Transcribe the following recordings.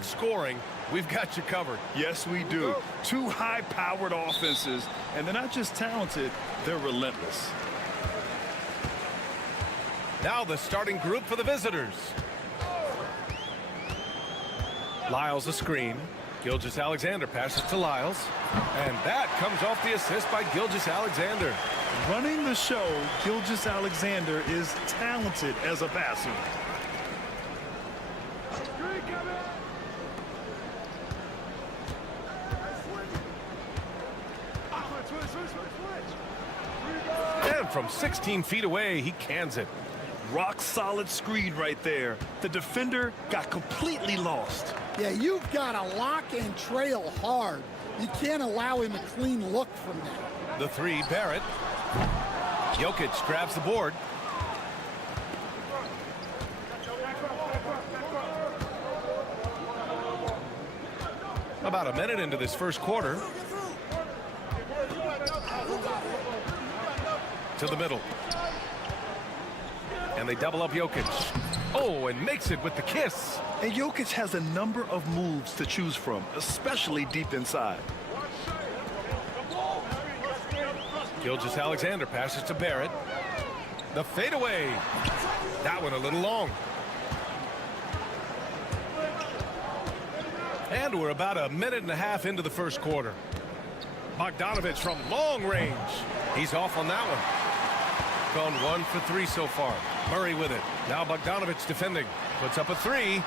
like scoring, we've got you covered. Yes, we do. Two high-powered offenses, and they're not just talented, they're relentless. Now the starting group for the visitors. Lyles a screen. Gilgeous-Alexander passes to Lyles. And that comes off the assist by Gilgeous-Alexander. Running the show, Gilgeous-Alexander is talented as a passer. And from 16 feet away, he cans it. Rock-solid screen right there. The defender got completely lost. Yeah, you've got to lock and trail hard. You can't allow him a clean look from that. The three, Barrett. Jokic grabs the board. About a minute into this first quarter. To the middle. And they double up Jokic. Oh, and makes it with the kiss. And Jokic has a number of moves to choose from, especially deep inside. Gilgeous-Alexander passes to Barrett. The fadeaway. That one a little long. And we're about a minute and a half into the first quarter. Bogdanovic from long range. He's off on that one. Gone 1 for 3 so far. Murray with it. Now Bogdanovic defending. Puts up a three.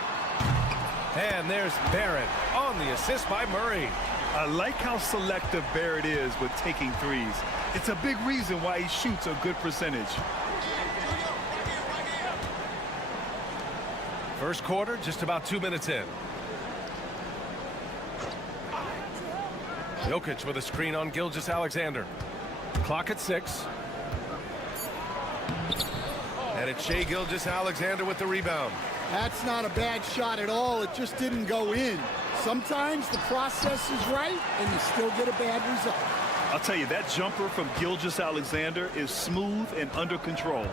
And there's Barrett on the assist by Murray. I like how selective Barrett is with taking threes. It's a big reason why he shoots a good percentage. First quarter, just about 2 minutes in. Jokic with a screen on Gilgeous-Alexander. Clock at 6. And it's Shai Gilgeous-Alexander with the rebound. That's not a bad shot at all. It just didn't go in. Sometimes the process is right, and you still get a bad result. I'll tell you, that jumper from Gilgeous-Alexander is smooth and under control.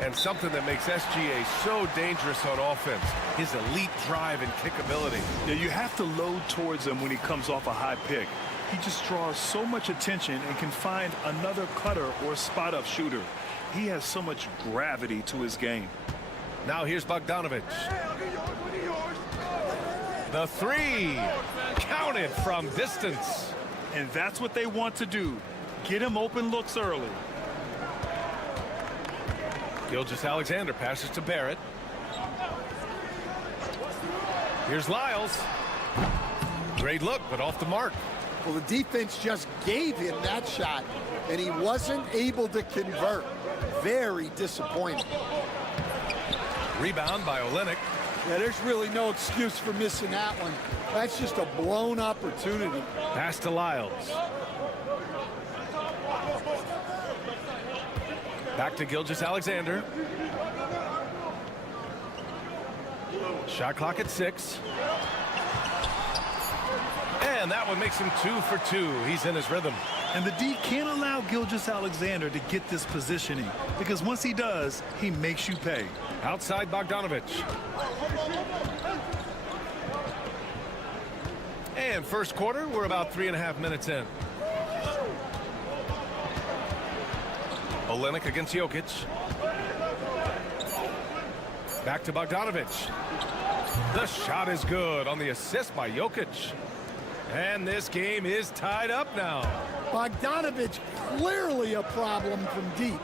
And something that makes SGA so dangerous on offense, his elite drive and kick ability. Yeah, you have to load towards him when he comes off a high pick. He just draws so much attention and can find another cutter or spot-up shooter. He has so much gravity to his game. Now here's Bogdanovic. The three. Counted from distance. And that's what they want to do. Get him open looks early. Gilgeous-Alexander passes to Barrett. Here's Lyles. Great look, but off the mark. Well, the defense just gave him that shot, and he wasn't able to convert. Very disappointing. Rebound by Olynyk. Yeah, there's really no excuse for missing that one. That's just a blown opportunity. Pass to Lyles. Back to Gilgeous-Alexander. Shot clock at 6. And that one makes him 2 for 2. He's in his rhythm. And the D can't allow Gilgeous-Alexander to get this positioning, because once he does, he makes you pay. Outside Bogdanovic. And first quarter, we're about 3.5 minutes in. Olynyk against Jokic. Back to Bogdanovic. The shot is good on the assist by Jokic. And this game is tied up now. Bogdanovic clearly a problem from deep.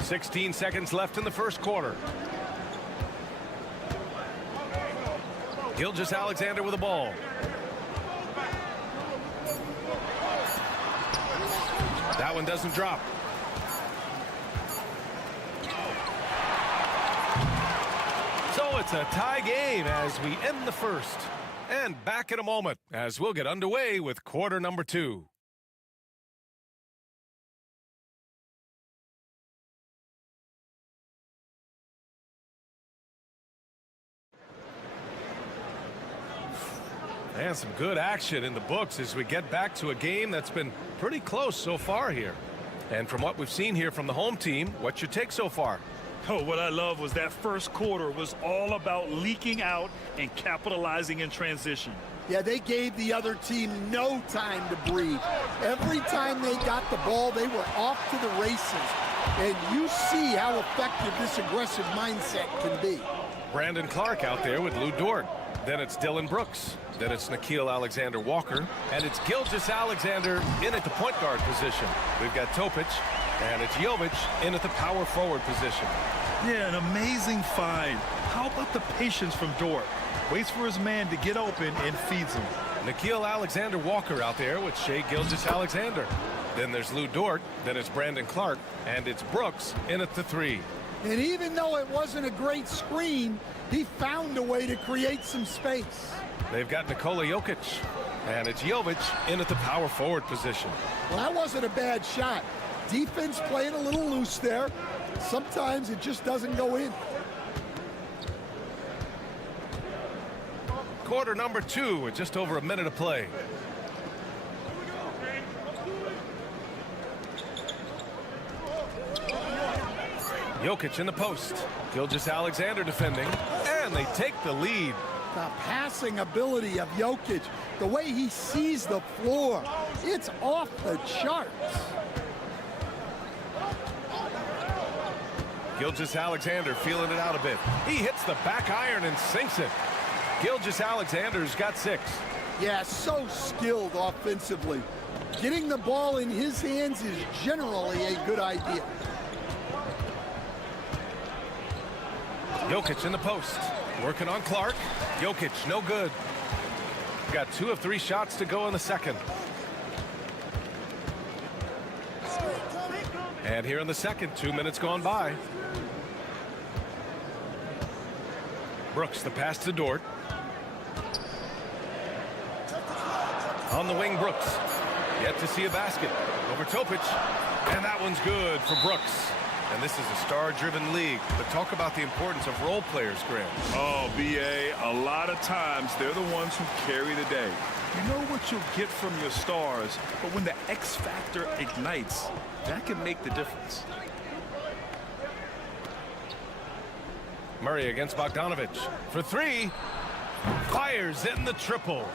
16 seconds left in the first quarter. Gilgeous-Alexander with the ball. That one doesn't drop. So it's a tie game as we end the first. And back in a moment as we'll get underway with quarter number 2. And some good action in the books as we get back to a game that's been pretty close so far here. And from what we've seen here from the home team, what's your take so far? Oh, what I love was that first quarter was all about leaking out and capitalizing in transition. Yeah, they gave the other team no time to breathe. Every time they got the ball, they were off to the races. And you see how effective this aggressive mindset can be. Brandon Clark out there with Lou Dort. Then it's Dylan Brooks. Then it's Nickeil Alexander-Walker. And it's Gilgeous Alexander in at the point guard position. We've got Topic, and it's Jovic in at the power forward position. Yeah, an amazing find. How about the patience from Dort? Waits for his man to get open and feeds him. Nickeil Alexander-Walker out there with Shai Gilgeous-Alexander. Then there's Lou Dort. Then it's Brandon Clark. And it's Brooks in at the 3. And even though it wasn't a great screen, he found a way to create some space. They've got Nikola Jokic. And it's Jovic in at the power forward position. Well, that wasn't a bad shot. Defense playing a little loose there. Sometimes it just doesn't go in. Quarter number 2 with just over a minute of play. Jokic in the post. Gilgeous-Alexander defending. And they take the lead. The passing ability of Jokic, the way he sees the floor, it's off the charts. Gilgeous-Alexander feeling it out a bit. He hits the back iron and sinks it. Gilgeous-Alexander's got 6. Yeah, so skilled offensively. Getting the ball in his hands is generally a good idea. Jokic in the post. Working on Clark. Jokic, no good. Got 2 of 3 shots to go in the second. And here in the second, 2 minutes gone by. Brooks, the pass to Dort. On the wing, Brooks. Yet to see a basket. Over Topic. And that one's good for Brooks. And this is a star-driven league. But talk about the importance of role players, Graham. Oh, B.A., a lot of times they're the ones who carry the day. You know what you'll get from your stars, but when the X factor ignites, that can make the difference. Murray against Bogdanovic for 3. Fires in the triple.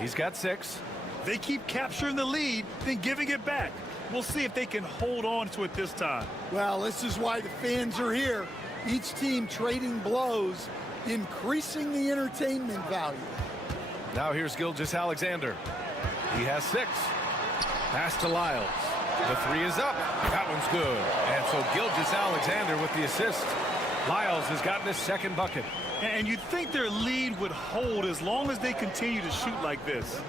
He's got 6. They keep capturing the lead, then giving it back. We'll see if they can hold on to it this time. Well, this is why the fans are here. Each team trading blows, increasing the entertainment value. Now here's Gilgeous-Alexander. He has 6. Pass to Lyles. The 3 is up. That one's good. And so Gilgeous-Alexander with the assist. Lyles has gotten his second bucket. And you'd think their lead would hold as long as they continue to shoot like this.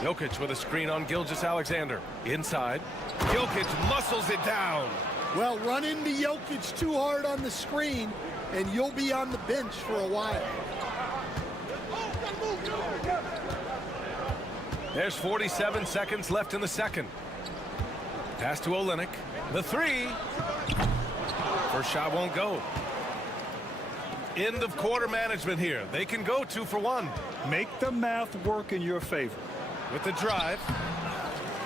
Jokic with a screen on Gilgeous-Alexander. Inside. Jokic muscles it down. Well, run into Jokic too hard on the screen, and you'll be on the bench for a while. There's 47 seconds left in the second. Pass to Olynyk. The 3. First shot won't go. End of quarter management here. They can go 2 for 1. Make the math work in your favor. With the drive.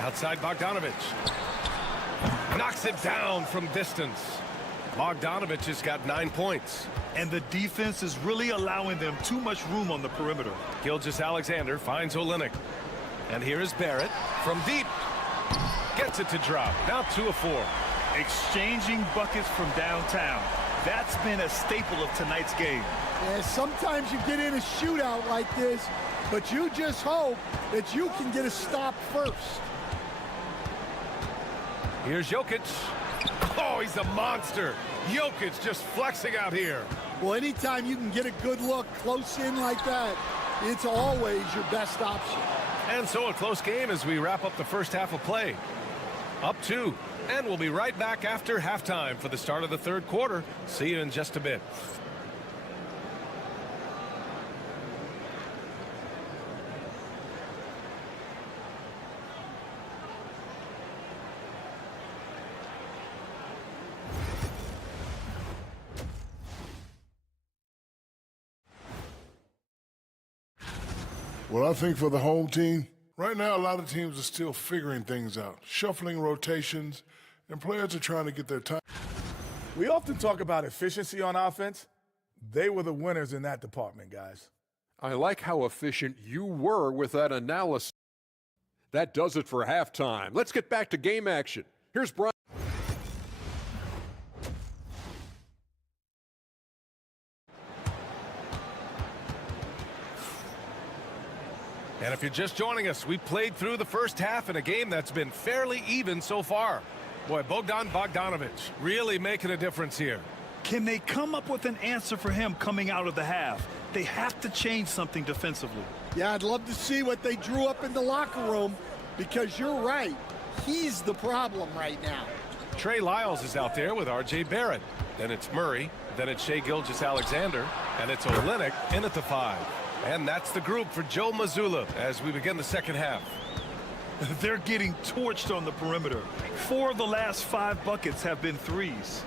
Outside Bogdanovic. Knocks it down from distance. Bogdanovic has got 9 points. And the defense is really allowing them too much room on the perimeter. Gilgeous-Alexander finds Olynyk. And here is Barrett from deep. Gets it to drop. Now 2 of 4. Exchanging buckets from downtown. That's been a staple of tonight's game. Yeah, sometimes you get in a shootout like this, but you just hope that you can get a stop first. Here's Jokic. Oh, he's a monster. Jokic just flexing out here. Well, anytime you can get a good look close in like that, it's always your best option. And so a close game as we wrap up the first half of play. Up 2. And we'll be right back after halftime for the start of the third quarter. See you in just a bit. Well, I think for the home team, right now a lot of teams are still figuring things out, shuffling rotations and players are trying to get their time. We often talk about efficiency on offense. They were the winners in that department, guys. I like how efficient you were with that analysis. That does it for halftime. Let's get back to game action. Here's Brian. And if you're just joining us, we played through the first half in a game that's been fairly even so far. Boy, Bogdan Bogdanovic really making a difference here. Can they come up with an answer for him coming out of the half? They have to change something defensively. Yeah, I'd love to see what they drew up in the locker room, because you're right. He's the problem right now. Trey Lyles is out there with R.J. Barrett. Then it's Murray. Then it's Shai Gilgeous-Alexander. And it's Olynyk in at the 5. And that's the group for Joe Mazzulla as we begin the second half. They're getting torched on the perimeter. 4 of the last 5 buckets have been threes.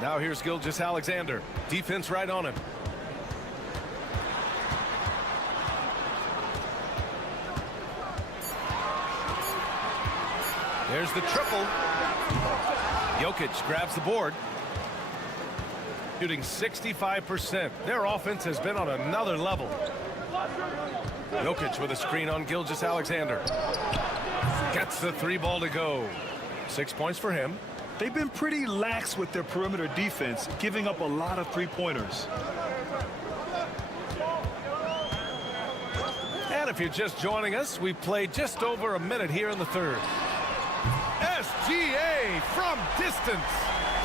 Now here's Gilgeous-Alexander. Defense right on him. There's the triple. Jokic grabs the board. Shooting 65%. Their offense has been on another level. Jokic with a screen on Gilgeous-Alexander. Gets the 3 ball to go. 6 points for him. They've been pretty lax with their perimeter defense, giving up a lot of three-pointers. And if you're just joining us, we played just over a minute here in the third. SGA from distance.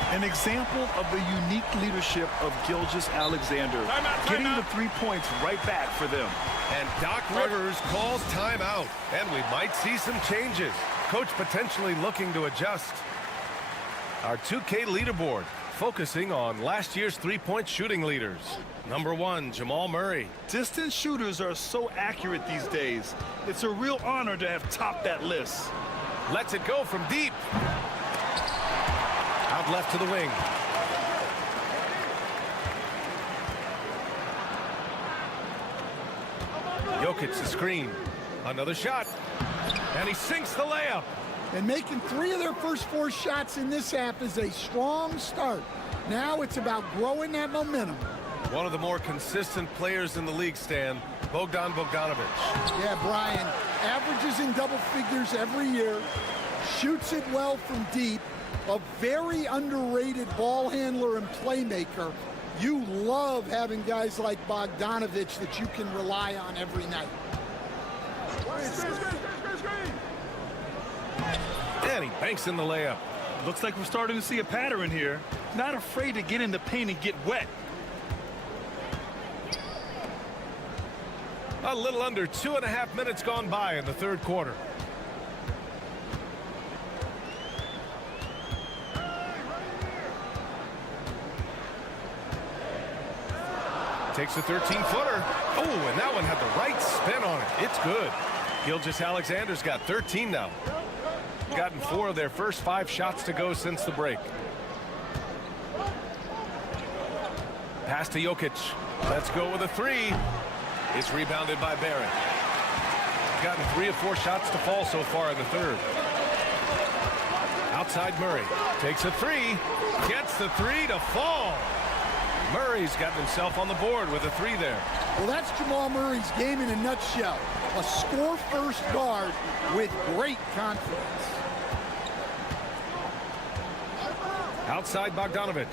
An example of the unique leadership of Gilgeous-Alexander, getting the 3 points right back for them. And Doc Rivers calls timeout, and we might see some changes. Coach potentially looking to adjust. Our 2K leaderboard focusing on last year's three-point shooting leaders. Number 1, Jamal Murray. Distance shooters are so accurate these days. It's a real honor to have topped that list. Lets it go from deep. Out left to the wing. Jokic the screen. Another shot. And he sinks the layup. And making 3 of their first 4 shots in this half is a strong start. Now it's about growing that momentum. One of the more consistent players in the league, Stan, Bogdan Bogdanovic. Yeah, Brian, averages in double figures every year, shoots it well from deep, a very underrated ball handler and playmaker. You love having guys like Bogdanovic that you can rely on every night. And he banks in the layup. Looks like we're starting to see a pattern here. Not afraid to get in the paint and get wet. A little under 2.5 minutes gone by in the third quarter. Takes a 13-footer. Oh, and that one had the right spin on it. It's good. Gilgeous-Alexander's got 13 now. Gotten 4 of their first 5 shots to go since the break. Pass to Jokic. Let's go with a 3. It's rebounded by Barrett. Gotten 3 of 4 shots to fall so far in the third. Outside Murray. Takes a 3. Gets the 3 to fall. Murray's gotten himself on the board with a 3 there. Well, that's Jamal Murray's game in a nutshell. A score-first guard with great confidence. Outside Bogdanovic.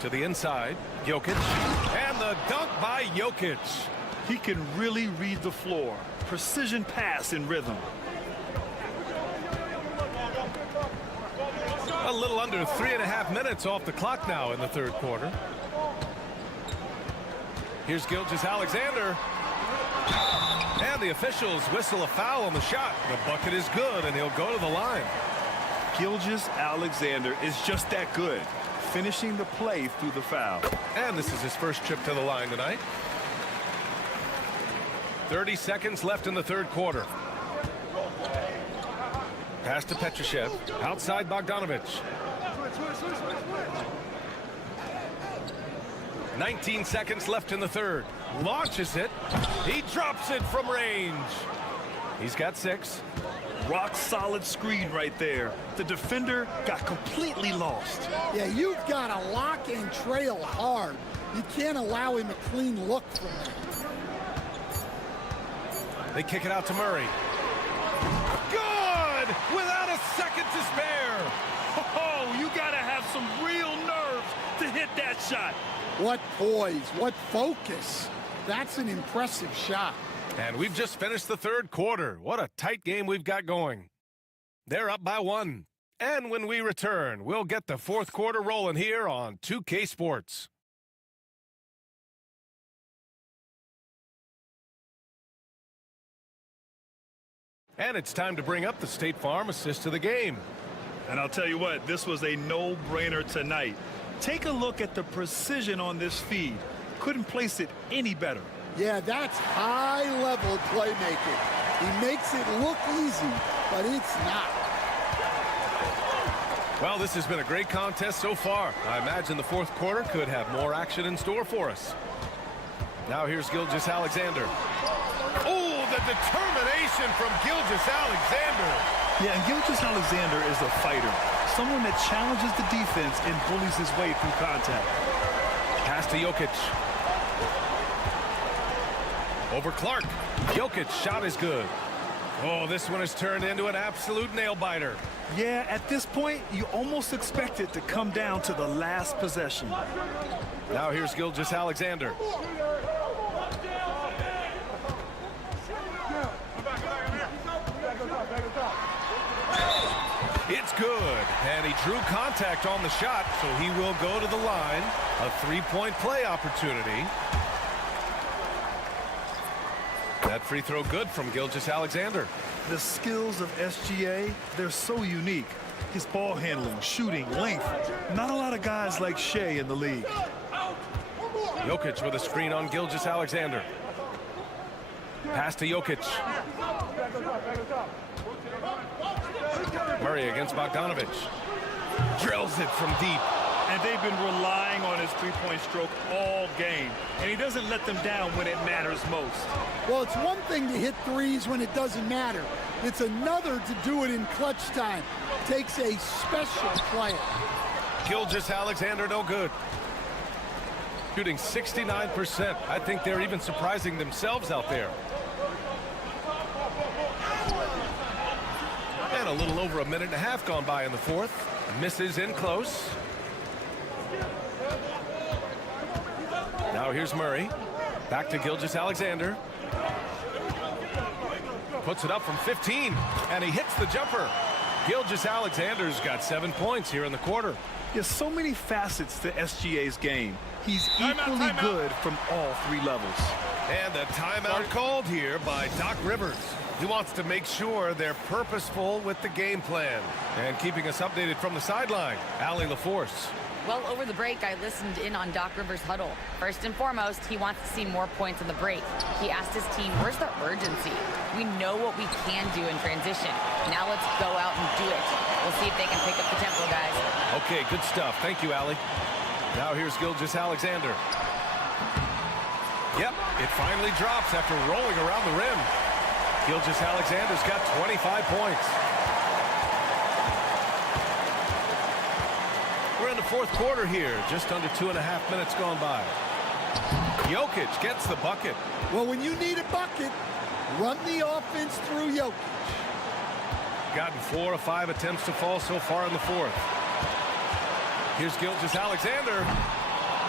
To the inside. Jokic. And the dunk by Jokic. He can really read the floor. Precision pass in rhythm. A little under 3.5 minutes off the clock now in the third quarter. Here's Gilgeous-Alexander. And the officials whistle a foul on the shot. The bucket is good, and he'll go to the line. Gilgeous-Alexander is just that good, finishing the play through the foul. And this is his first trip to the line tonight. 30 seconds left in the third quarter. Pass to Petrushev. Outside Bogdanovic. 19 seconds left in the third. Launches it. He drops it from range. He's got 6. rock-solid screen right there. The defender got completely lost. Yeah, you've got to lock and trail hard. You can't allow him a clean look from that. They kick it out to Murray. Good! Without a second to spare. Oh, you got to have some real nerves to hit that shot. What poise, what focus. That's an impressive shot. And we've just finished the third quarter. What a tight game we've got going. They're up by 1. And when we return, we'll get the fourth quarter rolling here on 2K Sports. And it's time to bring up the State Farm assist to the game. And I'll tell you what, this was a no-brainer tonight. Take a look at the precision on this feed. Couldn't place it any better. Yeah, that's high-level playmaking. He makes it look easy, but it's not. Well, this has been a great contest so far. I imagine the fourth quarter could have more action in store for us. Now here's Gilgeous-Alexander. Oh, the determination from Gilgeous-Alexander. Yeah, and Gilgeous-Alexander is a fighter. Someone that challenges the defense and bullies his way through contact. Pass to Jokic. Over Clark. Jokic shot is good. Oh, this one has turned into an absolute nail-biter. Yeah, at this point, you almost expect it to come down to the last possession. Now here's Gilgeous-Alexander. It's good, and he drew contact on the shot, so he will go to the line. A three-point play opportunity. That free throw good from Gilgeous-Alexander. The skills of SGA, they're so unique. His ball handling, shooting, length. Not a lot of guys like Shea in the league. Jokic with a screen on Gilgeous-Alexander. Pass to Jokic. Murray against Bogdanovic. Drills it from deep. And they've been relying on his three-point stroke all game. And he doesn't let them down when it matters most. Well, it's one thing to hit threes when it doesn't matter. It's another to do it in clutch time. Takes a special player. Gilgeous-Alexander no good. Shooting 69%. I think they're even surprising themselves out there. And a little over a minute and a half gone by in the fourth. Misses in close. Now here's Murray. Back to Gilgeous-Alexander. Puts it up from 15, and he hits the jumper. Gilgeous-Alexander's got 7 points here in the quarter. There's so many facets to SGA's game. He's equally good from all three levels. And a timeout called here by Doc Rivers. He wants to make sure they're purposeful with the game plan. And keeping us updated from the sideline, Allie LaForce. Well, over the break, I listened in on Doc Rivers' huddle. First and foremost, he wants to see more points on the break. He asked his team, where's the urgency? We know what we can do in transition. Now let's go out and do it. We'll see if they can pick up the tempo, guys. Okay, good stuff. Thank you, Allie. Now here's Gilgeous-Alexander. Yep, it finally drops after rolling around the rim. Gilgeous-Alexander's got 25 points. We're in the fourth quarter here. Just under 2.5 minutes gone by. Jokic gets the bucket. Well, when you need a bucket, run the offense through Jokic. Gotten 4 of 5 attempts to fall so far in the fourth. Here's Gilgeous-Alexander.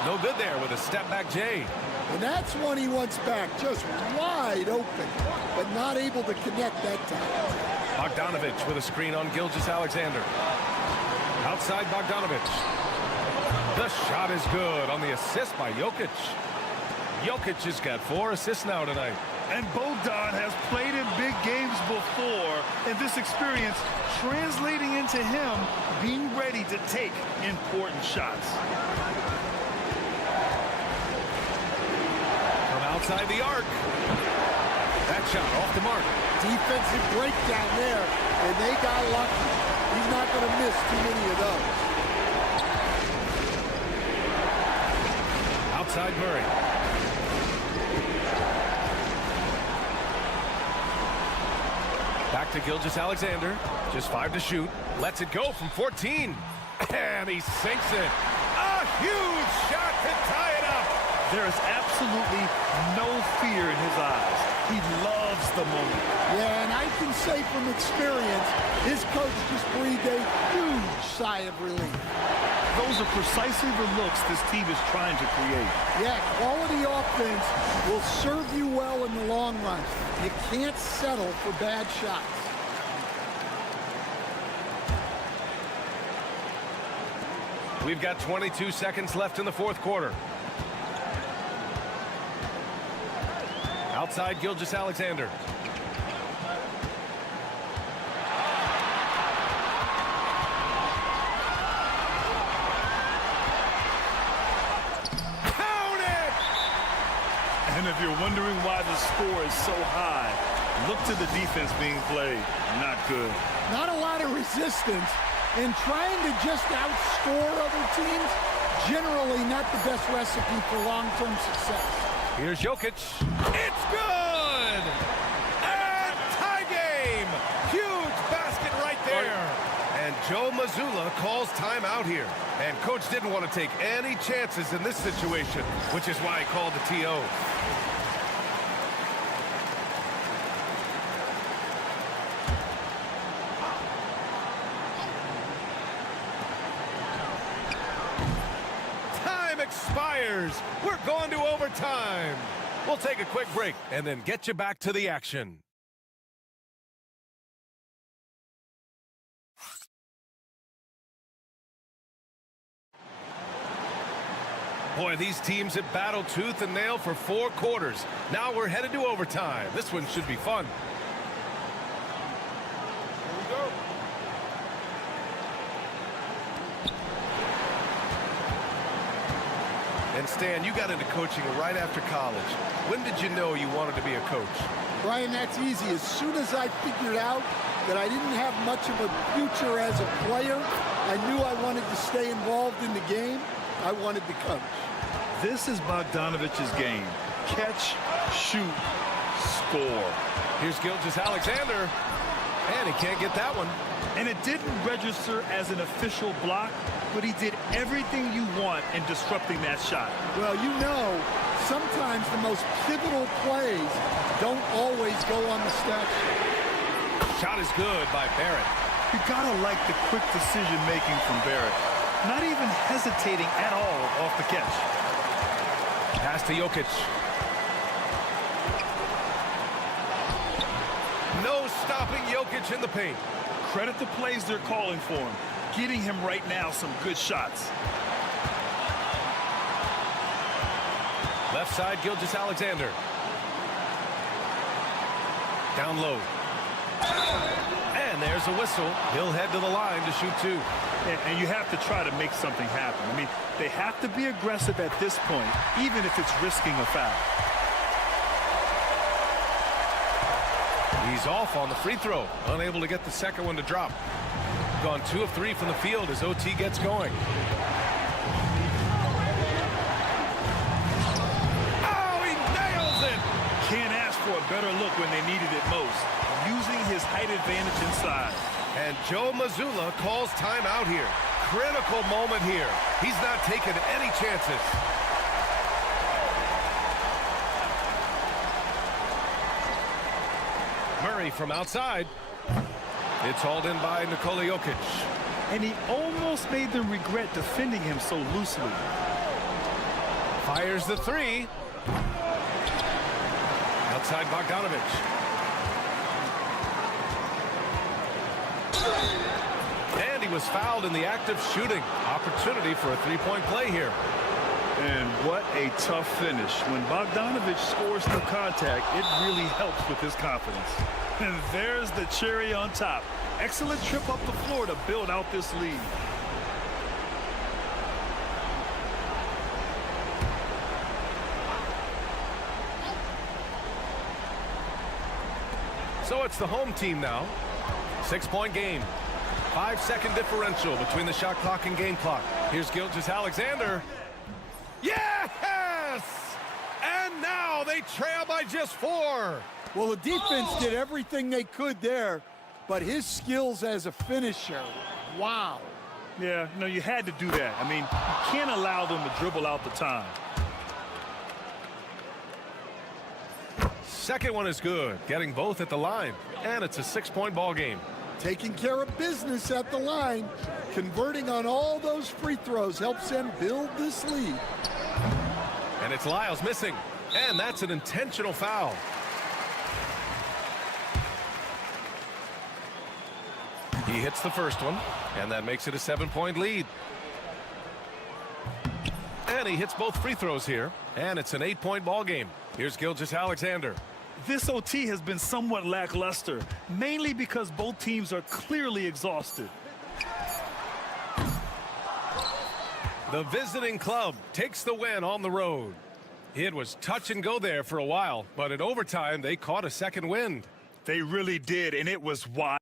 No good there with a step-back J. And that's one he wants back, just wide open, but not able to connect that time. Bogdanovic with a screen on Gilgeous-Alexander. Outside Bogdanovic. The shot is good on the assist by Jokic. Jokic has got 4 assists now tonight. And Bogdan has played in big games before, and this experience translating into him being ready to take important shots. From outside the arc. That shot off the mark. Defensive breakdown there, and they got lucky. He's not going to miss too many of those. Outside Murray. Back Back to Gilgeous-Alexander. Just 5 to shoot. Lets it go from 14. And he sinks it. A huge shot to tie it up. There is absolutely no fear in his eyes. He loves the moment. Yeah, and I can say from experience, his coach just breathed a huge sigh of relief. Those are precisely the looks this team is trying to create. Yeah, quality offense will serve you well in the long run. You can't settle for bad shots. We've got 22 seconds left in the fourth quarter. Outside Gilgeous-Alexander. Count it! And if you're wondering why the score is so high, look to the defense being played. Not good. Not a lot of resistance, and trying to just outscore other teams, generally not the best recipe for long-term success. Here's Jokic. It's good! And tie game! Huge basket right there. And Joe Mazzulla calls timeout here. And coach didn't want to take any chances in this situation, which is why he called the TO. Expires. We're going to overtime. We'll take a quick break and then get you back to the action. Boy, these teams have battled tooth and nail for 4 quarters. Now we're headed to overtime. This one should be fun. Here we go. And Stan, you got into coaching right after college. When did you know you wanted to be a coach? Brian, that's easy. As soon as I figured out that I didn't have much of a future as a player, I knew I wanted to stay involved in the game. I wanted to coach. This is Bogdanovic's game. Catch, shoot, score. Here's Gilgeous-Alexander. And he can't get that one. And it didn't register as an official block, but he did everything you want in disrupting that shot. Well, you know, sometimes the most pivotal plays don't always go on the stat sheet. Shot is good by Barrett. You gotta like the quick decision-making from Barrett. Not even hesitating at all off the catch. Pass to Jokic. No stopping Jokic in the paint. Credit the plays they're calling for him. Getting him right now some good shots. Left side, Gilgeous-Alexander. Down low. And there's a whistle. He'll head to the line to shoot 2. And you have to try to make something happen. I mean, they have to be aggressive at this point, even if it's risking a foul. He's off on the free throw. Unable to get the second one to drop. Gone 2 of 3 from the field as OT gets going. Oh, he nails it! Can't ask for a better look when they needed it most. Using his height advantage inside. And Joe Mazzulla calls timeout here. Critical moment here. He's not taking any chances. Murray from outside. It's hauled in by Nikola Jokic. And he almost made them regret defending him so loosely. Fires the 3. Outside Bogdanovich. And he was fouled in the act of shooting. Opportunity for a 3-point play here. And what a tough finish. When Bogdanovich scores through contact, it really helps with his confidence. And there's the cherry on top. Excellent trip up the floor to build out this lead. So it's the home team now. 6-point game. 5-second differential between the shot clock and game clock. Here's Gilgeous-Alexander. Yes! And now they trail by just 4. Well, the defense did everything they could there but his skills as a finisher, wow. Yeah, you had to do that. I mean, you can't allow them to dribble out the time. Second one is good, getting both at the line, and it's a 6-point ball game. Taking care of business at the line, converting on all those free throws helps them build this lead. And it's Lyles missing, and that's an intentional foul. He hits the first one, and that makes it a 7-point lead. And he hits both free throws here, and it's an 8-point ball game. Here's Gilgeous-Alexander. This OT has been somewhat lackluster, mainly because both teams are clearly exhausted. The visiting club takes the win on the road. It was touch and go there for a while, but in overtime, they caught a second wind. They really did, and it was wide.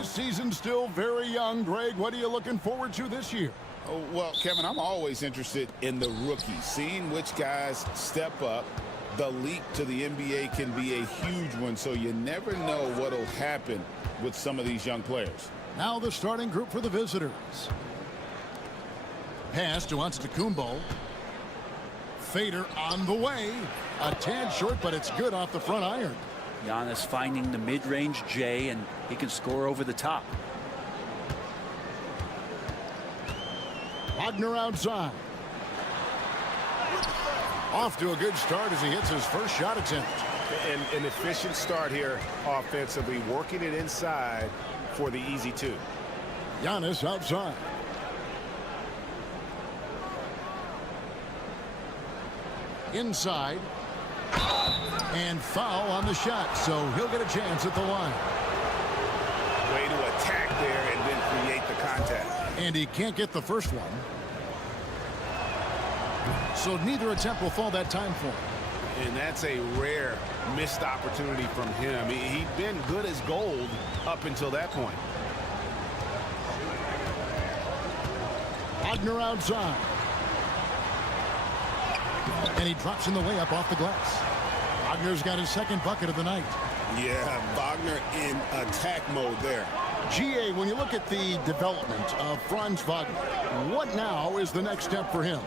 This season's still very young. Greg, what are you looking forward to this year? Oh, well, Kevin, I'm always interested in the rookies, seeing which guys step up. The leap to the NBA can be a huge one, so you never know what will happen with some of these young players. Now the starting group for the visitors. Pass to Antetokounmpo. Fader on the way. A tad short, but it's good off the front iron. Giannis finding the mid-range J, and he can score over the top. Wagner outside. Off to a good start as he hits his first shot attempt. An efficient start here offensively, working it inside for the easy two. Giannis outside. Inside. And foul on the shot, so he'll get a chance at the line. Way to attack there and then create the contact. And he can't get the first one. So neither attempt will fall that time for him. And that's a rare missed opportunity from him. He'd been good as gold up until that point. Wagner outside. And he drops in the layup off the glass. Wagner's got his second bucket of the night. Yeah, Wagner in attack mode there. GA, when you look at the development of Franz Wagner, what now is the next step for him?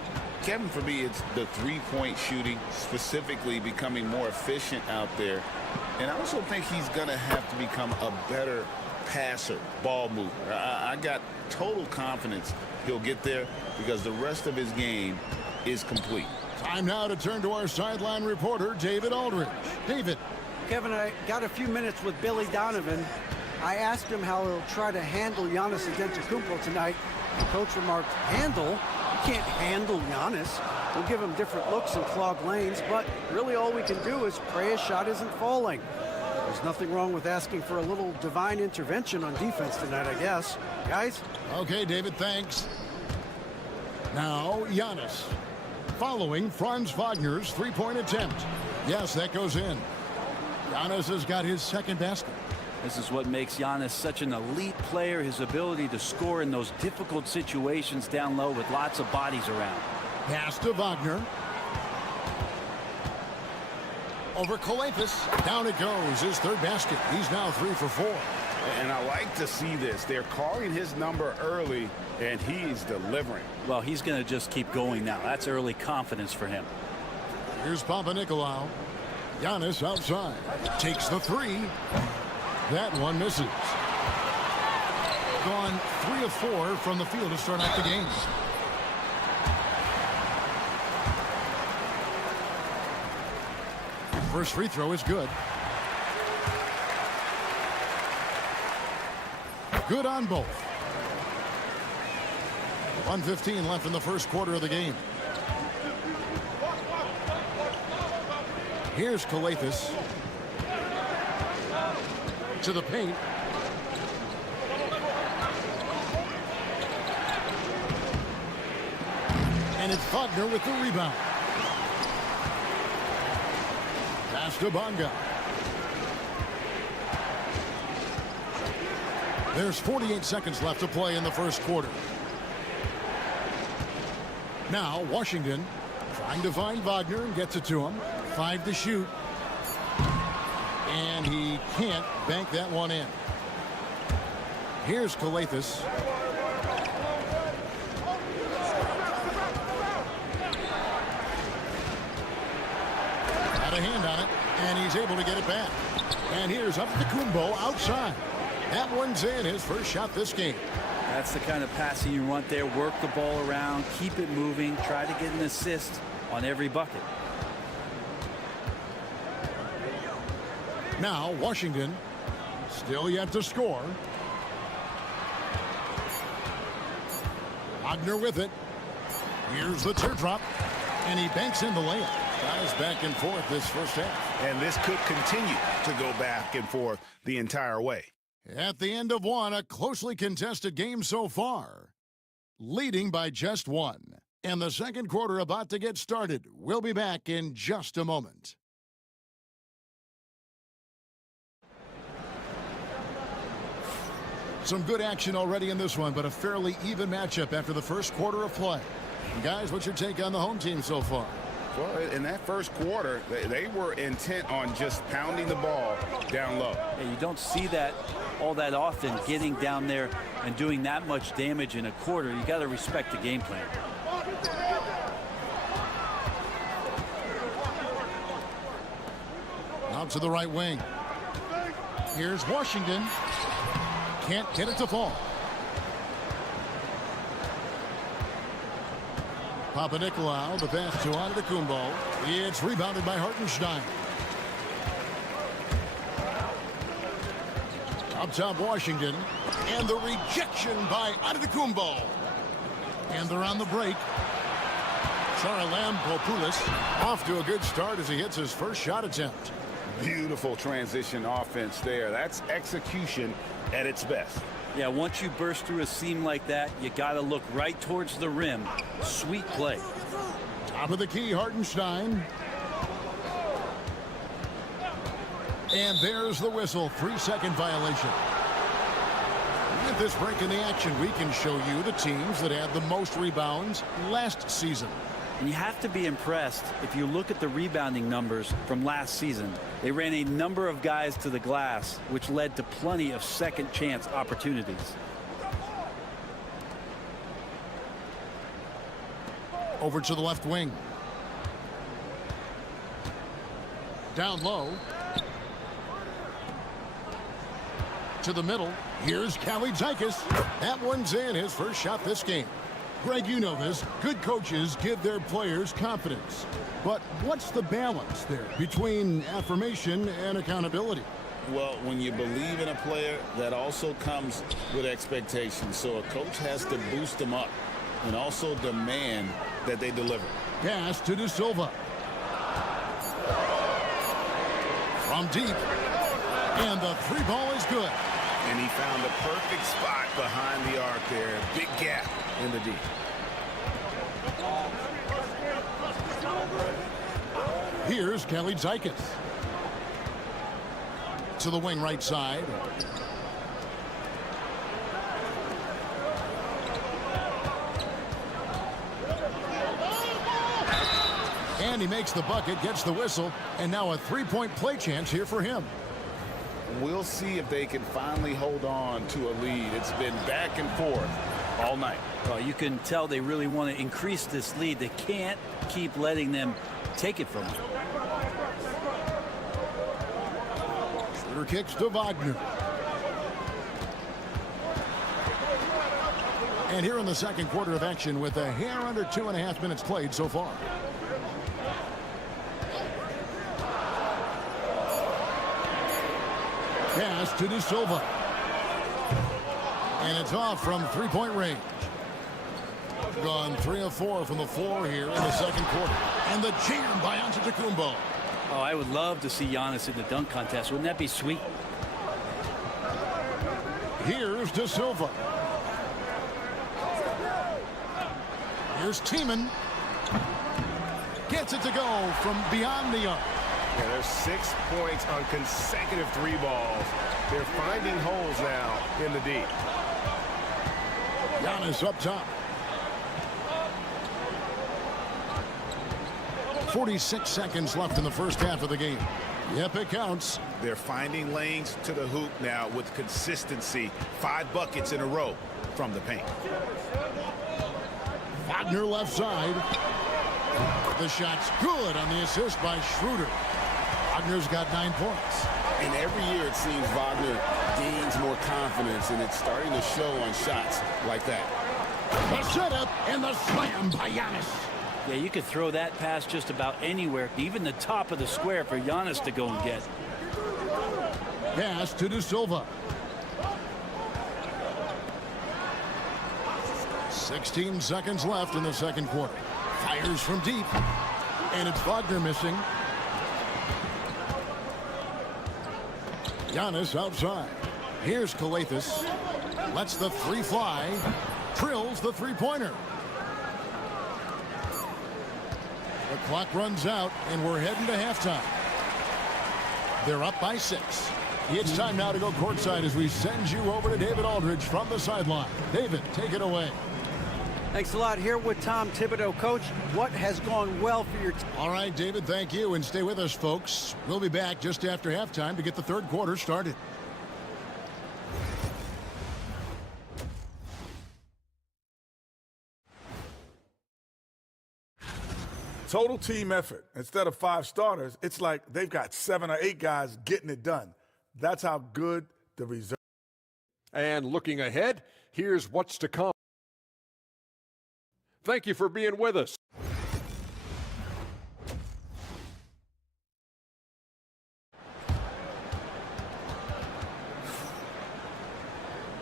Kevin, for me, it's the three-point shooting, specifically becoming more efficient out there. And I also think he's going to have to become a better passer, ball mover. I got total confidence he'll get there because the rest of his game is complete. Time now to turn to our sideline reporter, David Aldridge. David. Kevin, I got a few minutes with Billy Donovan. I asked him how he'll try to handle Giannis Antetokounmpo tonight. The coach remarked, handle? You can't handle Giannis. We'll give him different looks and clog lanes, but really all we can do is pray his shot isn't falling. There's nothing wrong with asking for a little divine intervention on defense tonight, I guess. Guys? Okay, David, thanks. Now, Giannis. Following Franz Wagner's three-point attempt. Yes, that goes in. Giannis has got his second basket. This is what makes Giannis such an elite player, his ability to score in those difficult situations down low with lots of bodies around. Pass to Wagner. Over Kalafis. Down it goes, his third basket. He's now 3 for 4. And I like to see this. They're calling his number early, and he's delivering. Well, he's going to just keep going now. That's early confidence for him. Here's Papanikolaou. Giannis outside. Takes the three. That one misses. Gone 3 of 4 from the field to start out the game. First free throw is good. Good on both. 1:15 left in the first quarter of the game. Here's Kalafis. To the paint. And it's Wagner with the rebound. Pass to Bonga. There's 48 seconds left to play in the first quarter. Now Washington trying to find Wagner and gets it to him. 5 to shoot. And he can't bank that one in. Here's Kalafis. Had a hand on it, and he's able to get it back. And here's Antetokounmpo outside. That one's in, his first shot this game. That's the kind of passing you want there. Work the ball around, keep it moving, try to get an assist on every bucket. Now Washington still yet to score. Wagner with it. Here's the teardrop, and he banks in the layup. Guys back and forth this first half. And this could continue to go back and forth the entire way. At the end of one, a closely contested game so far. Leading by just one. And the second quarter about to get started. We'll be back in just a moment. Some good action already in this one, but a fairly even matchup after the first quarter of play. And guys, what's your take on the home team so far? Well, in that first quarter, they were intent on just pounding the ball down low. Yeah, you don't see that all that often, getting down there and doing that much damage in a quarter. You got to respect the game plan. Out to the right wing. Here's Washington. Can't get it to fall. Papanikolaou, the pass to Antetokounmpo. It's rebounded by Hartenstein. Up top, Washington. And the rejection by Antetokounmpo. And they're on the break. Charalampopoulos off to a good start as he hits his first shot attempt. Beautiful transition offense there. That's execution at its best. Yeah, once you burst through a seam like that, you got to look right towards the rim. Sweet play. Top of the key, Hartenstein. And there's the whistle. 3-second violation. With this break in the action, we can show you the teams that had the most rebounds last season. And you have to be impressed if you look at the rebounding numbers from last season. They ran a number of guys to the glass, which led to plenty of second chance opportunities. Over to the left wing. Down low. To the middle. Here's Kalaitzakis. That one's in, his first shot this game. Greg, you know this. Good coaches give their players confidence. But what's the balance there between affirmation and accountability? Well, when you believe in a player, that also comes with expectations. So a coach has to boost them up and also demand that they deliver. Pass to De Silva. From deep. And the three ball is good. And he found the perfect spot behind the arc there. Big gap in the deep. Here's Kalaitzakis. To the wing right side. And he makes the bucket, gets the whistle, and now a three-point play chance here for him. We'll see if they can finally hold on to a lead. It's been back and forth all night. Well, you can tell they really want to increase this lead. They can't keep letting them take it from them. Shooter kicks to Wagner. And here in the second quarter of action with a hair under 2.5 minutes played so far. Pass to De Silva. And it's off from three-point range. Gone 3 of 4 from the floor here in the second quarter. And the jam by Antetokounmpo. Oh, I would love to see Giannis in the dunk contest. Wouldn't that be sweet? Here's De Silva. Here's Tiemann. Gets it to go from beyond the arc. Yeah, there's 6 points on consecutive three balls. They're finding holes now in the deep. Giannis up top. 46 seconds left in the first half of the game. Yep, it counts. They're finding lanes to the hoop now with consistency. 5 buckets in a row from the paint. Wagner left side. The shot's good on the assist by Schroeder. Wagner's got 9 points. And every year it seems Wagner gains more confidence, and it's starting to show on shots like that. The setup and the slam by Giannis. Yeah, you could throw that pass just about anywhere, even the top of the square for Giannis to go and get. Pass to De Silva. 16 seconds left in the second quarter. Fires from deep. And it's Wagner missing. Giannis outside. Here's Kalaitzakis. Lets the three fly. Drills the three-pointer. The clock runs out, and we're heading to halftime. They're up by 6. It's time now to go courtside as we send you over to David Aldridge from the sideline. David, take it away. Thanks a lot. Here with Tom Thibodeau. Coach, what has gone well for your team? All right, David, thank you. And stay with us, folks. We'll be back just after halftime to get the third quarter started. Total team effort. Instead of 5 starters, it's like they've got 7 or 8 guys getting it done. That's how good the reserve. And looking ahead, here's what's to come. Thank you for being with us.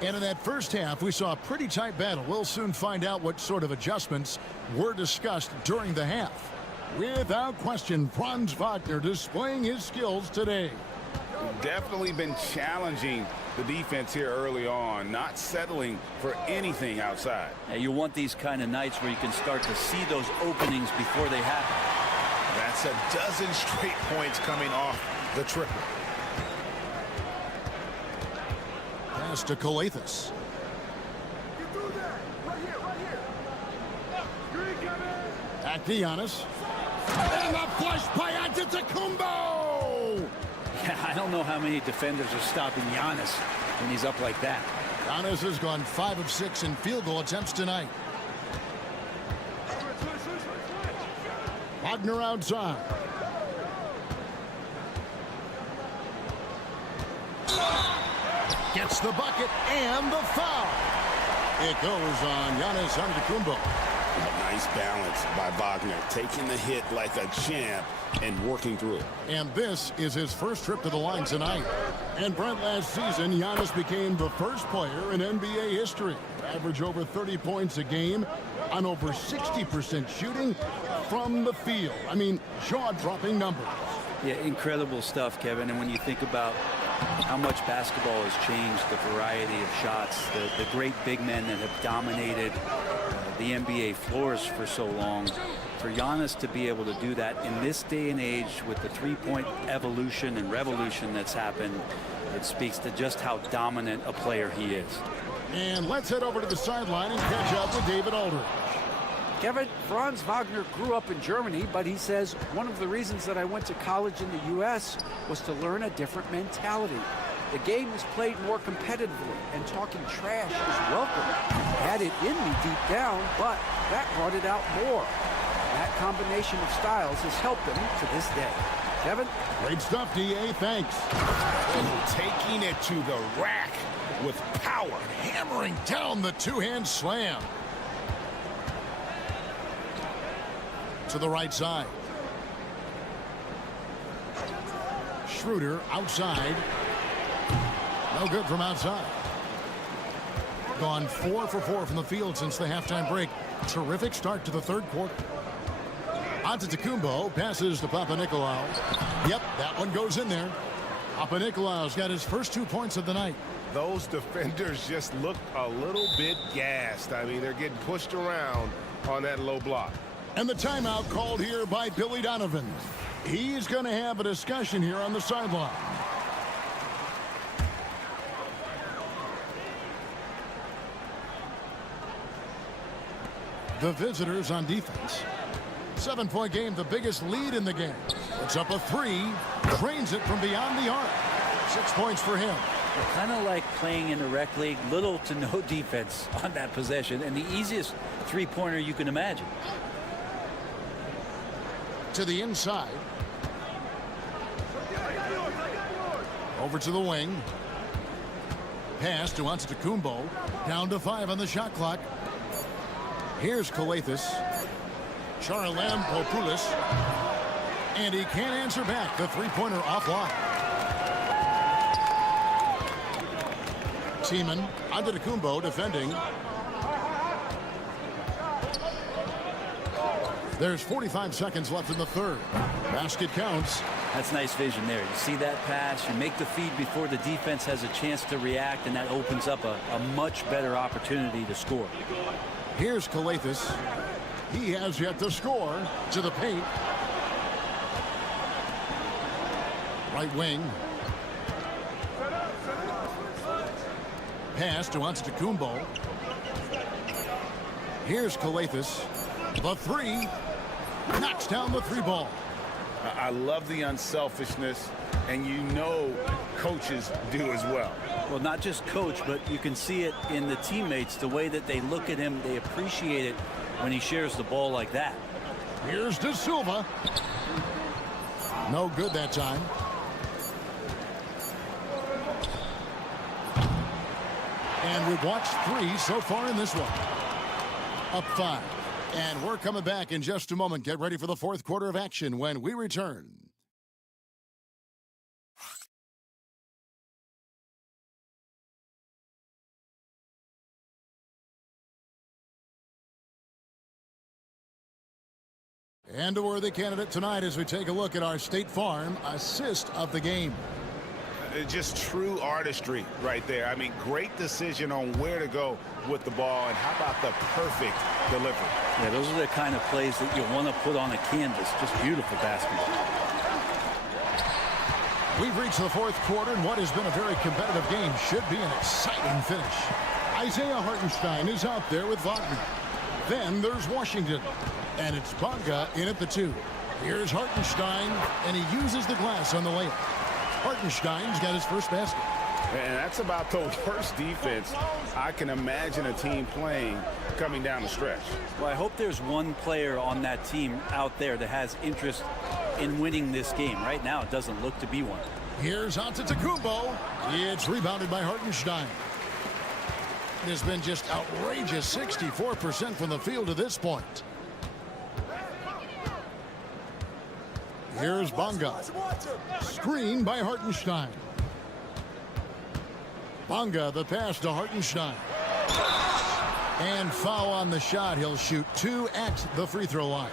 And in that first half, we saw a pretty tight battle. We'll soon find out what sort of adjustments were discussed during the half. Without question, Franz Wagner displaying his skills today. Definitely been challenging the defense here early on, not settling for anything outside. Yeah, you want these kind of nights where you can start to see those openings before they happen. That's a dozen straight points coming off the triple. Pass to Calathes. Back to Giannis. And the flush by Antetokounmpo! Yeah, I don't know how many defenders are stopping Giannis when he's up like that. Giannis has gone 5 of 6 in field goal attempts tonight. Wagner outside. Gets the bucket and the foul. It goes on Giannis Antetokounmpo. Nice balance by Wagner, taking the hit like a champ and working through it. And this is his first trip to the line tonight. And Brent, last season, Giannis became the first player in NBA history to average over 30 points a game on over 60% shooting from the field. I mean, jaw-dropping numbers. Yeah, incredible stuff, Kevin. And when you think about how much basketball has changed, the variety of shots, the great big men that have dominated the NBA floors for so long, for Giannis to be able to do that in this day and age with the three-point evolution and revolution that's happened, it speaks to just how dominant a player he is. And let's head over to the sideline and catch up with David Aldridge. Kevin, Franz Wagner grew up in Germany, but he says one of the reasons that I went to college in the U.S. was to learn a different mentality. The game is played more competitively, and talking trash is welcome. I had it in me deep down, but that brought it out more. That combination of styles has helped him to this day. Kevin? Great stuff, D.A. Thanks. Taking it to the rack with power. Hammering down the two-hand slam. To the right side. Schroeder outside. No good from outside. Gone 4 for 4 from the field since the halftime break. Terrific start to the third quarter. Antetokounmpo passes to Papanikolaou. Yep, that one goes in there. Papanikolaou's got his first 2 points of the night. Those defenders just look a little bit gassed. I mean, they're getting pushed around on that low block. And the timeout called here by Billy Donovan. He's going to have a discussion here on the sideline. The visitors on defense. 7-point game, the biggest lead in the game. Puts up a 3, drains it from beyond the arc. 6 points for him. Kind of like playing in the rec league, little to no defense on that possession, and the easiest three-pointer you can imagine. To the inside. Over to the wing. Pass to Antetokounmpo. Down to 5 on the shot clock. Here's Calathes. Charalampopoulos. And he can't answer back. The three-pointer offline. Tiemann. Antetokounmpo defending. There's 45 seconds left in the third. Basket counts. That's nice vision there. You see that pass, you make the feed before the defense has a chance to react, and that opens up a much better opportunity to score. Here's Calathes. He has yet to score. To the paint. Right wing. Pass to Antetokounmpo. Here's Kalathis. The three. Knocks down the three ball. I love the unselfishness, and you know coaches do as well. Well, not just coach, but you can see it in the teammates, the way that they look at him. They appreciate it when he shares the ball like that. Here's De Silva. No good that time. And we've watched 3 so far in this one. Up 5. And we're coming back in just a moment. Get ready for the fourth quarter of action when we return. And a worthy candidate tonight as we take a look at our State Farm assist of the game. Just true artistry right there. I mean, great decision on where to go with the ball, and how about the perfect delivery? Yeah, those are the kind of plays that you want to put on a canvas. Just beautiful basketball. We've reached the fourth quarter, and what has been a very competitive game should be an exciting finish. Isaiah Hartenstein is out there with Wagner. Then there's Washington, and it's Bonga in at the 2. Here's Hartenstein, and he uses the glass on the layup. Hartenstein's got his first basket. And that's about the worst defense I can imagine a team playing coming down the stretch. Well, I hope there's one player on that team out there that has interest in winning this game. Right now, it doesn't look to be one. Here's Antetokounmpo. It's rebounded by Hartenstein. It has been just outrageous 64% from the field to this point. Here's Bonga. Screen by Hartenstein. Bonga, the pass to Hartenstein. And foul on the shot. He'll shoot 2 at the free throw line.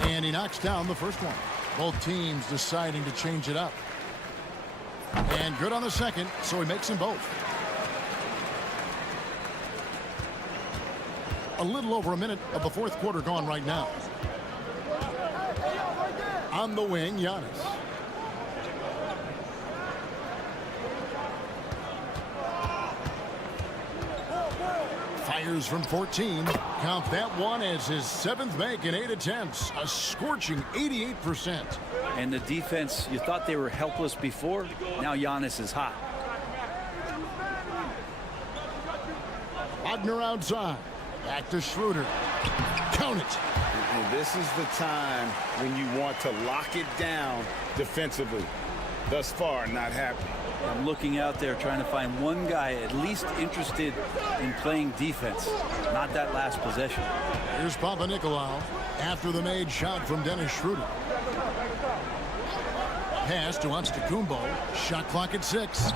And he knocks down the first one. Both teams deciding to change it up. And good on the second, so he makes them both. A little over a minute of the fourth quarter gone right now. On the wing, Giannis. Fires from 14. Count that one as his 7th make in 8 attempts. A scorching 88%. And the defense, you thought they were helpless before. Now Giannis is hot. Wagner outside. Back to Schroeder. Count it. And this is the time when you want to lock it down defensively. Thus far, not happening. I'm looking out there trying to find one guy at least interested in playing defense. Not that last possession. Here's Papanikolaou after the made shot from Dennis Schroeder. Pass to Antetokounmpo. Shot clock at 6.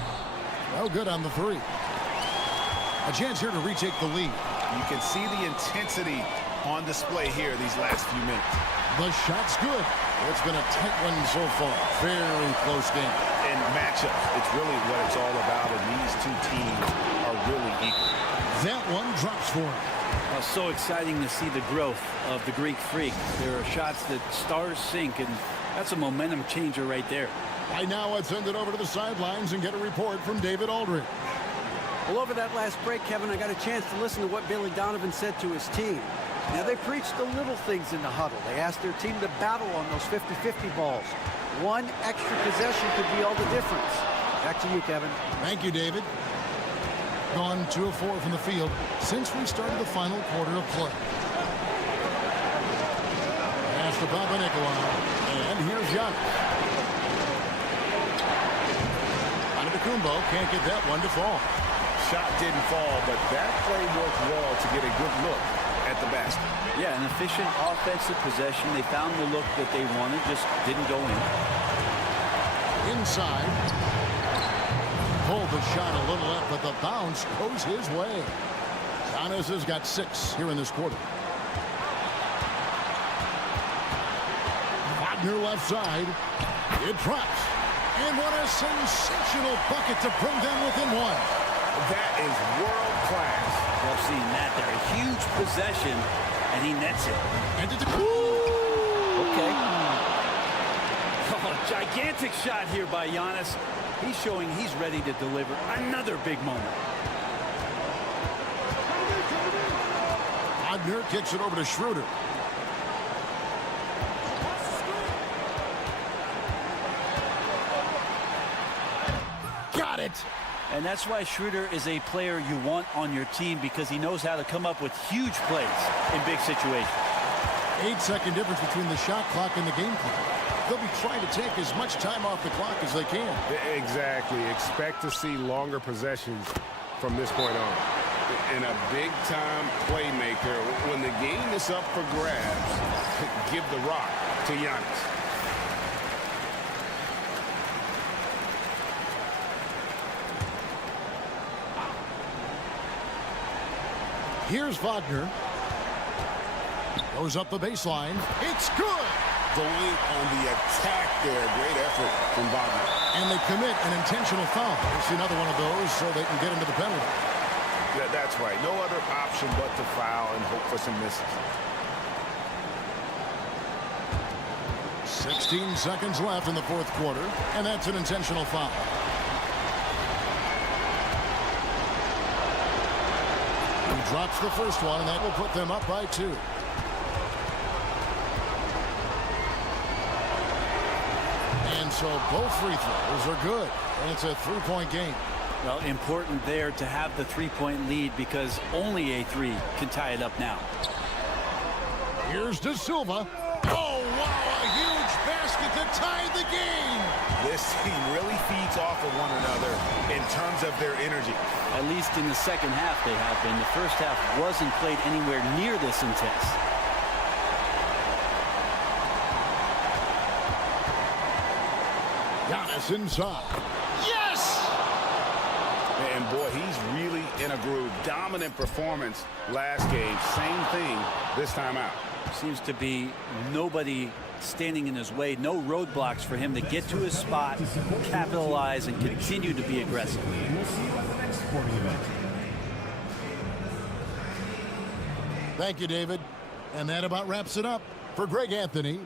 No good on the 3. A chance here to retake the lead. You can see the intensity on display here these last few minutes. The shot's good. It's been a tight one so far. Very close game. And matchups, it's really what it's all about, and these two teams are really equal. That one drops for him. Well, so exciting to see the growth of the Greek Freak. There are shots that stars sink, and that's a momentum changer right there. Right now, let's send it over to the sidelines and get a report from David Aldridge. Well, over that last break, Kevin, I got a chance to listen to what Billy Donovan said to his team. Now, they preached the little things in the huddle. They asked their team to battle on those 50-50 balls. One extra possession could be all the difference. Back to you, Kevin. Thank you, David. Gone 2 of 4 from the field since we started the final quarter of play. Pass to Papanikolaou. And here's Giannis. Antetokounmpo can't get that one to fall. Shot didn't fall, but that play worked well to get a good look at the basket. Yeah, an efficient offensive possession. They found the look that they wanted, just didn't go in. Inside. Pulled the shot a little up, but the bounce goes his way. Giannis has got 6 here in this quarter. Wagner left side. It drops. And what a sensational bucket to bring them within 1. That is world class. I've seen that there. A huge possession, and he nets it. And it's okay. Oh, gigantic shot here by Giannis. He's showing he's ready to deliver another big moment. Wagner kicks it over to Schroeder. Got it. And that's why Schroeder is a player you want on your team, because he knows how to come up with huge plays in big situations. 8-second difference between the shot clock and the game clock. They'll be trying to take as much time off the clock as they can. Exactly. Expect to see longer possessions from this point on. And a big-time playmaker. When the game is up for grabs, give the rock to Giannis. Here's Wagner. Goes up the baseline. It's good. Going on the attack there. Great effort from Wagner. And they commit an intentional foul. It's another one of those so they can get into the penalty. Yeah, that's right. No other option but to foul and hope for some misses. 16 seconds left in the fourth quarter, and that's an intentional foul. He drops the first one, and that will put them up by 2. And so both free throws are good, and it's a 3-point game. Well, important there to have the 3-point lead, because only a 3 can tie it up now. Here's De Silva. Oh, wow, a huge basket to tie the game. This team really feeds off of one another in terms of their energy. At least in the second half they have been. The first half wasn't played anywhere near this intense. Giannis inside. Yes! And boy, he's really in a groove. Dominant performance last game. Same thing this time out. Seems to be nobody standing in his way. No roadblocks for him to get to his spot, capitalize, and continue to be aggressive. We'll see you at the next sporting event. Thank you, David. And that about wraps it up. For Greg Anthony.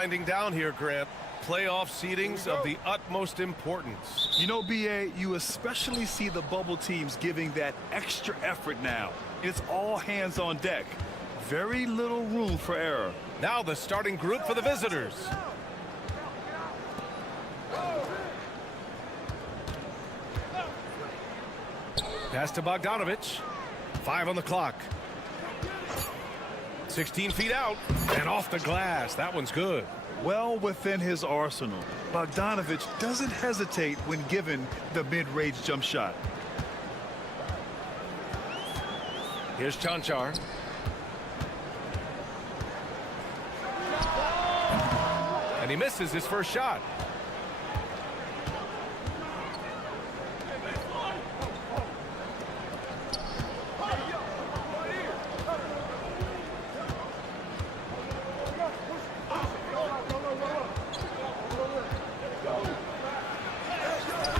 winding down here, Grant. Playoff seedings of the utmost importance. You know, B.A., you especially see the bubble teams giving that extra effort now. It's all hands on deck. Very little room for error. Now the starting group for the visitors. Pass to Bogdanovich. 5 on the clock. 16 feet out and off the glass. That one's good. Well within his arsenal. Bogdanović doesn't hesitate when given the mid-range jump shot. Here's Chanchar. And he misses his first shot.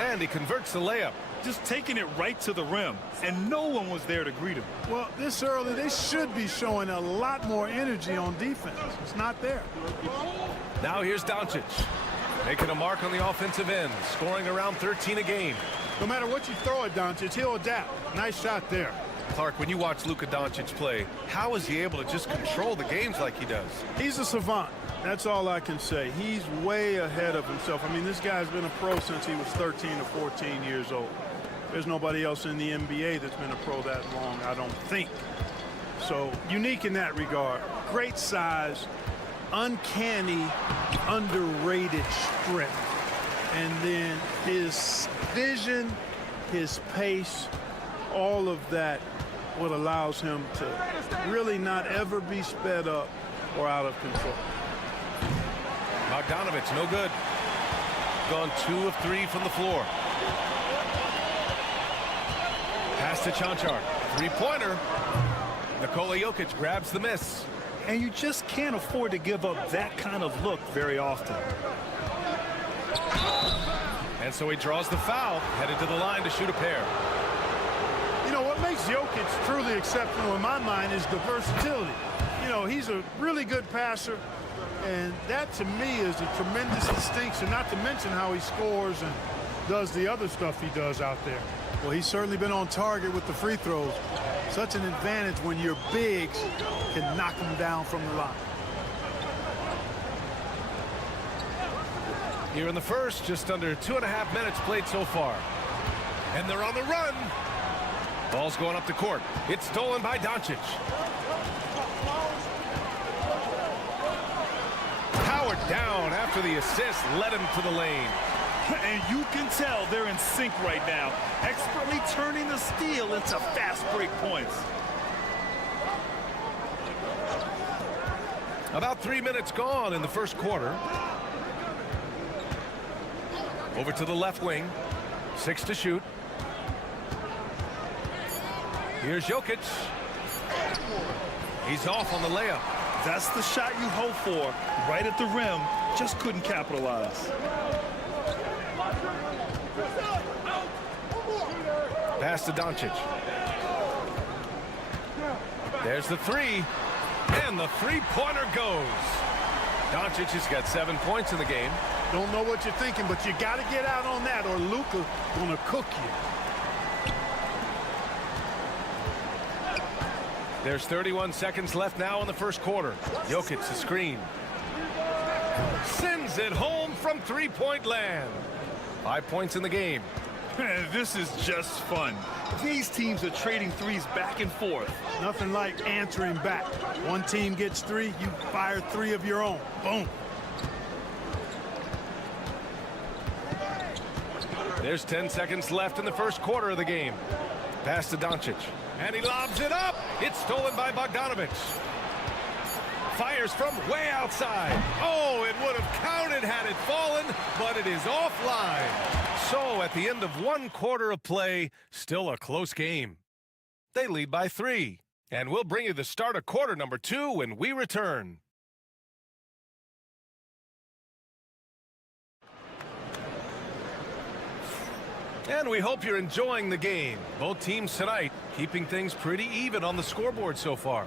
And he converts the layup. Just taking it right to the rim, and no one was there to greet him. Well, this early, they should be showing a lot more energy on defense. It's not there. Now here's Doncic, making a mark on the offensive end, scoring around 13 a game. No matter what you throw at Doncic, he'll adapt. Nice shot there. Clark, when you watch Luka Doncic play, how is he able to just control the games like he does? He's a savant. That's all I can say. He's way ahead of himself. I mean, this guy's been a pro since he was 13 or 14 years old. There's nobody else in the NBA that's been a pro that long, I don't think. So, unique in that regard. Great size, uncanny, underrated strength. And then his vision, his pace, all of that, what allows him to really not ever be sped up or out of control. Bogdanović, no good. Gone 2 of 3 from the floor. Pass to Chanchar. Three-pointer. Nikola Jokic grabs the miss. And you just can't afford to give up that kind of look very often. And so he draws the foul, headed to the line to shoot a pair. You know, what makes Jokic truly exceptional in my mind is the versatility. You know, he's a really good passer, and that to me is a tremendous distinction, not to mention how he scores and does the other stuff he does out there. Well, he's certainly been on target with the free throws. Such an advantage when your bigs can knock them down from the line. Here in the first, just under 2.5 minutes played so far. And they're on the run. Ball's going up the court. It's stolen by Doncic. Powered down after the assist led him to the lane. And you can tell they're in sync right now, expertly turning the steal into fast break points. About 3 minutes gone in the first quarter. Over to the left wing. 6 to shoot. Here's Jokic. He's off on the layup. That's the shot you hope for. Right at the rim. Just couldn't capitalize. Pass to Doncic. There's the three. And the three-pointer goes. Doncic has got 7 points in the game. Don't know what you're thinking, but you got to get out on that or Luka gonna cook you. There's 31 seconds left now in the first quarter. Jokic the screen. Sends it home from three-point land. 5 points in the game. This is just fun. These teams are trading threes back and forth. Nothing like answering back. One team gets 3, you fire 3 of your own. Boom. There's 10 seconds left in the first quarter of the game. Pass to Doncic. And he lobs it up. It's stolen by Bogdanović. Fires from way outside. Oh, it would have counted had it fallen, but it is offline. So at the end of 1 quarter of play, still a close game. They lead by 3. And we'll bring you the start of quarter number 2 when we return. And we hope you're enjoying the game. Both teams tonight keeping things pretty even on the scoreboard so far.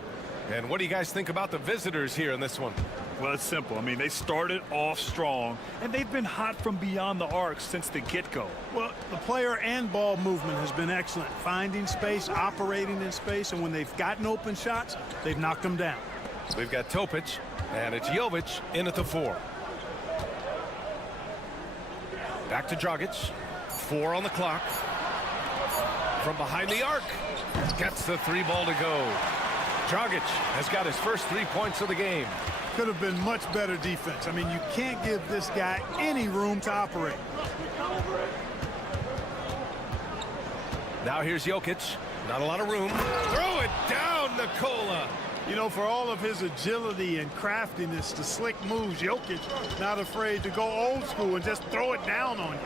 And what do you guys think about the visitors here in this one? Well, it's simple. I mean, they started off strong, and they've been hot from beyond the arc since the get-go. Well, the player and ball movement has been excellent. Finding space, operating in space, and when they've gotten open shots, they've knocked them down. We've got Topic, and it's Jovic in at the 4. Back to Dragic. 4 on the clock. From behind the arc. Gets the 3 ball to go. Dragic has got his first 3 points of the game. Could have been much better defense. I mean, you can't give this guy any room to operate. Now here's Jokic. Not a lot of room. Throw it down, Nikola. You know, for all of his agility and craftiness, the slick moves, Jokic not afraid to go old school and just throw it down on you.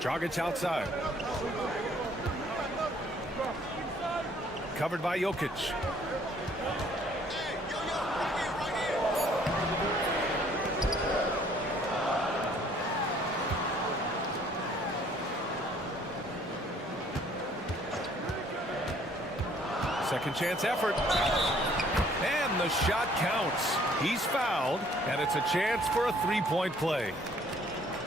Dragic outside. Covered by Jokic. Second chance effort. And the shot counts. He's fouled, and it's a chance for a three-point play.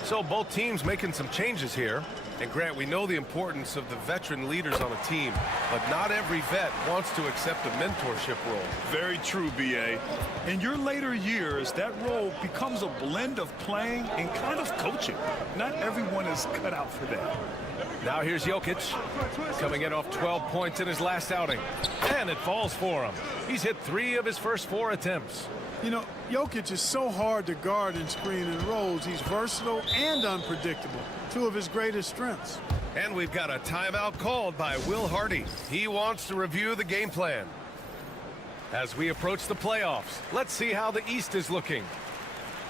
So both teams making some changes here. And Grant, we know the importance of the veteran leaders on a team, but not every vet wants to accept a mentorship role. Very true, B.A. In your later years, that role becomes a blend of playing and kind of coaching. Not everyone is cut out for that. Now here's Jokic, coming in off 12 points in his last outing. And it falls for him. He's hit 3 of his first 4 attempts. You know, Jokic is so hard to guard and screen and rolls. He's versatile and unpredictable. 2 of his greatest strengths. And we've got a timeout called by Will Hardy. He wants to review the game plan. As we approach the playoffs, let's see how the East is looking.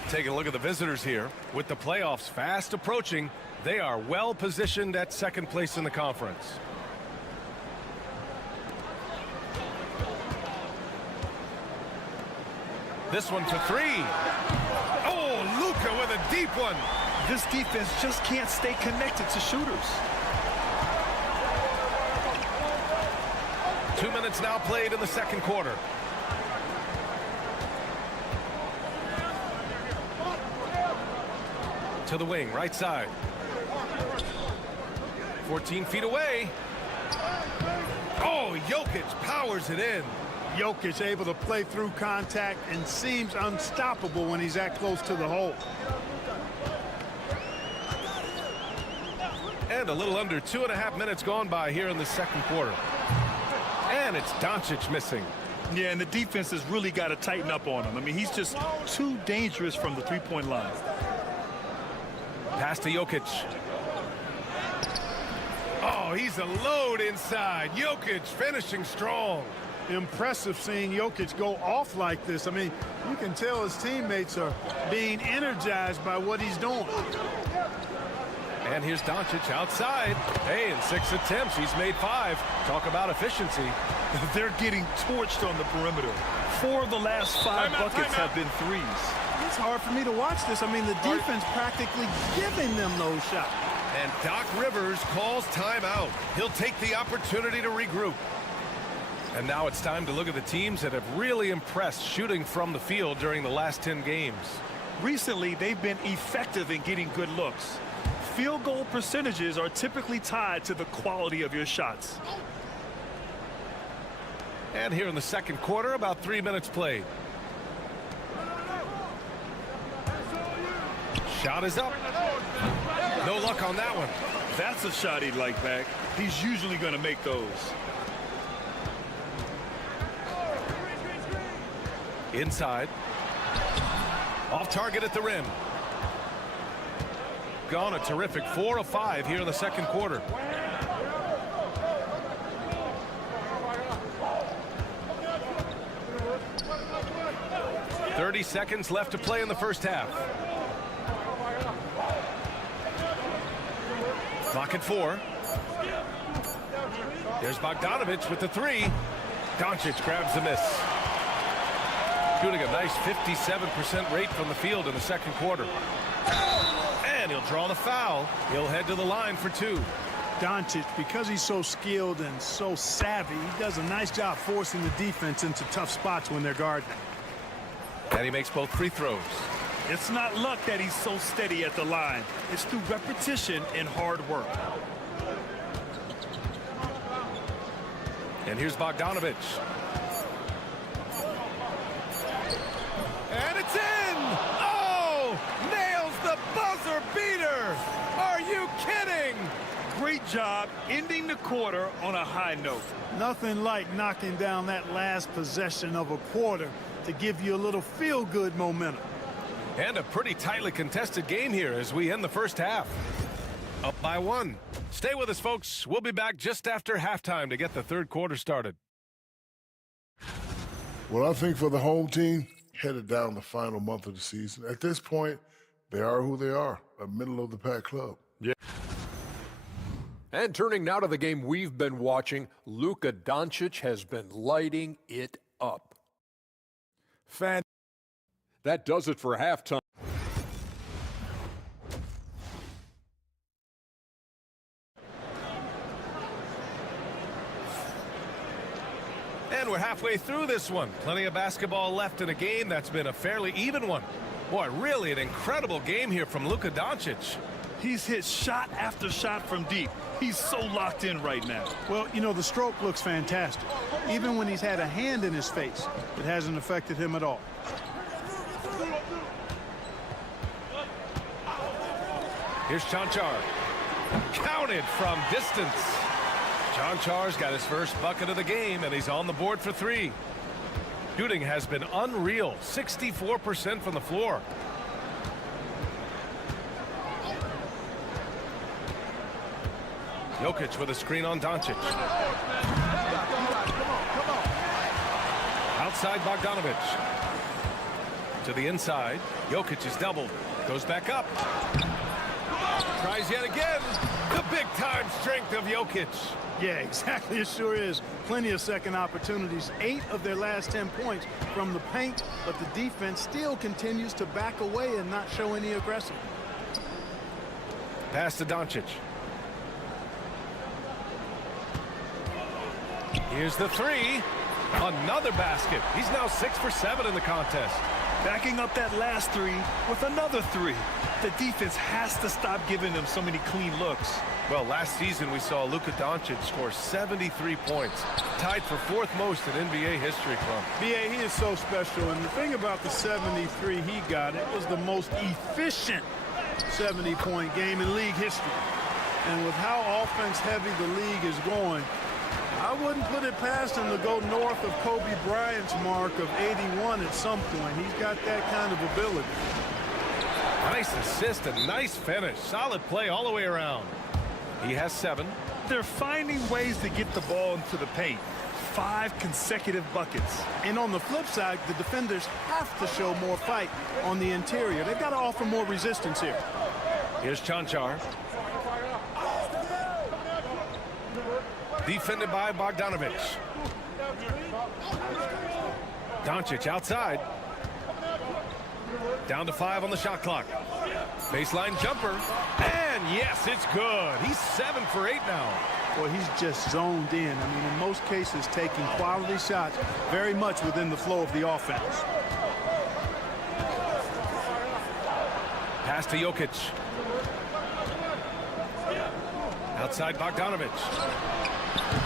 Taking a look at the visitors here. With the playoffs fast approaching, they are well positioned at second place in the conference. This one for 3. Oh, Luka with a deep one. This defense just can't stay connected to shooters. 2 minutes now played in the second quarter. To the wing, right side. 14 feet away. Oh, Jokic powers it in. Jokic able to play through contact and seems unstoppable when he's that close to the hole. And a little under 2.5 minutes gone by here in the second quarter. And it's Doncic missing. Yeah, and the defense has really got to tighten up on him. I mean, he's just too dangerous from the three-point line. Pass to Jokic. Oh, he's a load inside. Jokic finishing strong. Impressive seeing Jokic go off like this. I mean, you can tell his teammates are being energized by what he's doing. And here's Doncic outside. Hey, in 6 attempts, he's made 5. Talk about efficiency. They're getting torched on the perimeter. 4 of the last 5 buckets have been threes. It's hard for me to watch this. I mean, the defense practically giving them those shots. And Doc Rivers calls timeout. He'll take the opportunity to regroup. And now it's time to look at the teams that have really impressed shooting from the field during the last 10 games. Recently, they've been effective in getting good looks. Field goal percentages are typically tied to the quality of your shots. And here in the second quarter, about 3 minutes played. Shot is up. No luck on that one. That's a shot he'd like back. He's usually going to make those. Inside. Off target at the rim. Gone a terrific 4 of 5 here in the second quarter. .30 seconds left to play in the first half. Clock at 4. There's Bogdanovic with the 3. Doncic grabs the miss. Shooting a nice 57% rate from the field in the second quarter. And he'll draw the foul. He'll head to the line for 2. Doncic, because he's so skilled and so savvy, he does a nice job forcing the defense into tough spots when they're guarding. And he makes both free throws. It's not luck that he's so steady at the line. It's through repetition and hard work. And here's Bogdanovic. And it's in! Oh! Nails the buzzer beater! Are you kidding? Great job ending the quarter on a high note. Nothing like knocking down that last possession of a quarter to give you a little feel-good momentum. And a pretty tightly contested game here as we end the first half. Up by 1. Stay with us, folks. We'll be back just after halftime to get the third quarter started. Well, I think for the home team, headed down the final month of the season, at this point, they are who they are, a middle-of-the-pack club. Yeah. And turning now to the game we've been watching, Luka Doncic has been lighting it up. That does it for halftime. And we're halfway through this one. Plenty of basketball left in a game that's been a fairly even one. Boy, really an incredible game here from Luka Doncic. He's hit shot after shot from deep. He's so locked in right now. Well, you know, the stroke looks fantastic. Even when he's had a hand in his face, it hasn't affected him at all. Here's Chanchar. Counted from distance. Chanchar's got his first bucket of the game, and he's on the board for 3. Shooting has been unreal. 64% from the floor. Jokic with a screen on Doncic. Outside Bogdanovic. To the inside. Jokic is doubled. Goes back up. Tries yet again. The big-time strength of Jokic. Yeah, exactly. It sure is. Plenty of second opportunities. 8 of their last 10 points from the paint, but the defense still continues to back away and not show any aggression. Pass to Doncic. Here's the 3. Another basket. He's now 6 for 7 in the contest. Backing up that last 3 with another 3. The defense has to stop giving them so many clean looks. Well, last season we saw Luka Doncic score 73 points, tied for 4th most in NBA history, Club. B.A., he is so special, and the thing about the 73 he got, it was the most efficient 70-point game in league history. And with how offense-heavy the league is going, I wouldn't put it past him to go north of Kobe Bryant's mark of 81 at some point. He's got that kind of ability. Nice assist and nice finish. Solid play all the way around. He has 7. They're finding ways to get the ball into the paint. 5 consecutive buckets. And on the flip side, the defenders have to show more fight on the interior. They've got to offer more resistance here. Here's Chanchar. Defended by Bogdanovic. Doncic outside. Down to 5 on the shot clock. Baseline jumper. And yes, it's good. He's 7 for 8 now. Well, he's just zoned in. I mean, in most cases, taking quality shots very much within the flow of the offense. Pass to Jokic. Outside Bogdanovic.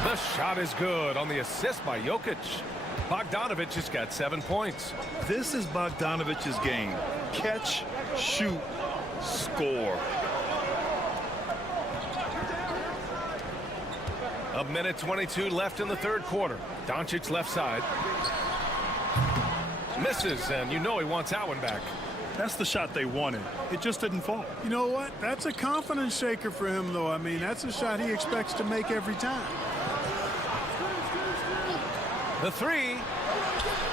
The shot is good on the assist by Jokic. Bogdanovic has got 7 points. This is Bogdanovic's game. Catch, shoot, score. A minute 22 left in the third quarter. Doncic left side. Misses, and you know he wants that one back. That's the shot they wanted. It just didn't fall. You know what? That's a confidence shaker for him, though. I mean, that's a shot he expects to make every time. The 3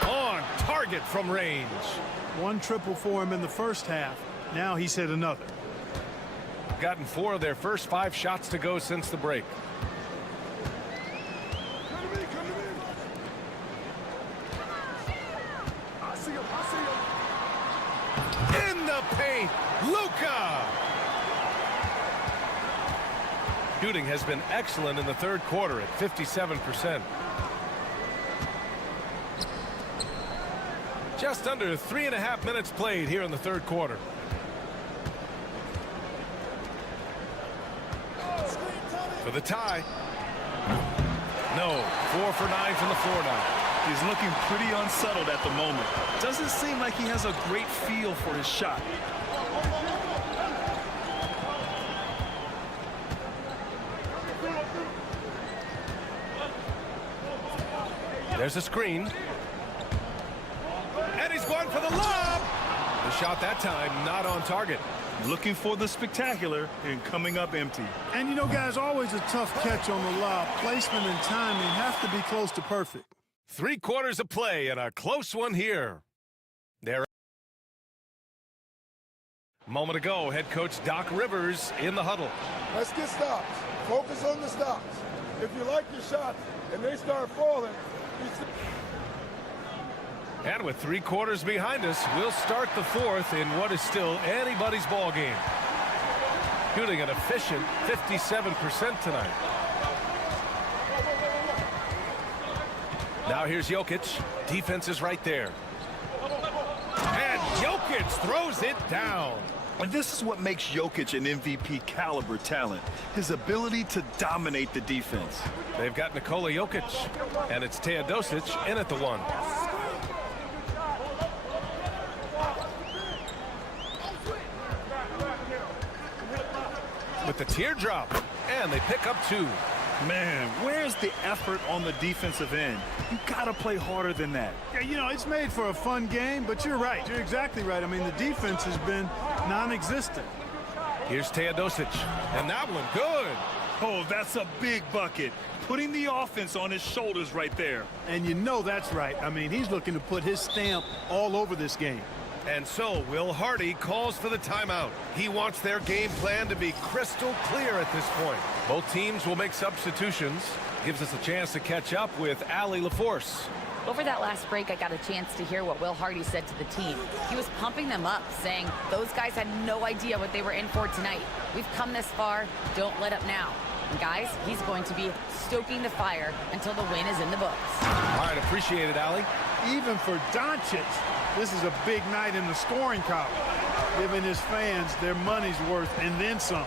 on target from range. 1 triple for him in the first half. Now he's hit another. Gotten 4 of their first 5 shots to go since the break. In the paint, Luka. Shooting has been excellent in the third quarter at 57%. Just under 3.5 minutes played here in the third quarter. For the tie. No, 4 for 9 from the floor now. He's looking pretty unsettled at the moment. Doesn't seem like he has a great feel for his shot. There's a screen. And he's going for the lob. The shot that time not on target. Looking for the spectacular and coming up empty. And you know, guys, always a tough catch on the lob. Placement and timing have to be close to perfect. 3 quarters of play and a close one here. There. Moment ago, head coach Doc Rivers in the huddle. Let's get stops. Focus on the stops. If you like your shots and they start falling, and with 3 quarters behind us, we'll start the 4th in what is still anybody's ball game. Shooting an efficient 57% tonight. Now here's Jokic. Defense is right there. And Jokic throws it down. And this is what makes Jokic an MVP caliber talent. His ability to dominate the defense. They've got Nikola Jokic. And it's Teodosic in at the 1. With the teardrop. And they pick up 2. Man, where's the effort on the defensive end? You gotta play harder than that. Yeah, you know, it's made for a fun game, but you're right. You're exactly right. I mean, the defense has been non-existent. Here's Teodosic. And that one good. Oh, that's a big bucket. Putting the offense on his shoulders right there. And you know that's right. I mean, he's looking to put his stamp all over this game. And so Will Hardy calls for the timeout. He wants their game plan to be crystal clear at this point. Both teams will make substitutions. Gives us a chance to catch up with Allie LaForce. Over that last break, I got a chance to hear what Will Hardy said to the team. He was pumping them up, saying those guys had no idea what they were in for tonight. We've come this far. Don't let up now. And guys, he's going to be stoking the fire until the win is in the books. All right, appreciate it, Allie. Even for Doncic, this is a big night in the scoring column, giving his fans their money's worth and then some.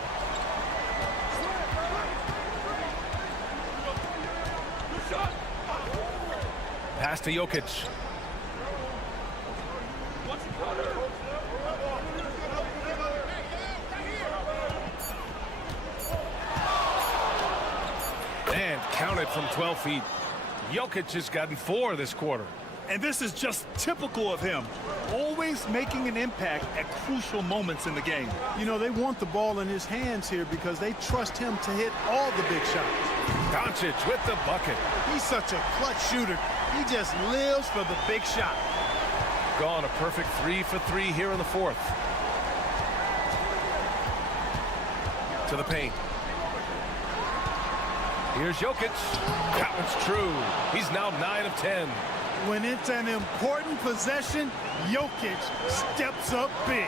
Pass to Jokic. And counted from 12 feet. Jokic has gotten 4 this quarter. And this is just typical of him. Always making an impact at crucial moments in the game. You know, they want the ball in his hands here because they trust him to hit all the big shots. Doncic with the bucket. He's such a clutch shooter. He just lives for the big shot. Gone a perfect 3 for 3 here in the 4th. To the paint. Here's Jokic. That one's true. He's now 9 of 10. When it's an important possession, Jokic steps up big.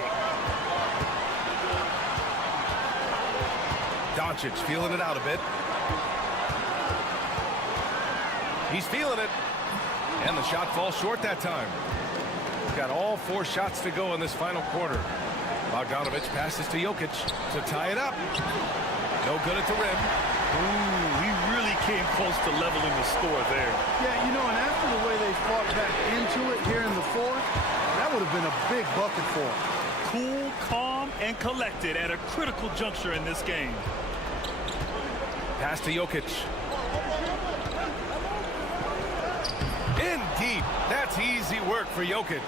Doncic feeling it out a bit. He's feeling it. And the shot falls short that time. Got all 4 shots to go in this final quarter. Bogdanovic passes to Jokic to tie it up. No good at the rim. Ooh, he really came close to leveling the score there. Yeah, you know, and after the way they fought back into it here in the 4th, that would have been a big bucket for him. Cool, calm, and collected at a critical juncture in this game. Pass to Jokic. In deep. That's easy work for Jokic.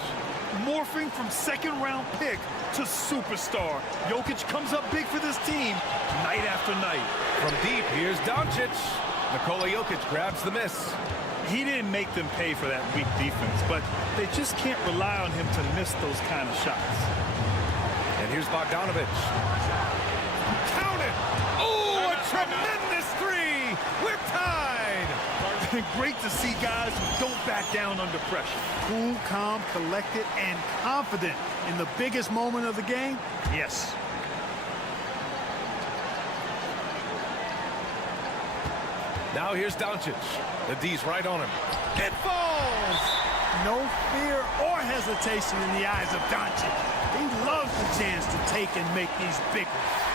Morphing from second-round pick to superstar. Jokic comes up big for this team night after night. From deep, here's Doncic. Nikola Jokic grabs the miss. He didn't make them pay for that weak defense, but they just can't rely on him to miss those kind of shots. And here's Bogdanovic. Count it! Oh, a tremendous 3! We're tied! Great to see guys who don't back down under pressure. Cool, calm, collected, and confident in the biggest moment of the game. Yes. Now here's Doncic. The D's right on him. It falls! No fear or hesitation in the eyes of Doncic. He loves the chance to take and make these big ones.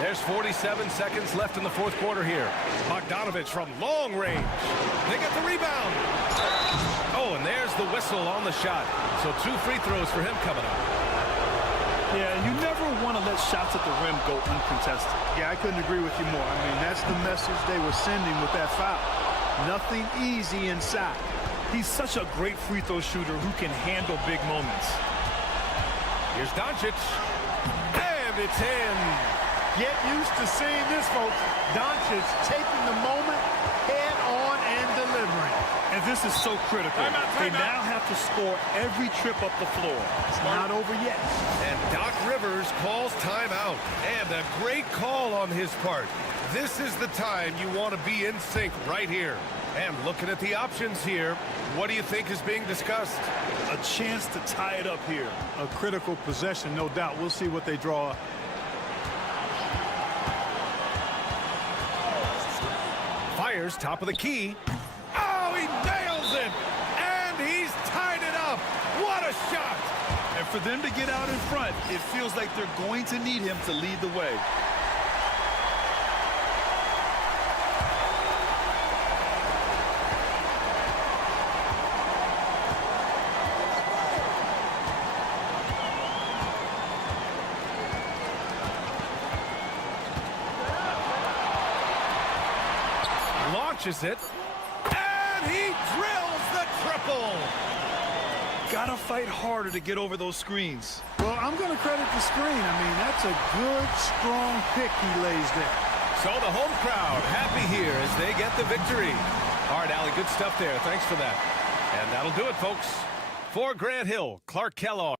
There's 47 seconds left in the 4th quarter here. Bogdanovic from long range. They get the rebound. Oh, and there's the whistle on the shot. So 2 free throws for him coming up. Yeah, and you never want to let shots at the rim go uncontested. Yeah, I couldn't agree with you more. I mean, that's the message they were sending with that foul. Nothing easy inside. He's such a great free throw shooter who can handle big moments. Here's Doncic. And it's in. Get used to seeing this, folks. Doncic taking the moment head on and delivering. And this is so critical. They now have to score every trip up the floor. It's not over yet. And Doc Rivers calls timeout. And a great call on his part. This is the time you want to be in sync right here. And looking at the options here, what do you think is being discussed? A chance to tie it up here. A critical possession, no doubt. We'll see what they draw up. Fires top of the key. Oh, he nails it! And he's tied it up! What a shot! And for them to get out in front, it feels like they're going to need him to lead the way. Launches it, and he drills the triple. Gotta fight harder to get over those screens. Well, I'm going to credit the screen. I mean, that's a good, strong pick he lays there. So the home crowd happy here as they get the victory. All right, Allie, good stuff there. Thanks for that. And that'll do it, folks. For Grant Hill, Clark Kellogg.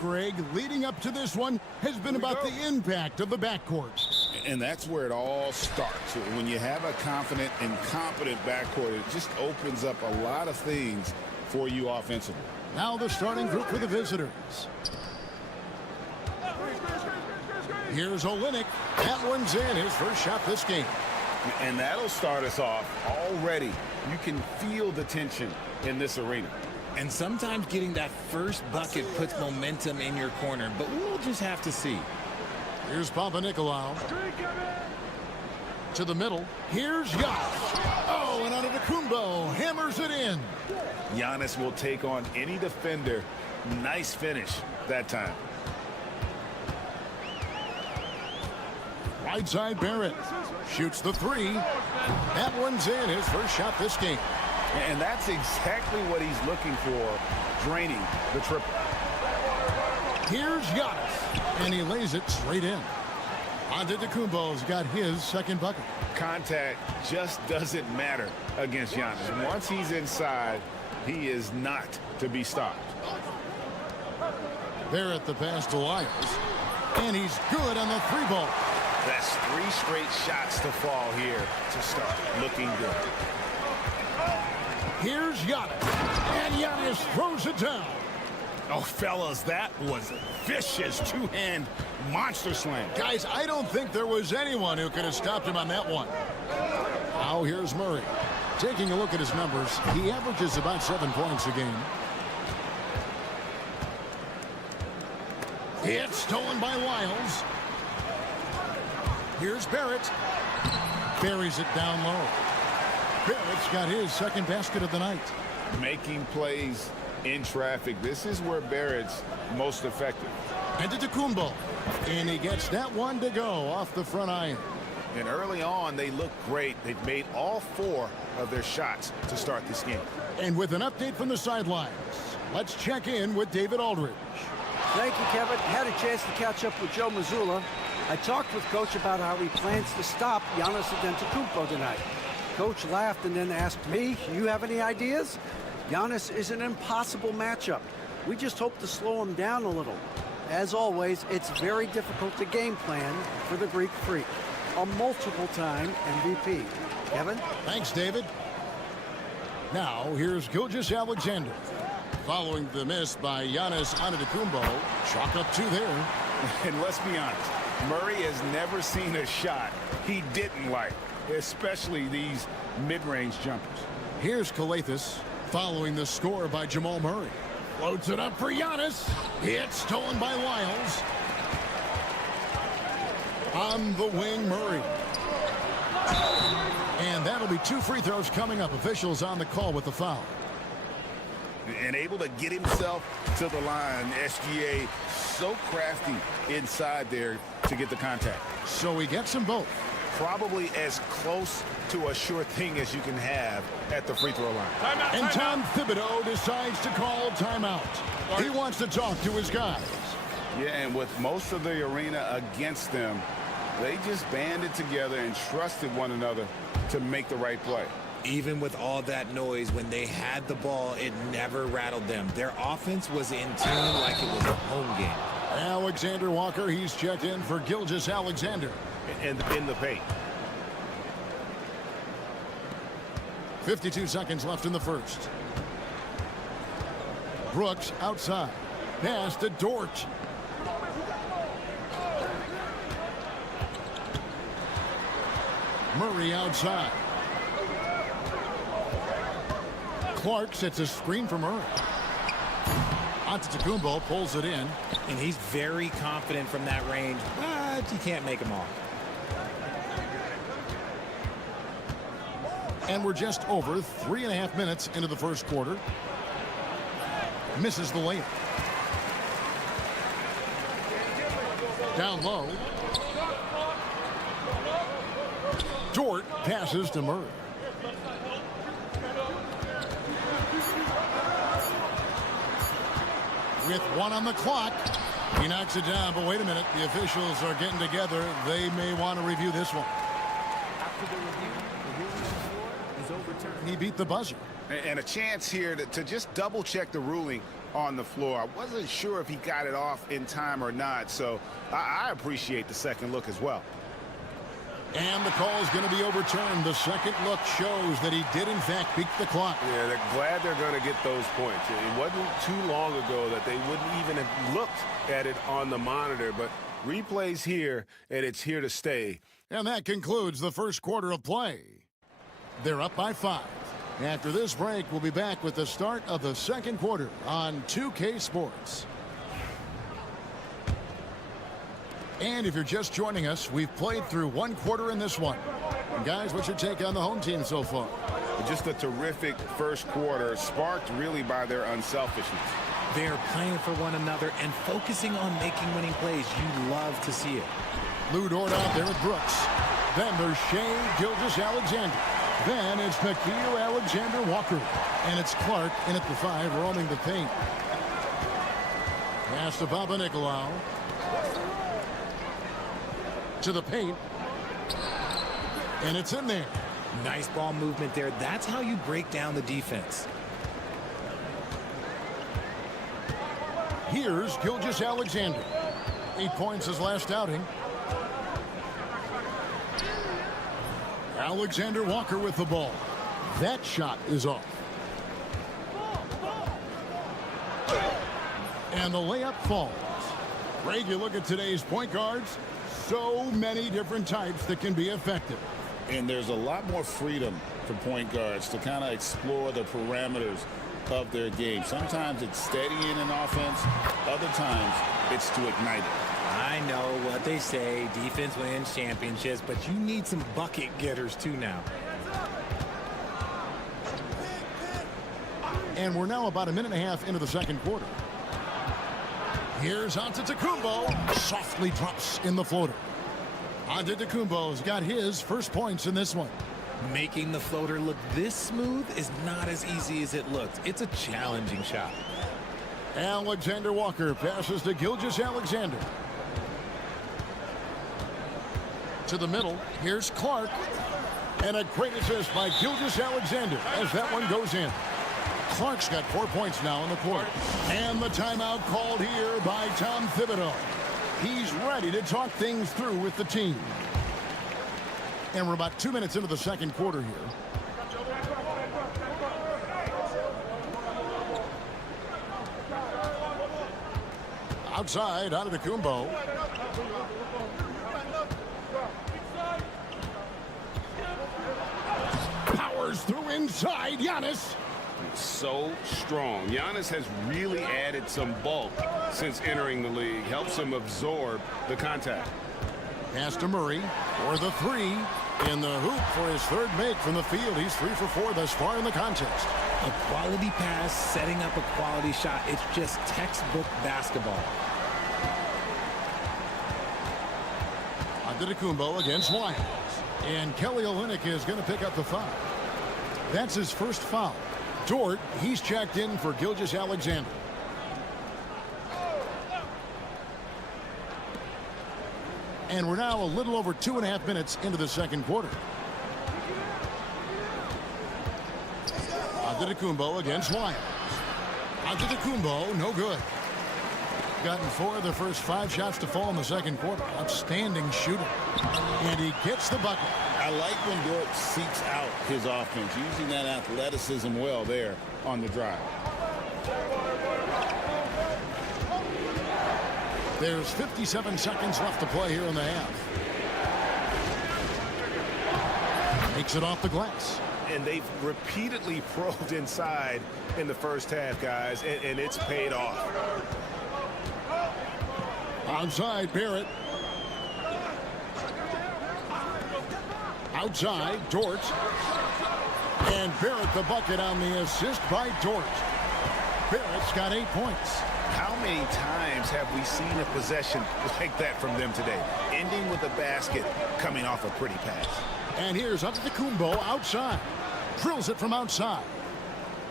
Greg, leading up to this one has been about the impact of the backcourt. And that's where it all starts. When you have a confident and competent backcourt, it just opens up a lot of things for you offensively. Now the starting group for the visitors. Here's Olynyk. That one's in, his first shot this game. And that'll start us off already. You can feel the tension in this arena. And sometimes getting that first bucket puts momentum in your corner, but we'll just have to see. Here's Papanikolaou. To the middle. Here's Giannis. Oh, and Antetokounmpo hammers it in. Giannis will take on any defender. Nice finish that time. Right side Barrett. Shoots the three. That one's in, his first shot this game. And that's exactly what he's looking for, draining the triple. Here's Giannis, and he lays it straight in. Antetokounmpo's got his second bucket. Contact just doesn't matter against Giannis. Once he's inside, he is not to be stopped. Barrett the pass to Lyles, and he's good on the three ball. That's 3 straight shots to fall here to start looking good. Here's Giannis, and Giannis throws it down. Oh, fellas, that was a vicious two-hand monster slam. Guys, I don't think there was anyone who could have stopped him on that one. Now here's Murray. Taking a look at his numbers, he averages about 7 points a game. It's stolen by Lyles. Here's Barrett. Buries it down low. Barrett's got his second basket of the night. Making plays in traffic. This is where Barrett's most effective. Antetokounmpo. And he gets that one to go off the front iron. And early on, they look great. They've made all 4 of their shots to start this game. And with an update from the sidelines, let's check in with David Aldridge. Thank you, Kevin. Had a chance to catch up with Joe Mazzulla. I talked with Coach about how he plans to stop Giannis Antetokounmpo tonight. Coach laughed and then asked me, you have any ideas? Giannis is an impossible matchup. We just hope to slow him down a little. As always, it's very difficult to game plan for the Greek Freak, a multiple-time MVP. Kevin? Thanks, David. Now, here's Gilgeous-Alexander. Following the miss by Giannis Antetokounmpo, chalk up 2 there. And let's be honest, Murray has never seen a shot he didn't like, especially these mid-range jumpers. Here's Calathes, following the score by Jamal Murray. Floats it up for Giannis. It's stolen by Lyles. On the wing, Murray. And that'll be 2 free throws coming up. Officials on the call with the foul. And able to get himself to the line. SGA so crafty inside there to get the contact. So he gets them both. Probably as close to a sure thing as you can have at the free throw line. Timeout, and Tom Thibodeau decides to call timeout. He wants to talk to his guys. Yeah, and with most of the arena against them, they just banded together and trusted one another to make the right play. Even with all that noise, when they had the ball, it never rattled them. Their offense was in tune like it was a home game. Alexander Walker, he's checked in for Gilgeous-Alexander. And in the paint. 52 seconds left in the first. Brooks outside. Pass to Dort. Murray outside. Clark sets a screen for Murray. Antetokounmpo pulls it in. And he's very confident from that range, but you can't make him off. And we're just over 3.5 minutes into the first quarter. Misses the layup. Down low. Dort passes to Murray. With 1 on the clock, he knocks it down. But wait a minute, the officials are getting together. They may want to review this one. After the review, the ruling on the floor is overturned. He beat the buzzer. And a chance here to just double check the ruling on the floor. I wasn't sure if he got it off in time or not, so I appreciate the second look as well. And the call is going to be overturned. The second look shows that he did, in fact, beat the clock. Yeah, they're glad they're going to get those points. It wasn't too long ago that they wouldn't even have looked at it on the monitor, but replays here, and it's here to stay. And that concludes the first quarter of play. They're up by 5. After this break, we'll be back with the start of the second quarter on 2K Sports. And if you're just joining us, we've played through 1 quarter in this one. And guys, what's your take on the home team so far? Just a terrific first quarter, sparked really by their unselfishness. They're playing for one another and focusing on making winning plays. You love to see it. Lou Dort out there with Brooks. Then there's Shea Gilgeous-Alexander. Then it's Nickeil Alexander-Walker. And it's Clark in at the 5, roaming the paint. Pass to Papa Nicolau. To the paint. And it's in there. Nice ball movement there. That's how you break down the defense. Here's Gilgeous-Alexander. 8 points his last outing. Alexander Walker with the ball. That shot is off. And the layup falls. Greg, you look at today's point guards. So many different types that can be effective. And there's a lot more freedom for point guards to kind of explore the parameters of their game. Sometimes it's steadying an offense. Other times it's to ignite it. I know what they say, defense wins championships, but you need some bucket getters too now. And we're now about 1.5 minutes into the second quarter. Here's Antetokounmpo. Softly drops in the floater. Antetokounmpo's got his first points in this one. Making the floater look this smooth is not as easy as it looks. It's a challenging shot. Alexander Walker passes to Gilgeous-Alexander. To the middle. Here's Clark. And a great assist by Gilgeous-Alexander as that one goes in. Clark's got 4 points now in the quarter. And the timeout called here by Tom Thibodeau. He's ready to talk things through with the team. And we're about 2 minutes into the second quarter here. Outside, Antetokounmpo. Powers through inside, Giannis. So strong. Giannis has really added some bulk since entering the league. Helps him absorb the contact. Pass to Murray for the three. In the hoop for his third make from the field. He's 3 for 4 thus far in the contest. A quality pass, setting up a quality shot. It's just textbook basketball. Antetokounmpo against Wiles. And Kelly Olynyk is going to pick up the foul. That's his first foul. Dort, he's checked in for Gilgeous-Alexander. And we're now a little over 2.5 minutes into the second quarter. Antetokounmpo against Wiles. Antetokounmpo, no good. Gotten 4 of the first 5 shots to fall in the second quarter. Outstanding shooter. And he gets the bucket. I like when Dort seeks out his offense, using that athleticism well there on the drive. There's 57 seconds left to play here in the half. Makes it off the glass. And they've repeatedly probed inside in the first half, guys, and it's paid off. Outside, Barrett. Outside, Dort. And Barrett the bucket on the assist by Dort. Barrett's got 8 points. How many times have we seen a possession like that from them today? Ending with a basket, coming off a pretty pass. And here's Antetokounmpo outside. Drills it from outside.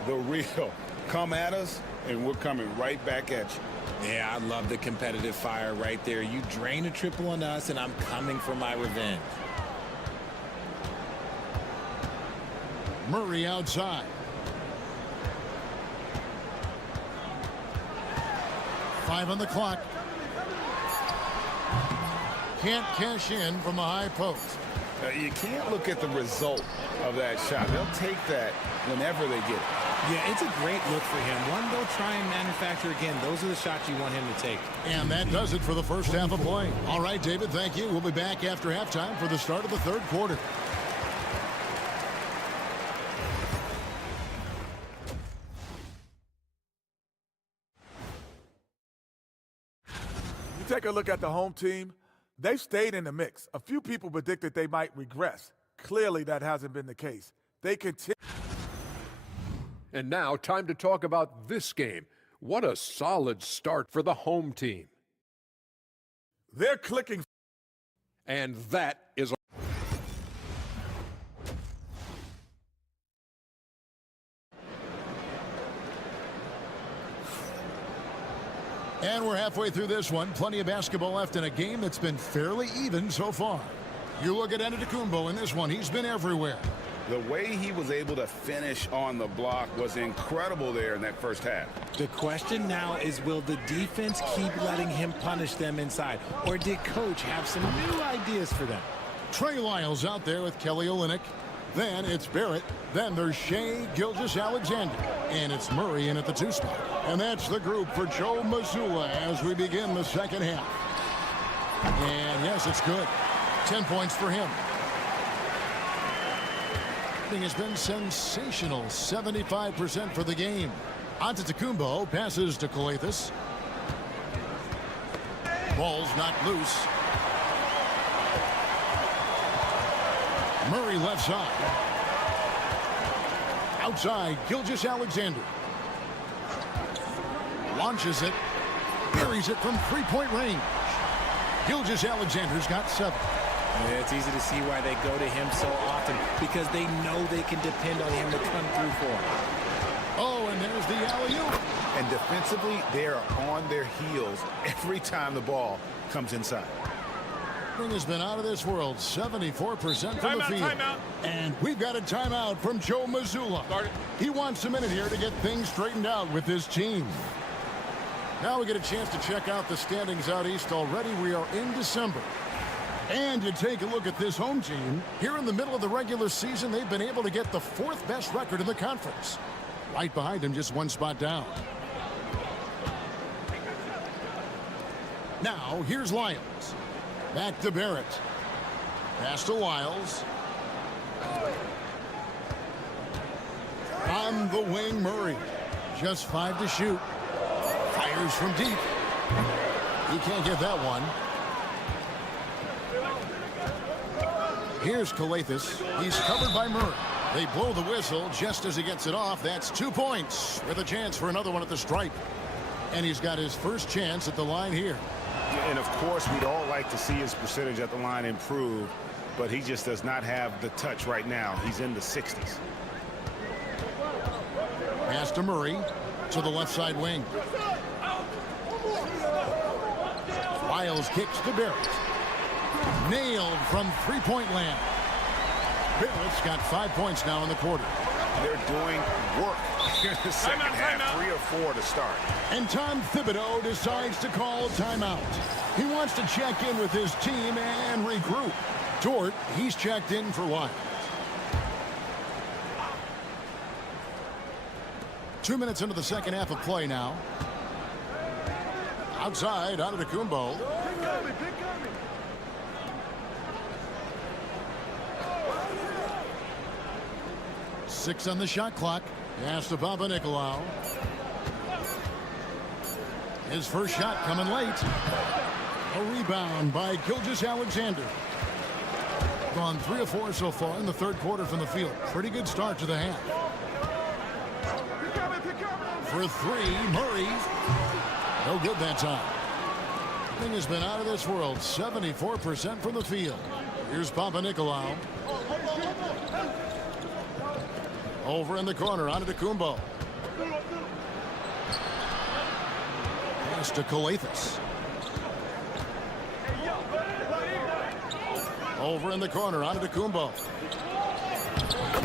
The real. Come at us, and we're coming right back at you. Yeah, I love the competitive fire right there. You drain a triple on us, and I'm coming for my revenge. Murray outside. Five on the clock. Can't cash in from the high post. You can't look at the result of that shot. They'll take that whenever they get it. Yeah, it's a great look for him. One they'll try and manufacture again. Those are the shots you want him to take. And that does it for the first half of play. All right, David, thank you. We'll be back after halftime for the start of the third quarter. You take a look at the home team. They've stayed in the mix. A few people predicted they might regress. Clearly, that hasn't been the case. They continue. And now, time to talk about this game. What a solid start for the home team. They're clicking. And that is And we're halfway through this one. Plenty of basketball left in a game that's been fairly even so far. You look at Antetokounmpo in this one. He's been everywhere. The way he was able to finish on the block was incredible there in that first half. The question now is, will the defense keep letting him punish them inside? Or did Coach have some new ideas for them? Trey Lyles out there with Kelly Olynyk. Then it's Barrett. Then there's Shai Gilgeous-Alexander. And it's Murray in at the 2 spot. And that's the group for Joe Mazzulla as we begin the second half. And yes, it's good. 10 points for him. Has been sensational. 75% for the game. Antetokounmpo passes to Coathis. Ball's not loose. Murray left side. Outside, Gilgeous-Alexander. Launches it. Buries it from 3-point range. Gilgeous-Alexander's got 7. Yeah, it's easy to see why they go to him so often, because they know they can depend on him to come through for them. Oh, and there's the alley-oop. And defensively, they are on their heels every time the ball comes inside. Has been out of this world. 74% from the field. Timeout. And we've got a timeout from Joe Mazzulla. He wants a minute here to get things straightened out with his team. Now we get a chance to check out the standings out east. Already we are in December. And you take a look at this home team. Here in the middle of the regular season, they've been able to get the 4th best record in the conference. Right behind them, just 1 spot down. Now, here's Lyles. Back to Barrett. Pass to Lyles. On the wing, Murray. Just 5 to shoot. Fires from deep. He can't get that one. Here's Calathis. He's covered by Murray. They blow the whistle just as he gets it off. That's 2 points with a chance for another one at the stripe. And he's got his first chance at the line here. And of course, we'd all like to see his percentage at the line improve, but he just does not have the touch right now. He's in the 60s. Pass to Murray to the left side wing. Wiles kicks to Barrett. Nailed from three-point land. Barrett's got 5 points now in the quarter. They're doing work in the second half, 3 or 4 to start. And Tom Thibodeau decides to call timeout. He wants to check in with his team and regroup. Dort, he's checked in for what? 2 minutes into the second half of play now. Outside, Antetokounmpo. 6 on the shot clock. Pass to Papanikolaou. His first shot coming late. A rebound by Gilgeous-Alexander. Gone 3 of 4 so far in the third quarter from the field. Pretty good start to the half. For 3, Murray. No good that time. Thing has been out of this world. 74% from the field. Here's Papanikolaou. Over in the corner, Antetokounmpo. Pass to Calathis. Over in the corner, Antetokounmpo.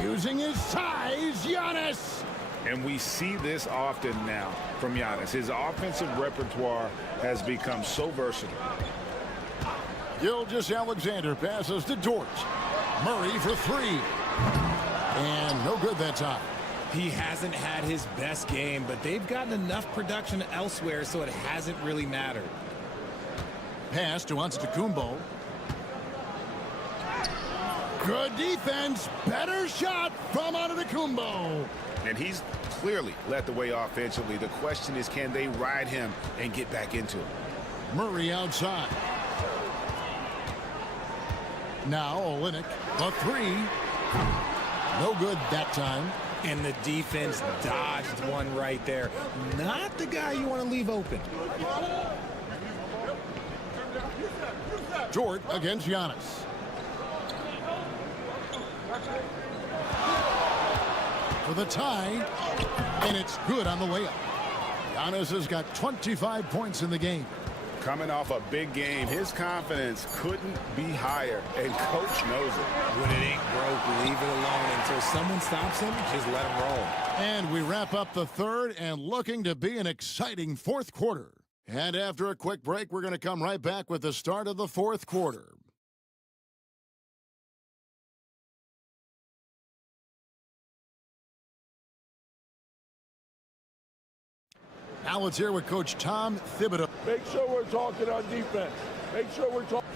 Using his size, Giannis. And we see this often now from Giannis. His offensive repertoire has become so versatile. Gilgeous-Alexander passes to Dort. Murray for 3. And no good that time. He hasn't had his best game, but they've gotten enough production elsewhere, so it hasn't really mattered. Pass to Antetokounmpo. Good defense. Better shot from Antetokounmpo. And he's clearly led the way offensively. The question is, can they ride him and get back into it? Murray outside. Now Olynyk, a 3. No good that time. And the defense dodged one right there. Not the guy you want to leave open. Dort against Giannis. For the tie, and it's good on the layup. Giannis has got 25 points in the game. Coming off a big game, his confidence couldn't be higher, and coach knows it. When it ain't broke, leave it alone until someone stops him. Just let him roll. And we wrap up the third and looking to be an exciting fourth quarter. And after a quick break, we're going to come right back with the start of the fourth quarter. Now let's hear with Coach Tom Thibodeau. Make sure we're talking on defense. Make sure we're talking.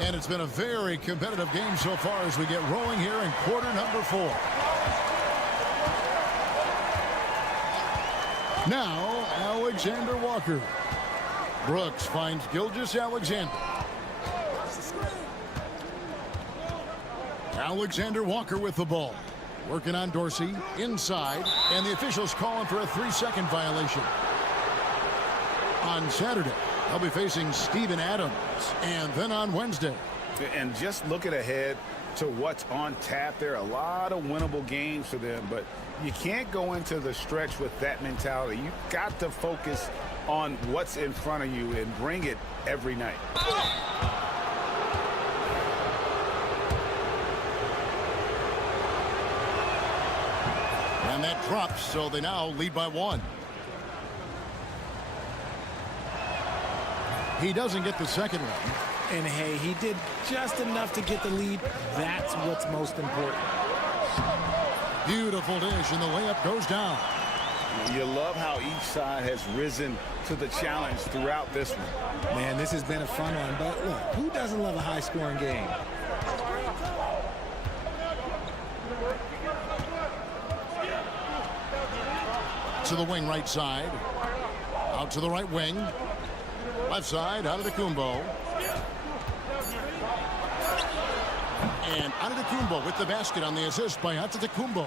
And it's been a very competitive game so far as we get rolling here in quarter number 4. Now, Alexander Walker. Brooks finds Gilgeous-Alexander. Alexander Walker with the ball. Working on Dorsey, inside, and the officials calling for a 3-second violation. On Saturday, they'll be facing Steven Adams, and then on Wednesday. And just looking ahead to what's on tap, there are a lot of winnable games for them, but you can't go into the stretch with that mentality. You've got to focus on what's in front of you and bring it every night. And that drops, so they now lead by 1. He doesn't get the second one. And hey, he did just enough to get the lead. That's what's most important. Beautiful dish, and the layup goes down. You love how each side has risen to the challenge throughout this one. Man, this has been a fun one, but look, who doesn't love a high-scoring game? To the wing right side. Out to the right wing. Left side, Antetokounmpo. And Antetokounmpo with the basket on the assist by Antetokounmpo.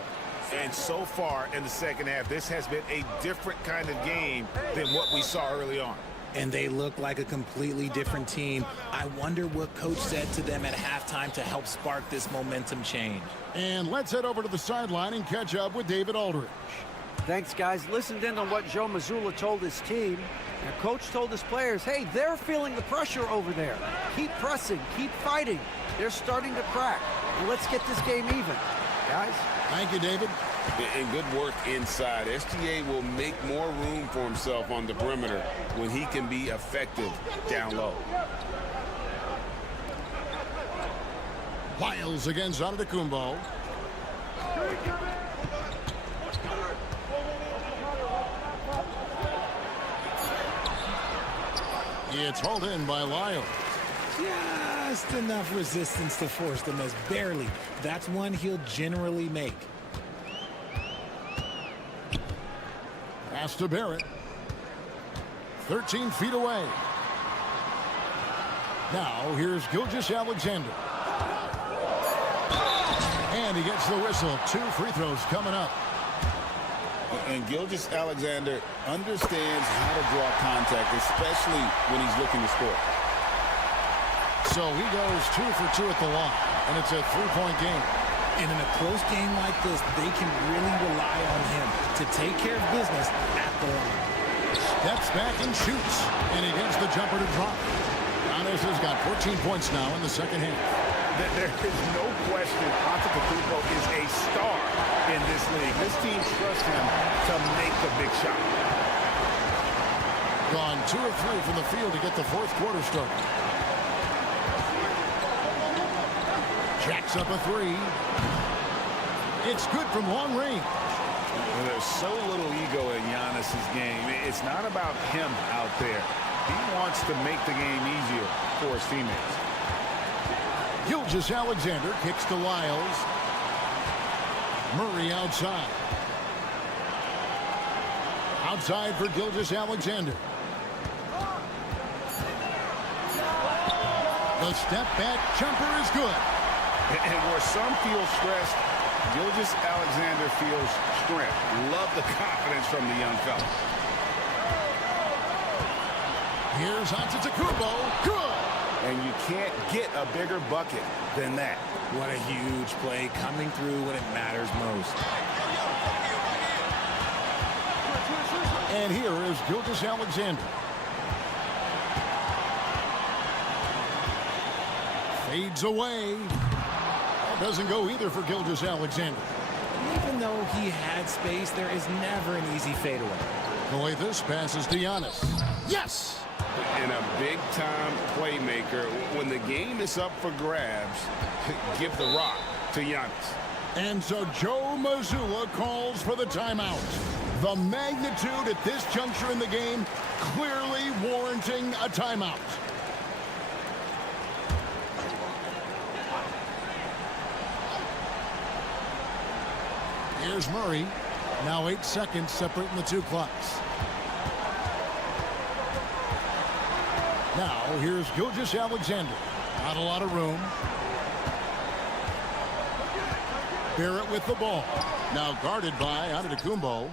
And so far in the second half, this has been a different kind of game than what we saw early on. And they look like a completely different team. I wonder what coach said to them at halftime to help spark this momentum change. And let's head over to the sideline and catch up with David Aldridge. Thanks, guys. Listened in on what Joe Mazzulla told his team. And Coach told his players, hey, they're feeling the pressure over there. Keep pressing, keep fighting. They're starting to crack. And let's get this game even, guys. Thank you, David. And good work inside. SGA will make more room for himself on the perimeter when he can be effective down low. Lyles against Antetokounmpo. It's hauled in by Lyles. Just enough resistance to force the miss. Barely. That's one he'll generally make. Pass to Barrett. 13 feet away. Now here's Gilgeous-Alexander. And he gets the whistle. 2 free throws coming up. And Gilgeous-Alexander understands how to draw contact, especially when he's looking to score. So he goes 2 for 2 at the line, and it's a 3-point game. And in a close game like this, they can really rely on him to take care of business at the line. Steps back and shoots, and he gets the jumper to drop. Giannis has got 14 points now in the second half. There is no question Antetokounmpo is a star in this league. This team trusts him to make the big shot. Gone 2 of 3 from the field to get the fourth quarter started. Jacks up a 3. It's good from long range. There's so little ego in Giannis's game. It's not about him out there. He wants to make the game easier for his teammates. Gilgeous-Alexander kicks to Lyles. Murray outside. Outside for Gilgeous-Alexander. The step back jumper is good. And where some feel stressed, Gilgeous-Alexander feels strength. Love the confidence from the young fella. Here's Antetokounmpo. Good. And you can't get a bigger bucket than that. What a huge play, coming through when it matters most. And here is Gilgeous-Alexander. Fades away. That doesn't go either for Gilgeous-Alexander. Even though he had space, there is never an easy fadeaway. The way this passes to Giannis. Yes! And a big-time playmaker. When the game is up for grabs, give the rock to Giannis. And so Joe Mazzulla calls for the timeout. The magnitude at this juncture in the game clearly warranting a timeout. Here's Murray. Now 8 seconds separating the two clocks. Now here's Gilgeous-Alexander. Not a lot of room. Barrett with the ball. Now guarded by Antetokounmpo.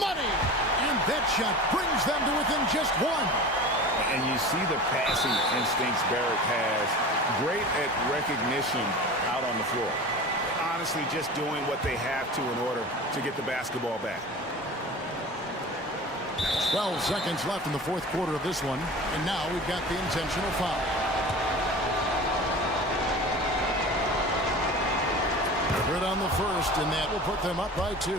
Money! And that shot brings them to within just 1. And you see the passing instincts Barrett has. Great at recognition out on the floor. Honestly, just doing what they have to in order to get the basketball back. 12 seconds left in the fourth quarter of this one. And now we've got the intentional foul. Good on the first, and that will put them up by 2.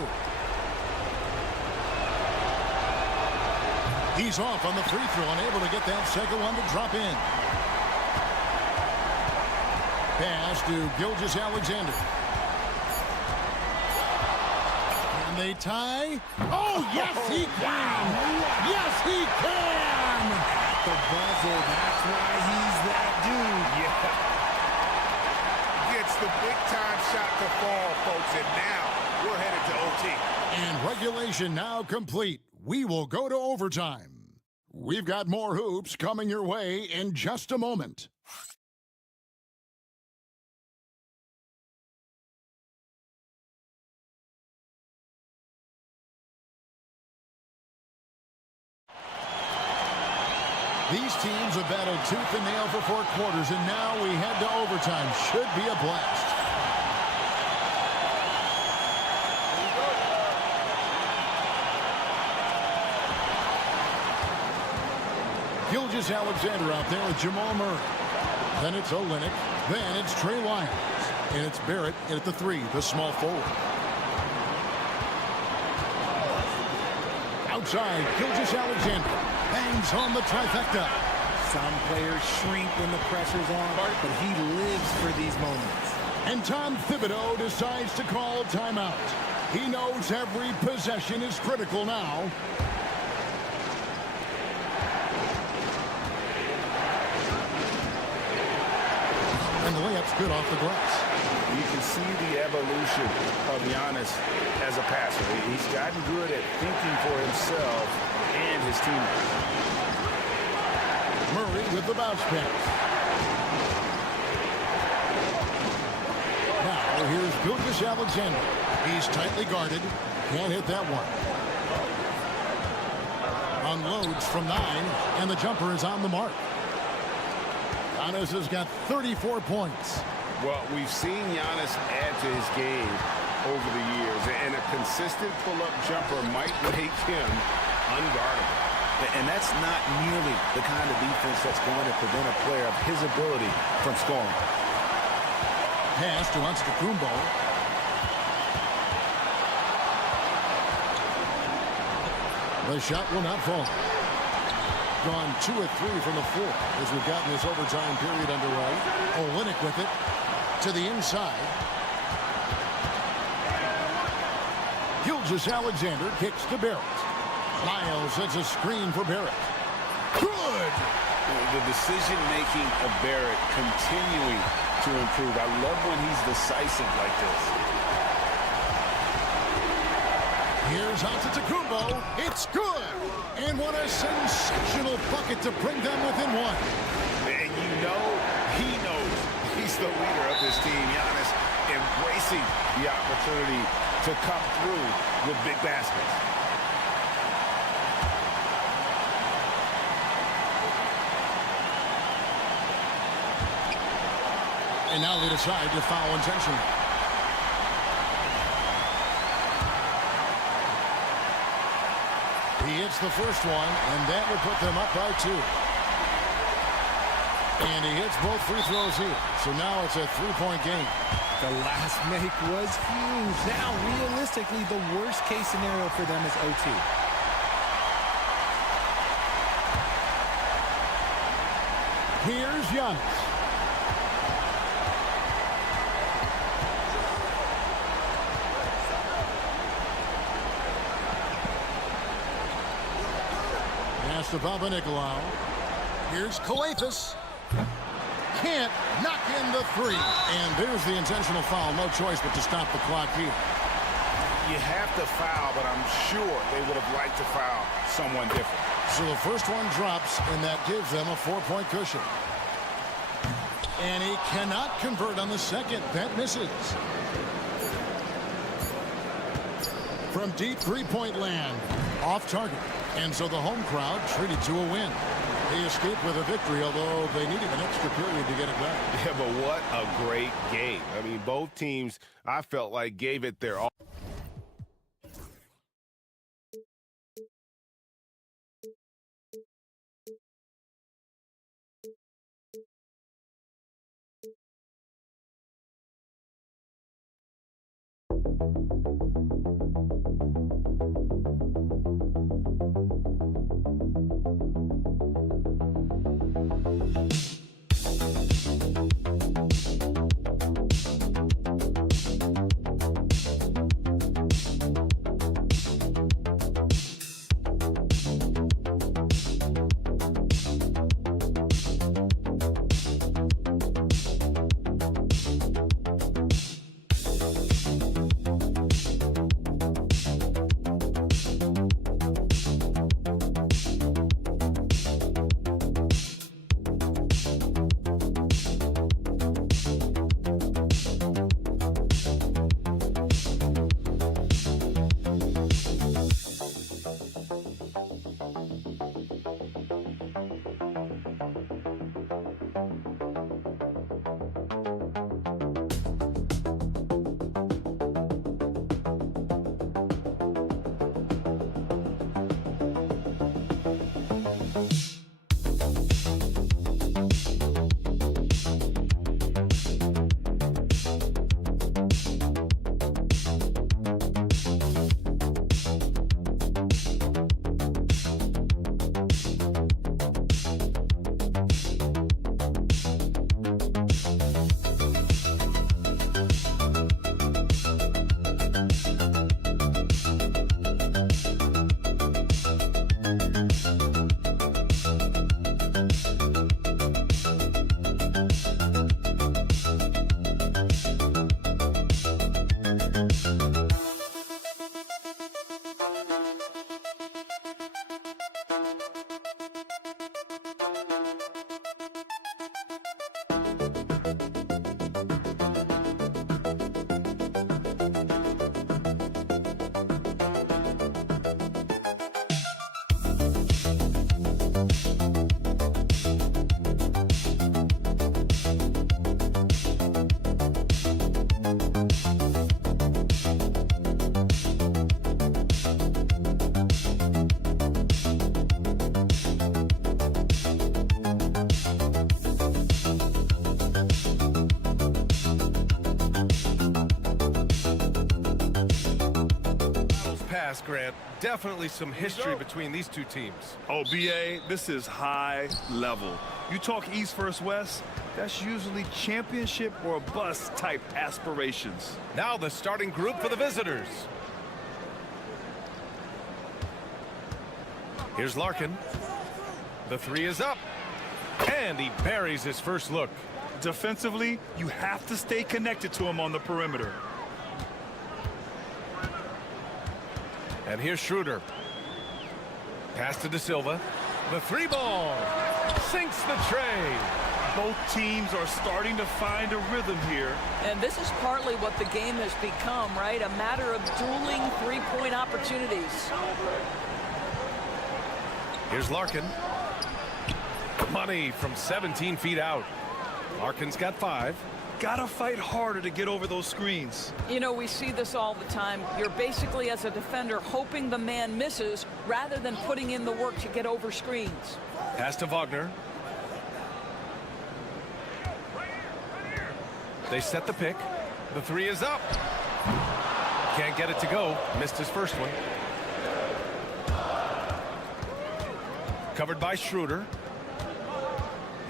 He's off on the free throw, unable to get that second one to drop in. Pass to Gilgeous-Alexander. Can they tie? Oh, yes, he can! Yes, he can! At the buzzer, that's why he's that dude. Yeah. Gets the big-time shot to fall, folks, and now we're headed to OT. And regulation now complete. We will go to overtime. We've got more hoops coming your way in just a moment. These teams have battled tooth and nail for 4 quarters, and now we head to overtime. Should be a blast. Gilgeous-Alexander out there with Jamal Murray. Then it's Olynyk. Then it's Trey Lyons. And it's Barrett at the 3, the small forward. Outside, Gilgeous-Alexander bangs home the trifecta. Some players shrink when the pressure's on, but he lives for these moments. And Tom Thibodeau decides to call timeout. He knows every possession is critical now. And the layup's good off the glass. You can see the evolution of Giannis as a passer. He's gotten good at thinking for himself and his teammates. Murray with the bounce pass. Now here's Gilgeous-Alexander. He's tightly guarded. Can't hit that one. Unloads from 9, and the jumper is on the mark. Giannis has got 34 points. Well, we've seen Giannis add to his game over the years, and a consistent pull-up jumper might make him unguardable. And that's not nearly the kind of defense that's going to prevent a player of his ability from scoring. Pass to Antetokounmpo. The shot will not fall. Gone 2 of 3 from the floor as we've gotten this overtime period underway. Olynyk with it to the inside. Gilgeous-Alexander kicks to Barrett. Lyles sets a screen for Barrett. Good! The decision-making of Barrett continuing to improve. I love when he's decisive like this. Here's Antetokounmpo. It's good! And what a sensational bucket to bring them within 1. And you know he knows he's the leader of this team. Giannis embracing the opportunity to come through with big baskets. And now they decide to foul intentionally. He hits the first one, and that would put them up by 2. And he hits both free throws here. So now it's a 3-point game. The last make was huge. Now, realistically, the worst-case scenario for them is OT. Here's Giannis. Pass to Papanikolaou. Here's Kalathis. Can't knock in the 3. And there's the intentional foul. No choice but to stop the clock here. You have to foul, but I'm sure they would have liked to foul someone different. So the first one drops, and that gives them a 4-point cushion. And he cannot convert on the second. That misses. From deep 3-point land. Off target. And so the home crowd treated to a win. They escaped with a victory, although they needed an extra period to get it done. Yeah, but what a great game. I mean, both teams, I felt like, gave it their all. pass, Grant. Definitely some history between these two teams. Oh, BA, this is high level. You talk East versus West, that's usually championship or bust type aspirations. Now the starting group for the visitors. Here's Larkin. The three is up. And he buries his first look. Defensively, you have to stay connected to him on the perimeter. And here's Schroeder. Pass to De Silva. The three ball. Sinks the tray. Both teams are starting to find a rhythm here. And this is partly what the game has become, right? A matter of dueling three-point opportunities. Here's Larkin. Money from 17 feet out. Larkin's got 5. Gotta fight harder to get over those screens. You know, we see this all the time. You're basically, as a defender, hoping the man misses rather than putting in the work to get over screens. Pass to Wagner. They set the pick. The three is up. Can't get it to go. Missed his first one. Covered by Schroeder.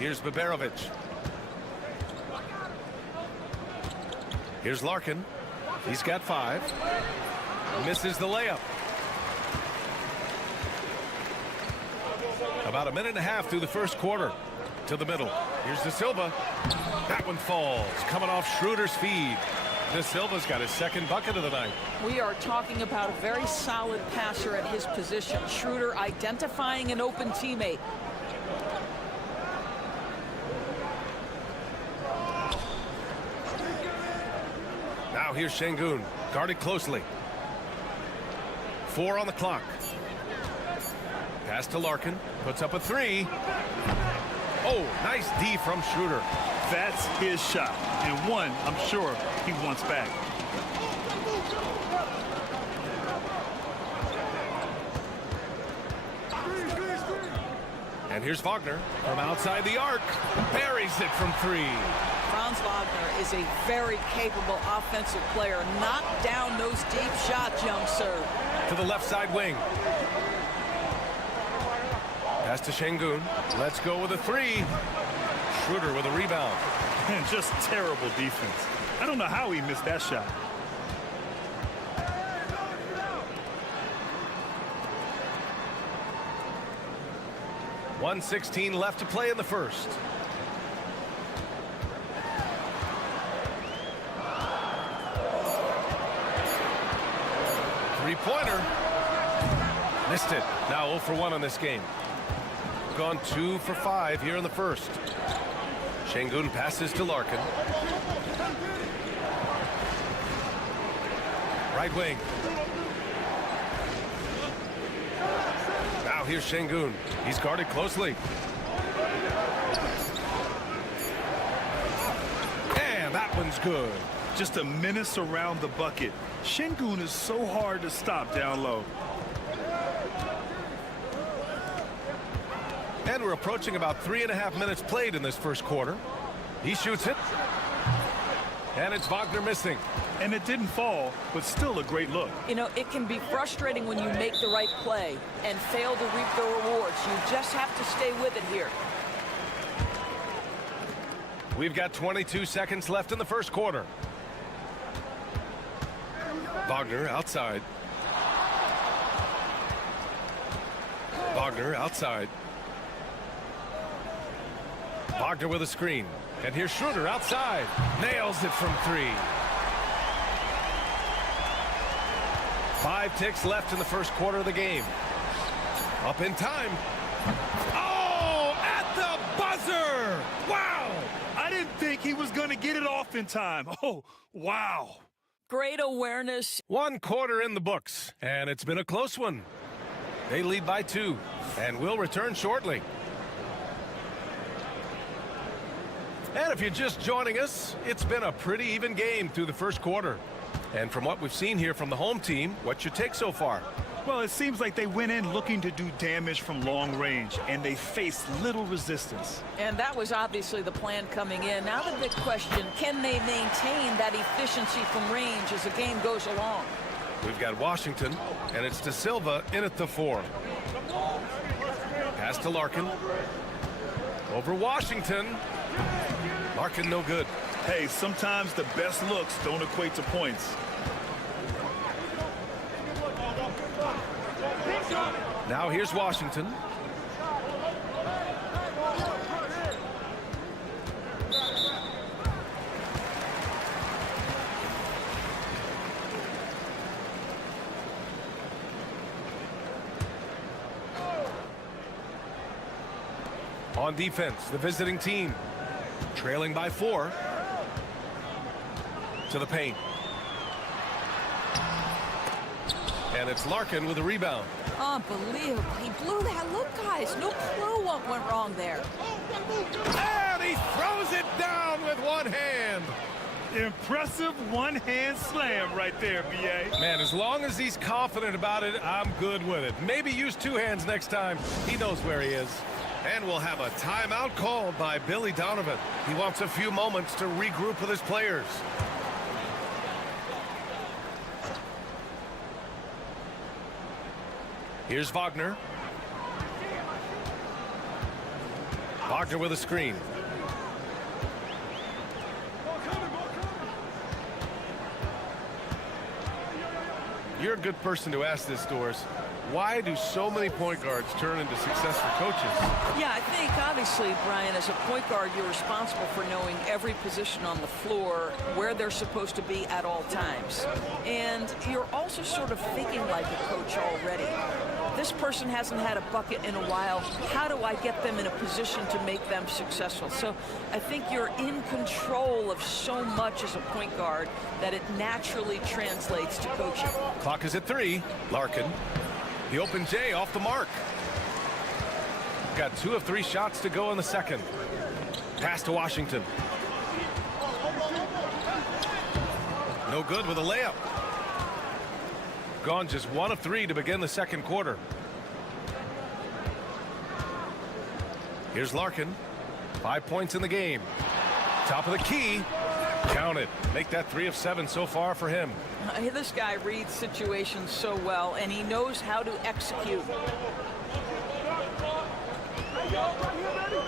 Here's Baberovic. Here's Larkin. He's got 5. Misses the layup. About a minute and a half through the first quarter. To the middle. Here's De Silva. That one falls. Coming off Schroeder's feed. De Silva's got his second bucket of the night. We are talking about a very solid passer at his position. Schroeder identifying an open teammate. Now here's Şengün, guarded closely. 4 on the clock. Pass to Larkin, puts up a 3. Oh, nice D from Schroeder. That's his shot, and one I'm sure he wants back. And here's Wagner from outside the arc. Buries it from 3. Franz Wagner is a very capable offensive player. Knock down those deep shots, young sir. To the left side wing. Pass to Şengün. Let's go with a 3. Schroeder with a rebound. And just terrible defense. I don't know how he missed that shot. .116 left to play in the first. Three-pointer. Missed it. Now 0 for 1 on this game. Gone 2 for 5 here in the first. Şengün passes to Larkin. Right wing. Now here's Şengün. He's guarded closely. And that one's good. Just a menace around the bucket. Şengün is so hard to stop down low. And we're approaching about 3.5 minutes played in this first quarter. He shoots it. And it's Wagner missing. And it didn't fall, but still a great look. You know, it can be frustrating when you make the right play and fail to reap the rewards. You just have to stay with it here. We've got 22 seconds left in the first quarter. Wagner outside. Wagner outside. Wagner with a screen. And here's Schroeder outside. Nails it from 3. 5 ticks left in the first quarter of the game. Up in time. Oh, at the buzzer! Wow! I didn't think he was going to get it off in time. Oh, wow. Great awareness. 1 quarter in the books, and it's been a close one. They lead by 2, and will return shortly. And if you're just joining us, it's been a pretty even game through the first quarter. And from what we've seen here from the home team, what's your take so far? Well, it seems like they went in looking to do damage from long range, and they faced little resistance. And that was obviously the plan coming in. Now the big question, can they maintain that efficiency from range as the game goes along? We've got Washington, and it's De Silva in at the 4. Pass to Larkin. Over Washington. Larkin no good. Hey, sometimes the best looks don't equate to points. Now here's Washington. On defense, the visiting team trailing by 4 to the paint. And it's Larkin with a rebound. Unbelievable. He blew that. Look, guys, no clue what went wrong there. And he throws it down with one hand. Impressive one-hand slam right there, B.A. Man, as long as he's confident about it, I'm good with it. Maybe use 2 hands next time. He knows where he is. And we'll have a timeout called by Billy Donovan. He wants a few moments to regroup with his players. Here's Wagner. Wagner with a screen. You're a good person to ask this, Doris. Why do so many point guards turn into successful coaches? Yeah, I think obviously, Brian, as a point guard, you're responsible for knowing every position on the floor, where they're supposed to be at all times. And you're also sort of thinking like a coach already. This person hasn't had a bucket in a while. How do I get them in a position to make them successful? So I think you're in control of so much as a point guard that it naturally translates to coaching. Clock is at 3. Larkin. The open J off the mark. Got 2 of 3 shots to go in the second. Pass to Washington. No good with a layup. Gone just 1 of 3 to begin the second quarter. Here's Larkin. 5 points in the game. Top of the key. Count it. Make that 3 of 7 so far for him. This guy reads situations so well, and he knows how to execute.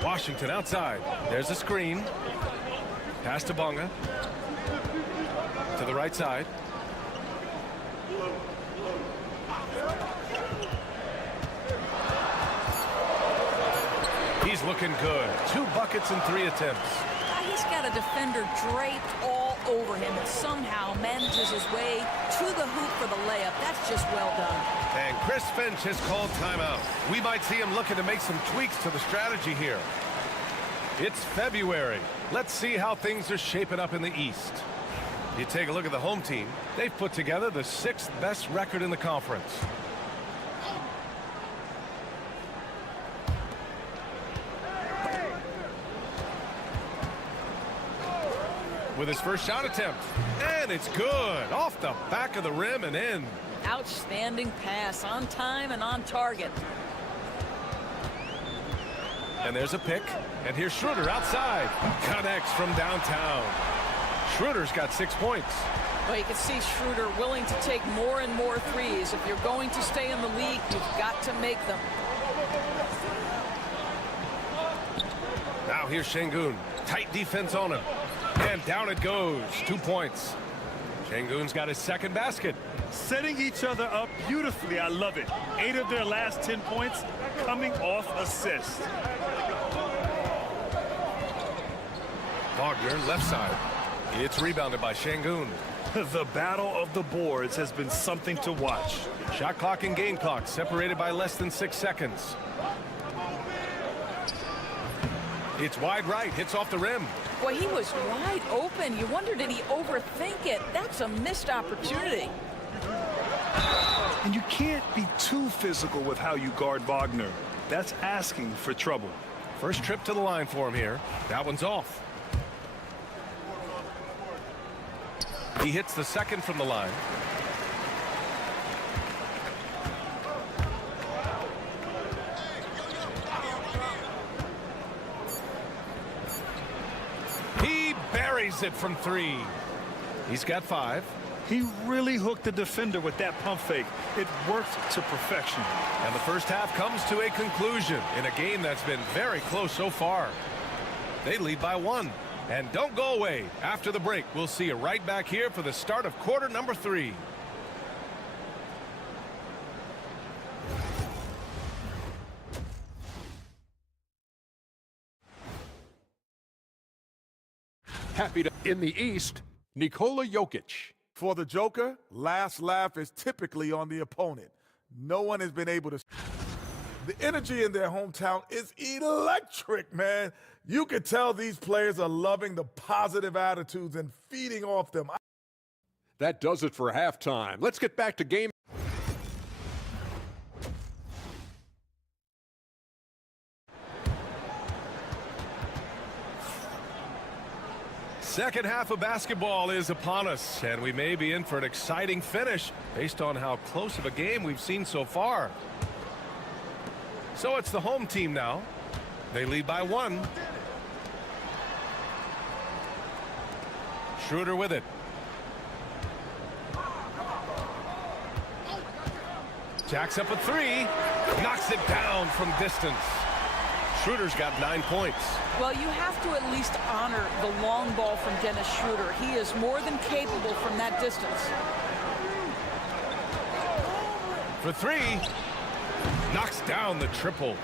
Washington outside. There's a screen. Pass to Bonga. To the right side. He's looking good. 2 buckets in 3 attempts. He's got a defender draped all over him and somehow manages his way to the hoop for the layup. That's just well done. And Chris Finch has called timeout. We might see him looking to make some tweaks to the strategy here. It's February. Let's see how things are shaping up in the East. You take a look at the home team. They've put together the 6th best record in the conference. With his first shot attempt. And it's good. Off the back of the rim and in. Outstanding pass, on time and on target. And there's a pick. And here's Schroeder outside. Connects from downtown. Schroeder's got 6 points. Well, you can see Schroeder willing to take more and more threes. If you're going to stay in the league, you've got to make them. Now here's Şengün. Tight defense on him. And down it goes. 2 points. Şengün's got his second basket. Setting each other up beautifully. I love it. 8 of their last 10 points coming off assists. Wagner left side. It's rebounded by Şengün. The battle of the boards has been something to watch. Shot clock and game clock separated by less than 6 seconds. It's wide right. Hits off the rim. Boy, he was wide open. You wonder, did he overthink it? That's a missed opportunity. And you can't be too physical with how you guard Wagner. That's asking for trouble. First trip to the line for him here. That one's off. He hits the second from the line. He buries it from 3. He's got 5. He really hooked the defender with that pump fake. It worked to perfection. And the first half comes to a conclusion in a game that's been very close so far. They lead by 1. And don't go away. After the break, we'll see you right back here for the start of quarter number 3. Happy to in the East, Nikola Jokic. For the Joker, last laugh is typically on the opponent. No one has been able to... The energy in their hometown is electric, man. You can tell these players are loving the positive attitudes and feeding off them. That does it for halftime. Let's get back to game. Second half of basketball is upon us, and we may be in for an exciting finish based on how close of a game we've seen so far. So it's the home team now. They lead by 1. Schroeder with it. Jacks up a 3. Knocks it down from distance. Schroeder's got 9 points. Well, you have to at least honor the long ball from Dennis Schroeder. He is more than capable from that distance. For 3. Knocks down the triple.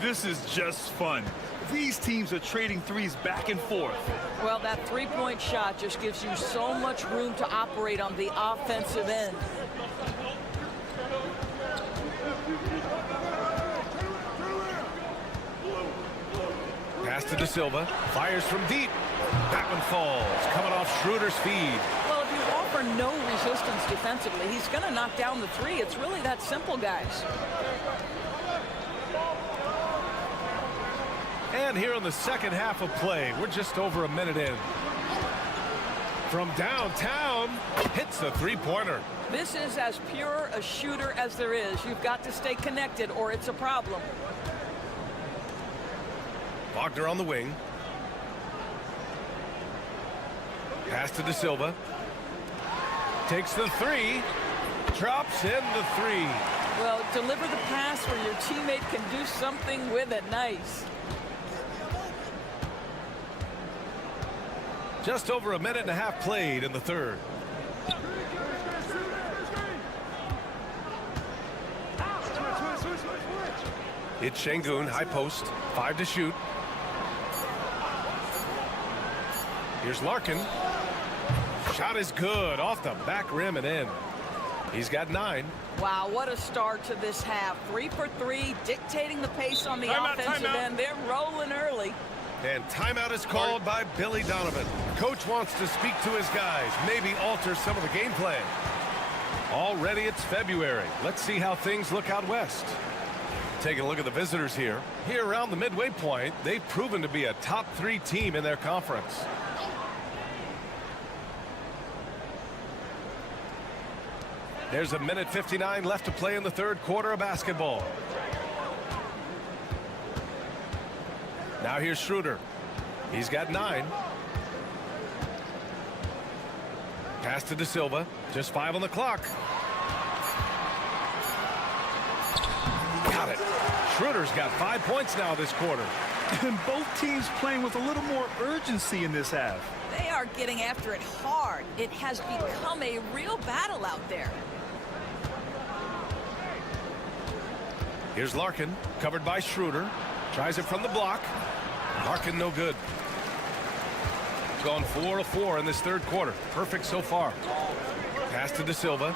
This is just fun. These teams are trading threes back and forth. Well, that three-point shot just gives you so much room to operate on the offensive end. Pass to De Silva. Fires from deep. That one falls. Coming off Schroeder's feed. Well, if you offer no resistance defensively, he's going to knock down the 3. It's really that simple, guys. And here in the second half of play, we're just over a minute in. From downtown, hits a three-pointer. This is as pure a shooter as there is. You've got to stay connected or it's a problem. Wagner on the wing. Pass to De Silva. Takes the 3. Drops in the 3. Well, deliver the pass where your teammate can do something with it. Nice. Just over a minute and a half played in the third. It's Şengün, high post, 5 to shoot. Here's Larkin. Shot is good, off the back rim and in. He's got 9. Wow, what a start to this half. 3 for 3, dictating the pace on the offensive end. They're rolling early. And timeout is called by Billy Donovan. Coach wants to speak to his guys, maybe alter some of the game plan. Already it's February. Let's see how things look out west. Taking a look at the visitors here. Here around the midway point, they've proven to be a top 3 team in their conference. There's a minute 59 left to play in the third quarter of basketball. Now here's Schroeder. He's got 9. Pass to De Silva. Just 5 on the clock. Got it. Schroeder's got 5 points now this quarter. And both teams playing with a little more urgency in this half. They are getting after it hard. It has become a real battle out there. Here's Larkin, covered by Schroeder. Tries it from the block. Larkin no good. Gone 4 of 4 in this third quarter. Perfect so far. Pass to De Silva.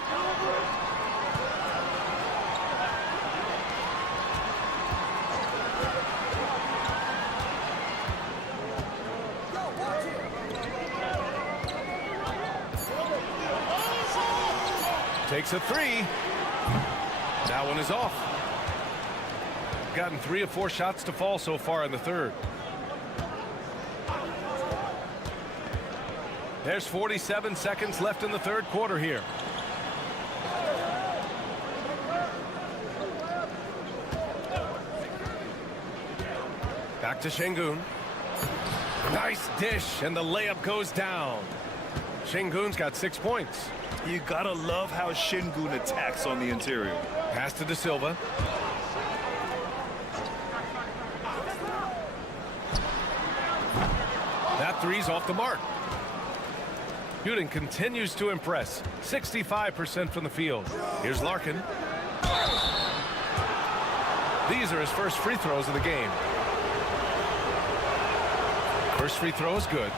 Takes a 3. That one is off. Gotten 3 of 4 shots to fall so far in the third. There's 47 seconds left in the third quarter here. Back to Şengün. Nice dish, and the layup goes down. Şengün's got 6 points. You gotta love how Şengün attacks on the interior. Pass to De Silva. That three's off the mark. Shooting continues to impress. 65% from the field. Here's Larkin. These are his first free throws of the game. First free throw is good.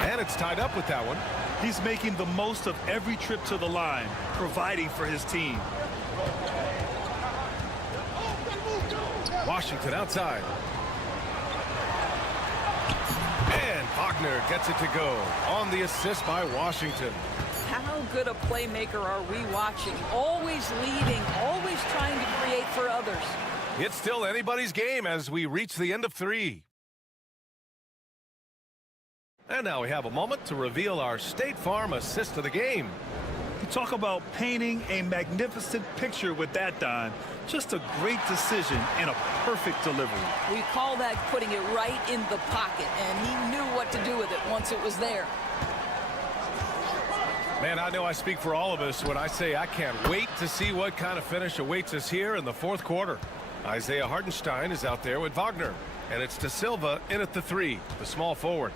And it's tied up with that one. He's making the most of every trip to the line, providing for his team. Washington outside. And Wagner gets it to go on the assist by Washington. How good a playmaker are we watching? Always leading, always trying to create for others. It's still anybody's game as we reach the end of 3. And now we have a moment to reveal our State Farm assist of the game. Talk about painting a magnificent picture with that, Don. Just a great decision and a perfect delivery. We call that putting it right in the pocket, and he knew what to do with it once it was there. Man, I know I speak for all of us when I say I can't wait to see what kind of finish awaits us here in the 4th quarter. Isaiah Hartenstein is out there with Wagner, and it's De Silva in at the 3, the small forward.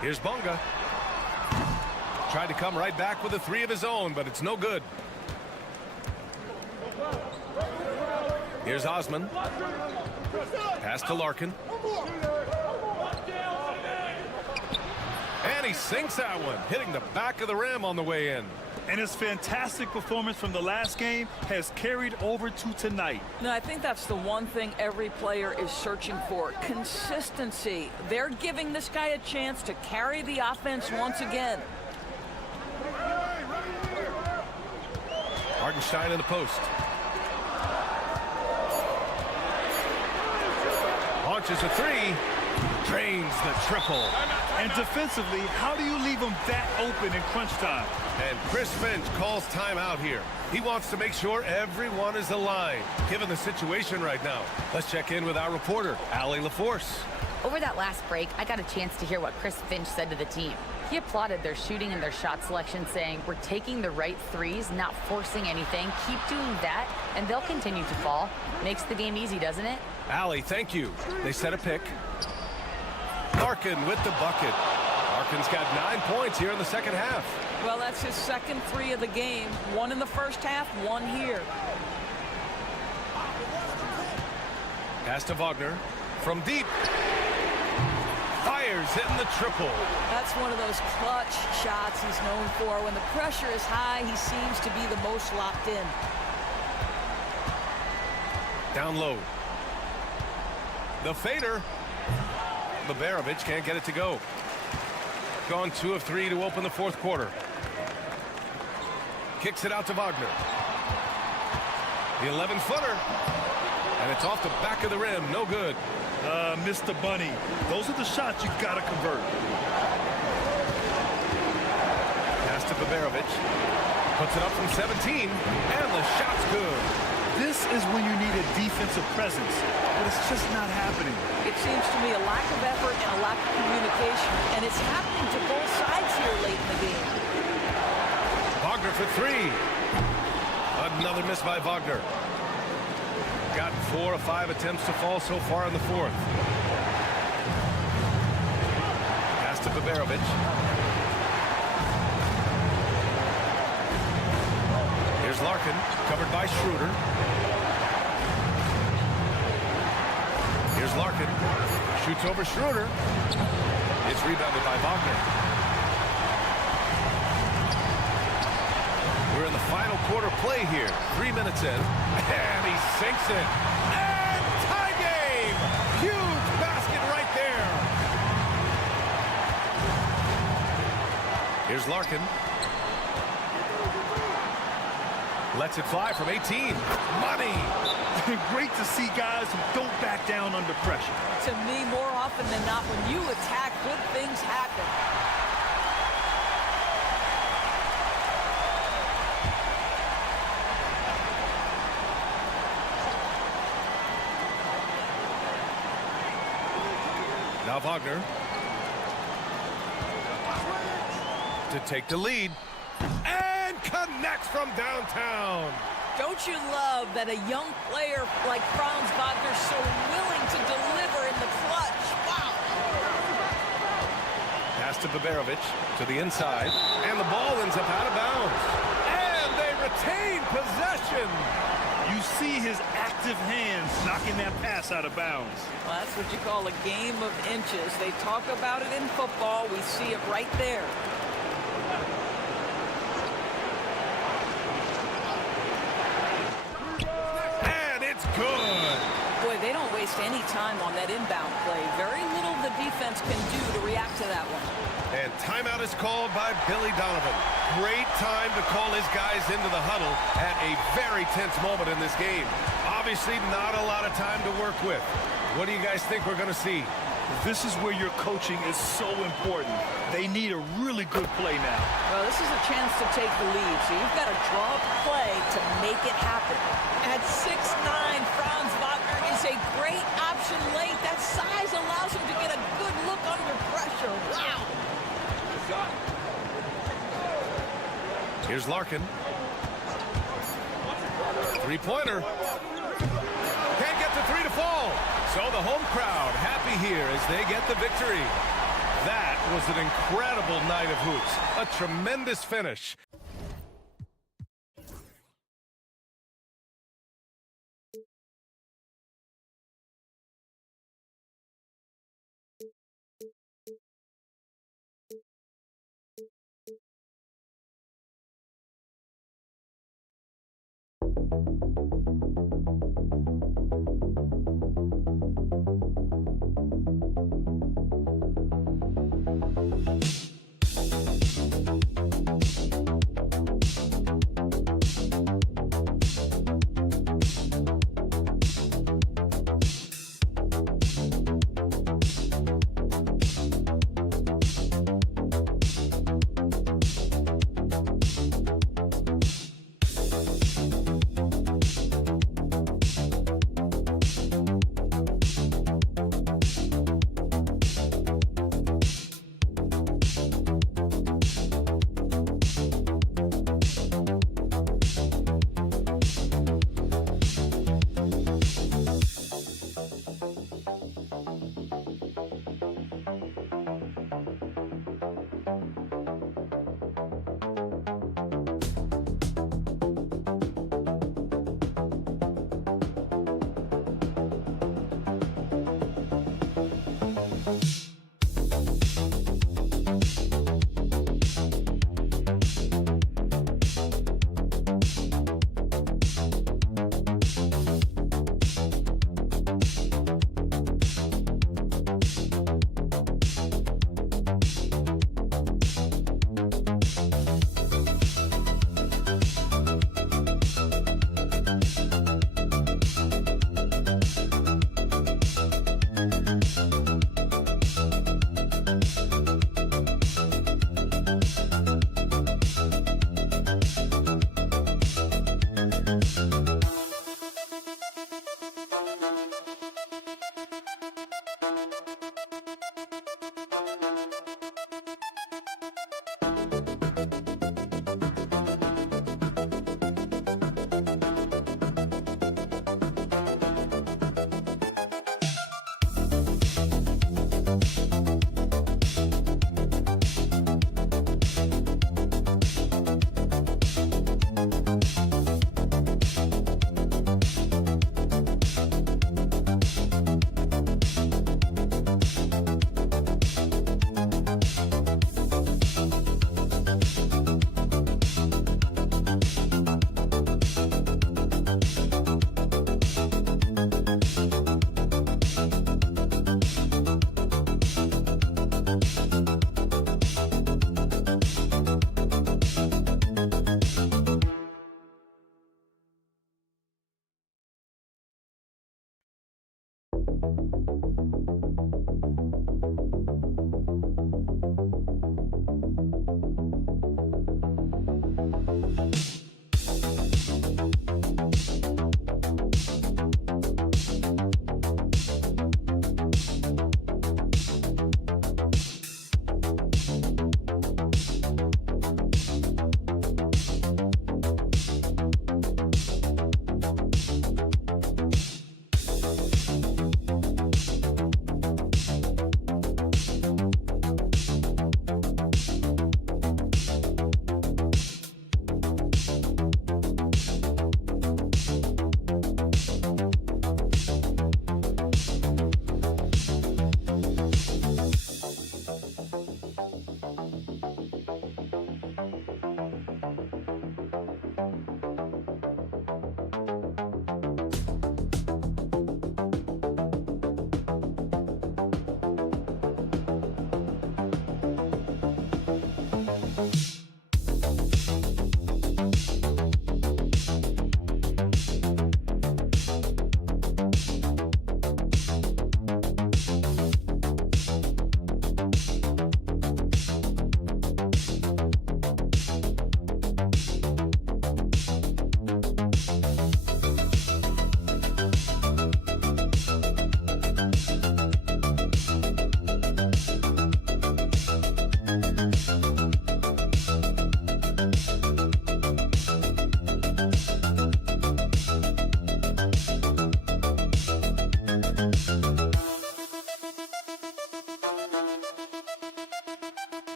Here's Bonga. Tried to come right back with a 3 of his own, but it's no good. Here's Osman. Pass to Larkin. And he sinks that one, hitting the back of the rim on the way in. And his fantastic performance from the last game has carried over to tonight. No, I think that's the one thing every player is searching for. Consistency. They're giving this guy a chance to carry the offense once again. Hartenstein in the post. Launches a 3. Drains the triple. And defensively, how do you leave him that open in crunch time? And Chris Finch calls timeout here. He wants to make sure everyone is aligned, given the situation right now. Let's check in with our reporter, Allie LaForce. Over that last break, I got a chance to hear what Chris Finch said to the team. He applauded their shooting and their shot selection, saying, "We're taking the right threes, not forcing anything. Keep doing that, and they'll continue to fall." Makes the game easy, doesn't it? Allie, thank you. They set a pick. Larkin with the bucket. Larkin's got 9 points here in the second half. Well, that's his second 3 of the game. 1 in the first half, 1 here. Pass to Wagner from deep. Fires hitting the triple. That's one of those clutch shots he's known for. When the pressure is high, he seems to be the most locked in. Down low. The fader. Liberovic can't get it to go. Gone 2 of 3 to open the 4th quarter. Kicks it out to Wagner. The 11-footer. And it's off the back of the rim. No good. Mr. Bunny. Those are the shots you gotta convert. Pass to Liberovic. Puts it up from 17. And the shot's good. This is when you need a defensive presence, but it's just not happening. It seems to me a lack of effort and a lack of communication, and it's happening to both sides here late in the game. Wagner for 3. Another miss by Wagner. Got 4 of 5 attempts to fall so far in the 4th. Pass to Liberovic. Here's Larkin, covered by Schroeder. Here's Larkin. Shoots over Schroeder. It's rebounded by Wagner. We're in the final quarter play here. 3 minutes in. And he sinks it. And tie game! Huge basket right there. Here's Larkin. Lets it fly from 18. Money! Great to see guys who don't back down under pressure. To me, more often than not, when you attack, good things happen. Now Wagner to take the lead and connects from downtown. Don't you love that a young player like Franz Wagner is so willing to deliver in the clutch? Wow. Pass to Baberovic to the inside, and the ball ends up out of bounds. And they retain possession. You see his active hands knocking that pass out of bounds. Well, that's what you call a game of inches. They talk about it in football. We see it right there. And it's good. Boy, they don't waste any time on that inbound play. Very little the defense can do to react to that one. And timeout is called by Billy Donovan. Great time to call his guys into the huddle at a very tense moment in this game. Obviously, not a lot of time to work with. What do you guys think we're going to see? This is where your coaching is so important. They need a really good play now. Well, this is a chance to take the lead, so you've got to draw up a play to make it happen. At 6'9", Franz Wagner is a great option late. That size allows him to get a good look under pressure. Wow. Here's Larkin. Three-pointer. Can't get the three to fall. So the home crowd happy here as they get the victory. That was an incredible night of hoops. A tremendous finish.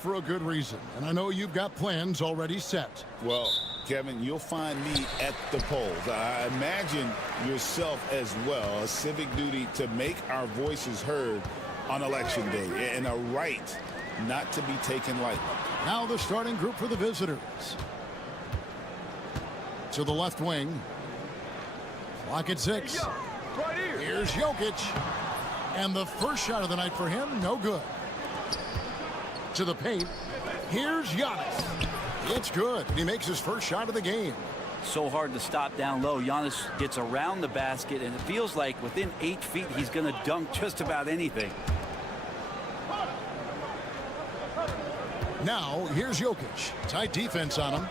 For a good reason, and I know you've got plans already set. Well, Kevin, you'll find me at the polls. I imagine yourself as well. A civic duty to make our voices heard on Election Day, and a right not to be taken lightly. Now the starting group for the visitors. To the left wing. Clock at 6. Right here. Here's Jokic. And the first shot of the night for him, no good. To the paint. Here's Giannis. It's good. He makes his first shot of the game. So hard to stop down low. Giannis gets around the basket, and it feels like within 8 feet he's going to dunk just about anything. Now, here's Jokic. Tight defense on him.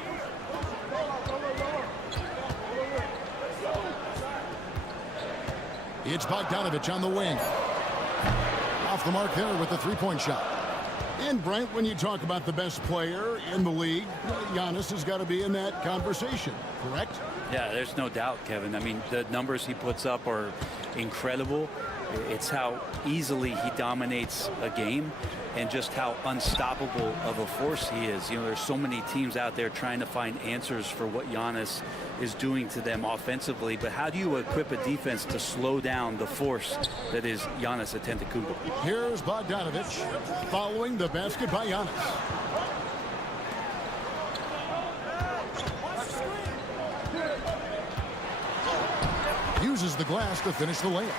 It's Bogdanovich on the wing. Off the mark there with the three-point shot. And Brent, when you talk about the best player in the league, Giannis has got to be in that conversation, correct? Yeah, there's no doubt, Kevin. I mean, the numbers he puts up are incredible. It's how easily he dominates a game and just how unstoppable of a force he is. You know, there's so many teams out there trying to find answers for what Giannis is doing to them offensively, but how do you equip a defense to slow down the force that is Giannis Antetokounmpo? Here's Bogdanovich following the basket by Giannis. Uses the glass to finish the layup.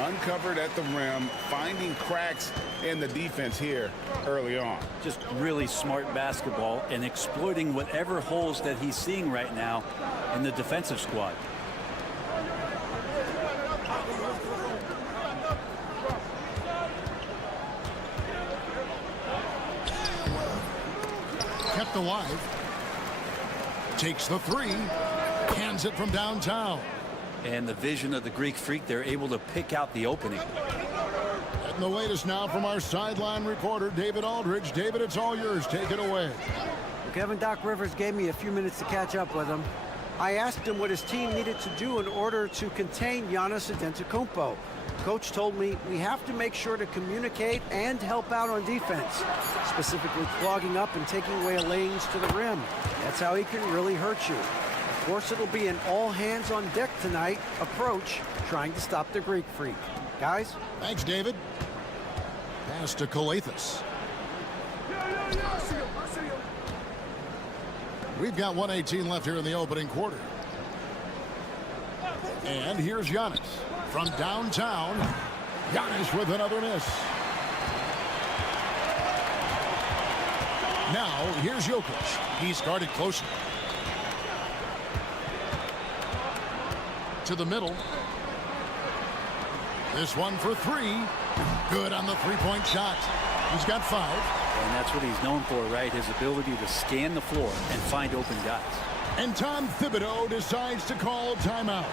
Uncovered at the rim, finding cracks in the defense here early on. Just really smart basketball and exploiting whatever holes that he's seeing right now in the defensive squad. Kept alive. Takes the three. Hands it from downtown. And the vision of the Greek freak, they're able to pick out the opening. And the latest now from our sideline reporter, David Aldridge. David, it's all yours. Take it away. Well, Kevin, Doc Rivers gave me a few minutes to catch up with him. I asked him what his team needed to do in order to contain Giannis Antetokounmpo. Coach told me we have to make sure to communicate and help out on defense, specifically clogging up and taking away lanes to the rim. That's how he can really hurt you. Of course, it'll be an all-hands-on-deck tonight approach, trying to stop the Greek Freak. Guys? Thanks, David. Pass to Calathis. We've got 1:18 left here in the opening quarter. And here's Giannis. From downtown, Giannis with another miss. Now, here's Jokic. He's guarded closely. To the middle. This one for three. Good on the three-point shot. He's got 5. And that's what he's known for, right? His ability to scan the floor and find open guys. And Tom Thibodeau decides to call timeout.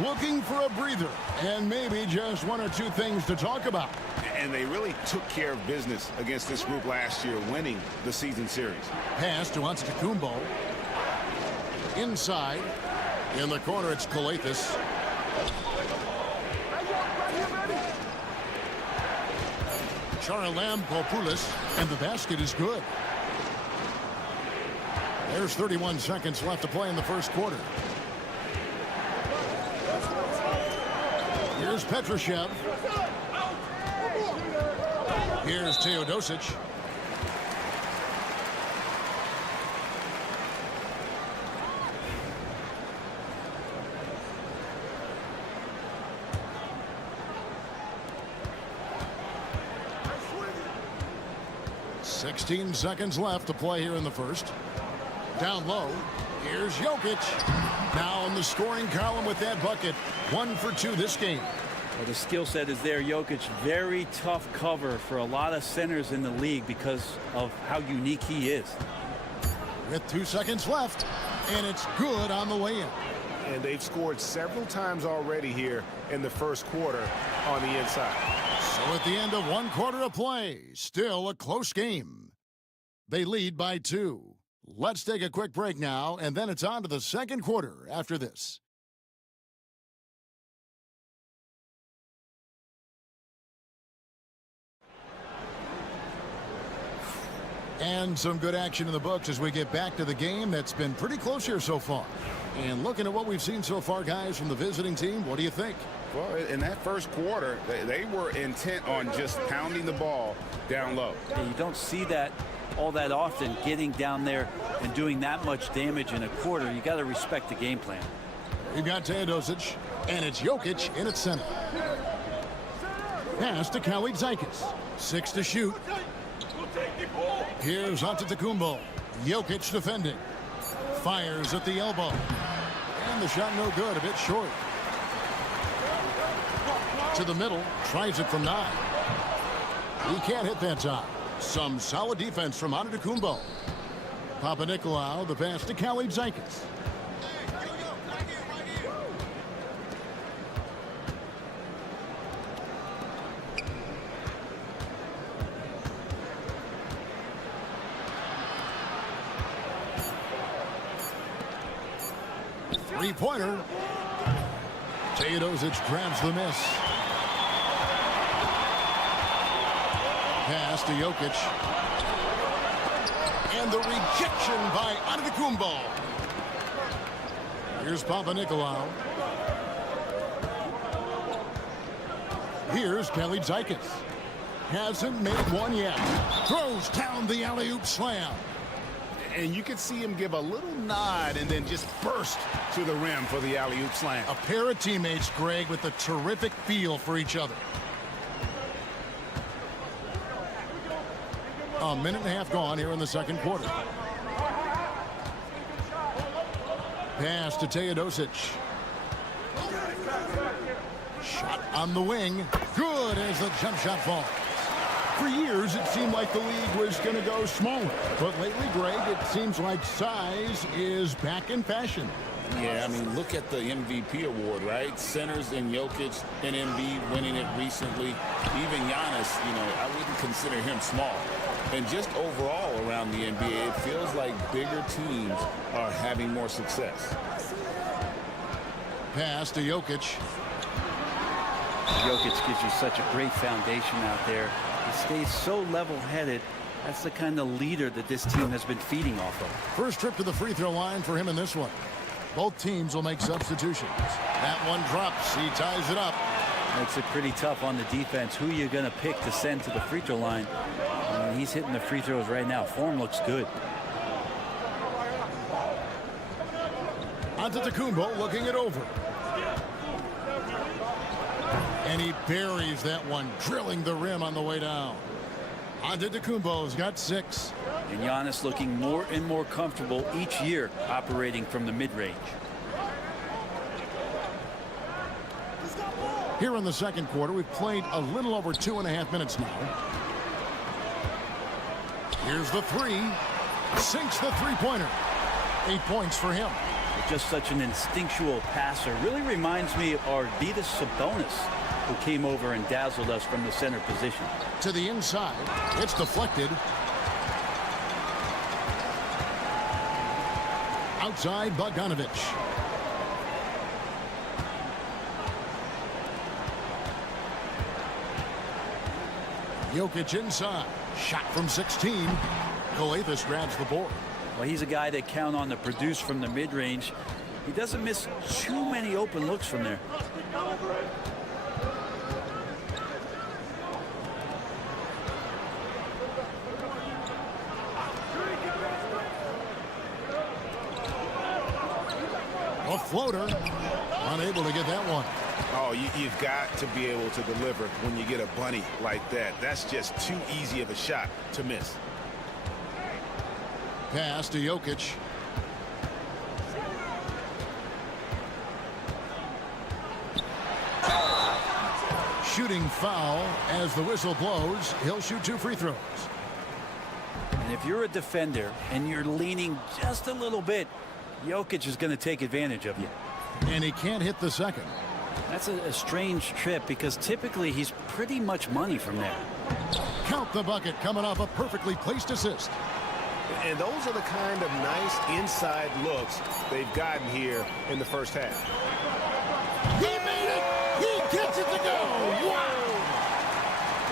Looking for a breather and maybe just 1 or 2 things to talk about. And they really took care of business against this group last year, winning the season series. Pass to Antetokounmpo. Inside. In the corner, it's Calathis. Charalampopoulos, and the basket is good. There's 31 seconds left to play in the first quarter. Here's Petrushev. Here's Teodosic. .16 seconds left to play here in the first. Down low. Here's Jokic. Now in the scoring column with that bucket. 1 for 2 this game. Well, the skill set is there. Jokic, very tough cover for a lot of centers in the league because of how unique he is. With 2 seconds left, and it's good on the way in. And they've scored several times already here in the first quarter on the inside. So at the end of 1 quarter of play, still a close game. They lead by 2. Let's take a quick break now, and then it's on to the second quarter after this. And some good action in the books as we get back to the game that's been pretty close here so far. And looking at what we've seen so far, guys, from the visiting team, what do you think? Well, in that first quarter, they were intent on just pounding the ball down low. Yeah, you don't see that all that often, getting down there and doing that much damage in a quarter. You got to respect the game plan. We've got Teodosic, and it's Jokic in its center. Pass to Kalitzakis. 6 to shoot. Here's Antetokounmpo. Jokic defending. Fires at the elbow. And the shot no good, a bit short. To the middle, tries it from 9. He can't hit that time. Some solid defense from Antetokounmpo. Papanikolaou, the pass to Kalitzakis. Three-pointer. Teodosic grabs the miss. Pass to Jokic. And the rejection by Antetokounmpo. Here's Papanikolaou. Here's Kalitzakis. Hasn't made one yet. Throws down the alley-oop slam. And you could see him give a little nod and then just burst to the rim for the alley-oop slam. A pair of teammates, Greg, with a terrific feel for each other. A minute and a half gone here in the second quarter. Pass to Teodosic. Shot on the wing. Good as the jump shot falls. For years, it seemed like the league was going to go smaller. But lately, Greg, it seems like size is back in fashion. Yeah, I mean, look at the MVP award, right? Centers and Jokic and Embiid winning it recently. Even Giannis, I wouldn't consider him small. And just overall around the NBA, it feels like bigger teams are having more success. Pass to Jokic. Jokic gives you such a great foundation out there. He stays so level-headed. That's the kind of leader that this team has been feeding off of. First trip to the free throw line for him in this one. Both teams will make substitutions. That one drops. He ties it up. Makes it pretty tough on the defense. Who you're going to pick to send to the free throw line. He's hitting the free throws right now. Form looks good. Antetokounmpo looking it over. And he buries that one, drilling the rim on the way down. Antetokounmpo's got 6. And Giannis looking more and more comfortable each year operating from the mid-range. Here in the second quarter, we've played a little over 2.5 minutes now. Here's the 3. Sinks the three-pointer. 8 points for him. Just such an instinctual passer. Really reminds me of Arvydas Sabonis, who came over and dazzled us from the center position. To the inside. It's deflected. Outside, Bogdanovich. Jokic inside. Shot from 16. Kalathis grabs the board. Well, he's a guy that count on to produce from the mid-range. He doesn't miss too many open looks from there. A floater. Unable to get that one. Oh, you've got to be able to deliver when you get a bunny like that. That's just too easy of a shot to miss. Pass to Jokic. Shooting foul as the whistle blows. He'll shoot 2 free throws. And if you're a defender and you're leaning just a little bit, Jokic is going to take advantage of you. And he can't hit the second. That's a strange trip because typically he's pretty much money from there. Count the bucket coming off a perfectly placed assist. And those are the kind of nice inside looks they've gotten here in the first half. He made it! He gets it to go! Wow!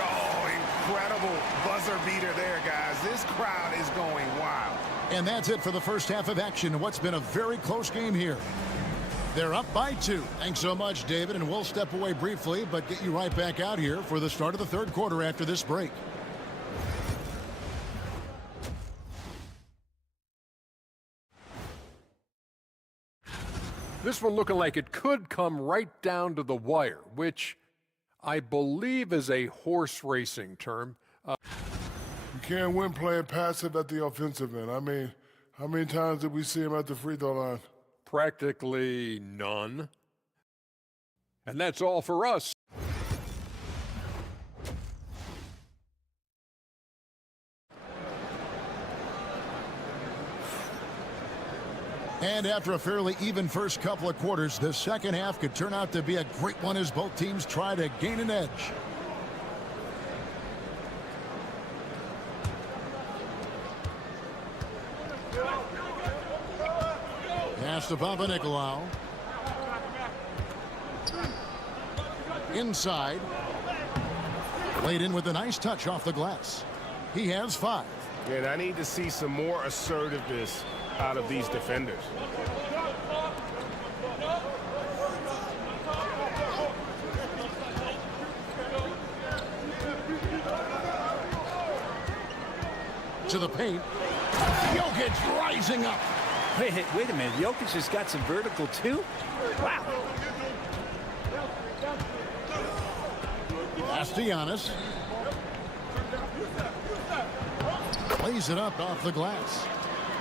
Oh, incredible buzzer beater there, guys. This crowd is going wild. And that's it for the first half of action. What's been a very close game here. They're up by 2. Thanks so much, David, and we'll step away briefly, but get you right back out here for the start of the third quarter after this break. This one looking like it could come right down to the wire, which I believe is a horse racing term. You can't win playing passive at the offensive end. I mean, how many times did we see him at the free throw line? Practically none. And that's all for us. And after a fairly even first couple of quarters, the second half could turn out to be a great one as both teams try to gain an edge. Pass to Papanikolaou. Inside. Laid in with a nice touch off the glass. He has 5. And I need to see some more assertiveness out of these defenders. To the paint. Jokic rising up. Wait a minute. Jokic has got some vertical too? Wow. Pass to Giannis. Plays it up off the glass.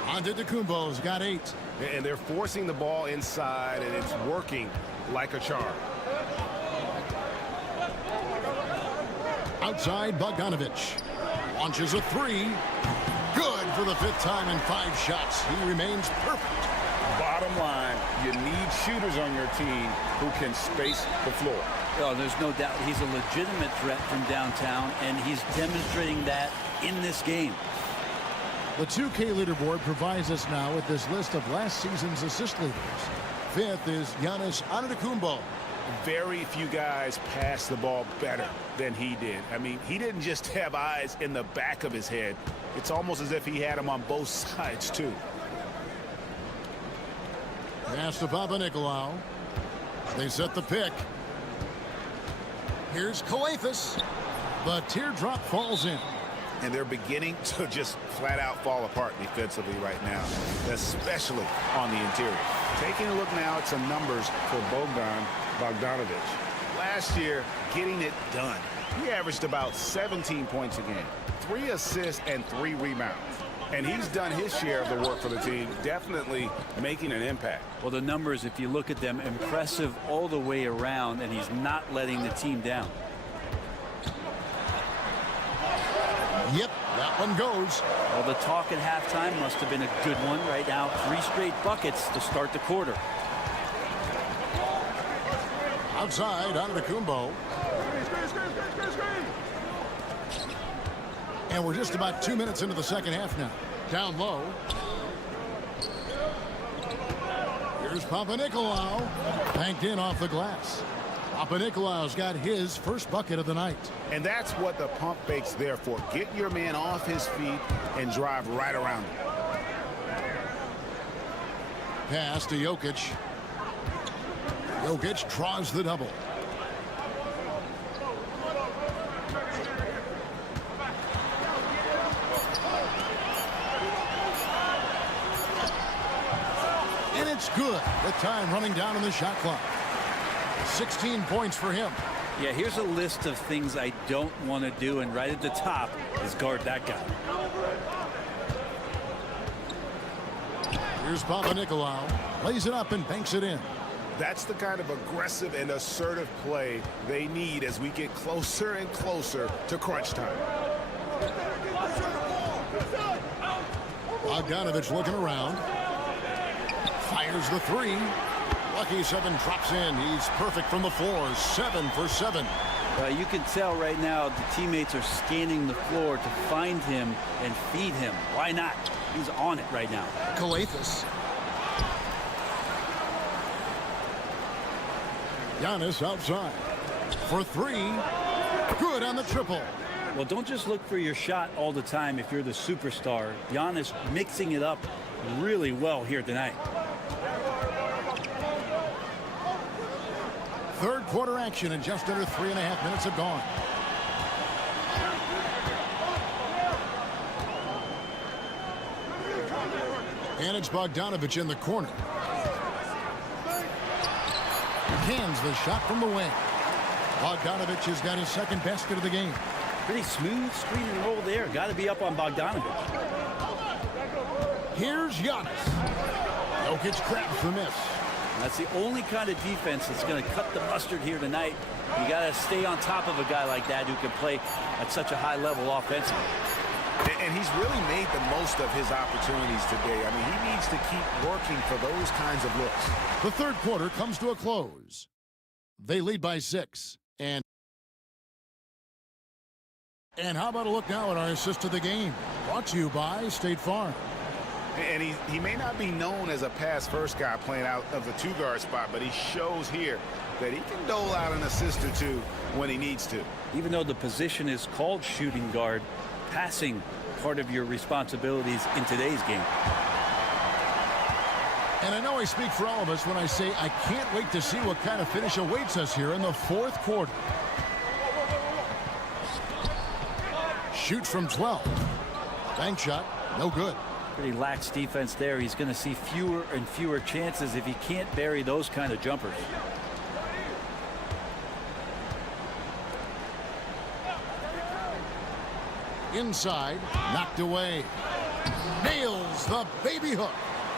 Antetokounmpo's got 8. And they're forcing the ball inside, and it's working like a charm. Outside, Bogdanovich. Launches a 3. Good for the 5th time in 5 shots. He remains perfect. Bottom line, you need shooters on your team who can space the floor. Oh, there's no doubt he's a legitimate threat from downtown, and he's demonstrating that in this game. The 2K leaderboard provides us now with this list of last season's assist leaders. 5th is Giannis Antetokounmpo. very few guys pass the ball better than he did. I mean, he didn't just have eyes in the back of his head. It's almost as if he had them on both sides, too. Pass to Papanikolaou. They set the pick. Here's Coathus. The teardrop falls in. And they're beginning to just flat out fall apart defensively right now, especially on the interior. Taking a look now at some numbers for Bogdanovic. Last year, getting it done. He averaged about 17 points a game, 3 assists and 3 rebounds. And he's done his share of the work for the team, definitely making an impact. Well, the numbers, if you look at them, impressive all the way around, and he's not letting the team down. Yep, that one goes. Well, the talk at halftime must have been a good one. Right now, 3 straight buckets to start the quarter. Outside, Antetokounmpo. And we're just about 2 minutes into the second half now. Down low. Here's Papanikolaou. Banked in off the glass. Papanikolaou's got his first bucket of the night. And that's what the pump fake's there for. Get your man off his feet and drive right around him. Pass to Jokic. Jokic draws the double. And it's good. The time running down on the shot clock. 16 points for him. Yeah, here's a list of things I don't want to do, and right at the top is guard that guy. Here's Papanikolaou. Lays it up and banks it in. That's the kind of aggressive and assertive play they need as we get closer and closer to crunch time. Bogdanovic looking around. Fires the 3. Lucky 7 drops in. He's perfect from the floor. 7 for 7. You can tell right now the teammates are scanning the floor to find him and feed him. Why not? He's on it right now. Coathus. Giannis outside for 3. Good on the triple. Well, don't just look for your shot all the time if you're the superstar. Giannis mixing it up really well here tonight. Third quarter action, and just under 3.5 minutes have gone. And it's Bogdanovic in the corner. Cans the shot from the wing. Bogdanovic has got his second basket of the game. Pretty smooth screen and roll there. Got to be up on Bogdanovic. Here's Giannis. Jokic grabs the miss. That's the only kind of defense that's going to cut the mustard here tonight. You got to stay on top of a guy like that who can play at such a high level offensively. And he's really made the most of his opportunities today. I mean, he needs to keep working for those kinds of looks. The third quarter comes to a close. They lead by 6. And how about a look now at our assist of the game? Brought to you by State Farm. And he may not be known as a pass-first guy playing out of the 2-guard spot, but he shows here that he can dole out an assist or 2 when he needs to. Even though the position is called shooting guard, passing part of your responsibilities in today's game. And I know I speak for all of us when I say I can't wait to see what kind of finish awaits us here in the fourth quarter. Shoots from 12. Bank shot, no good. Pretty lax defense there. He's going to see fewer and fewer chances if he can't bury those kind of jumpers. Inside, knocked away. Nails the baby hook.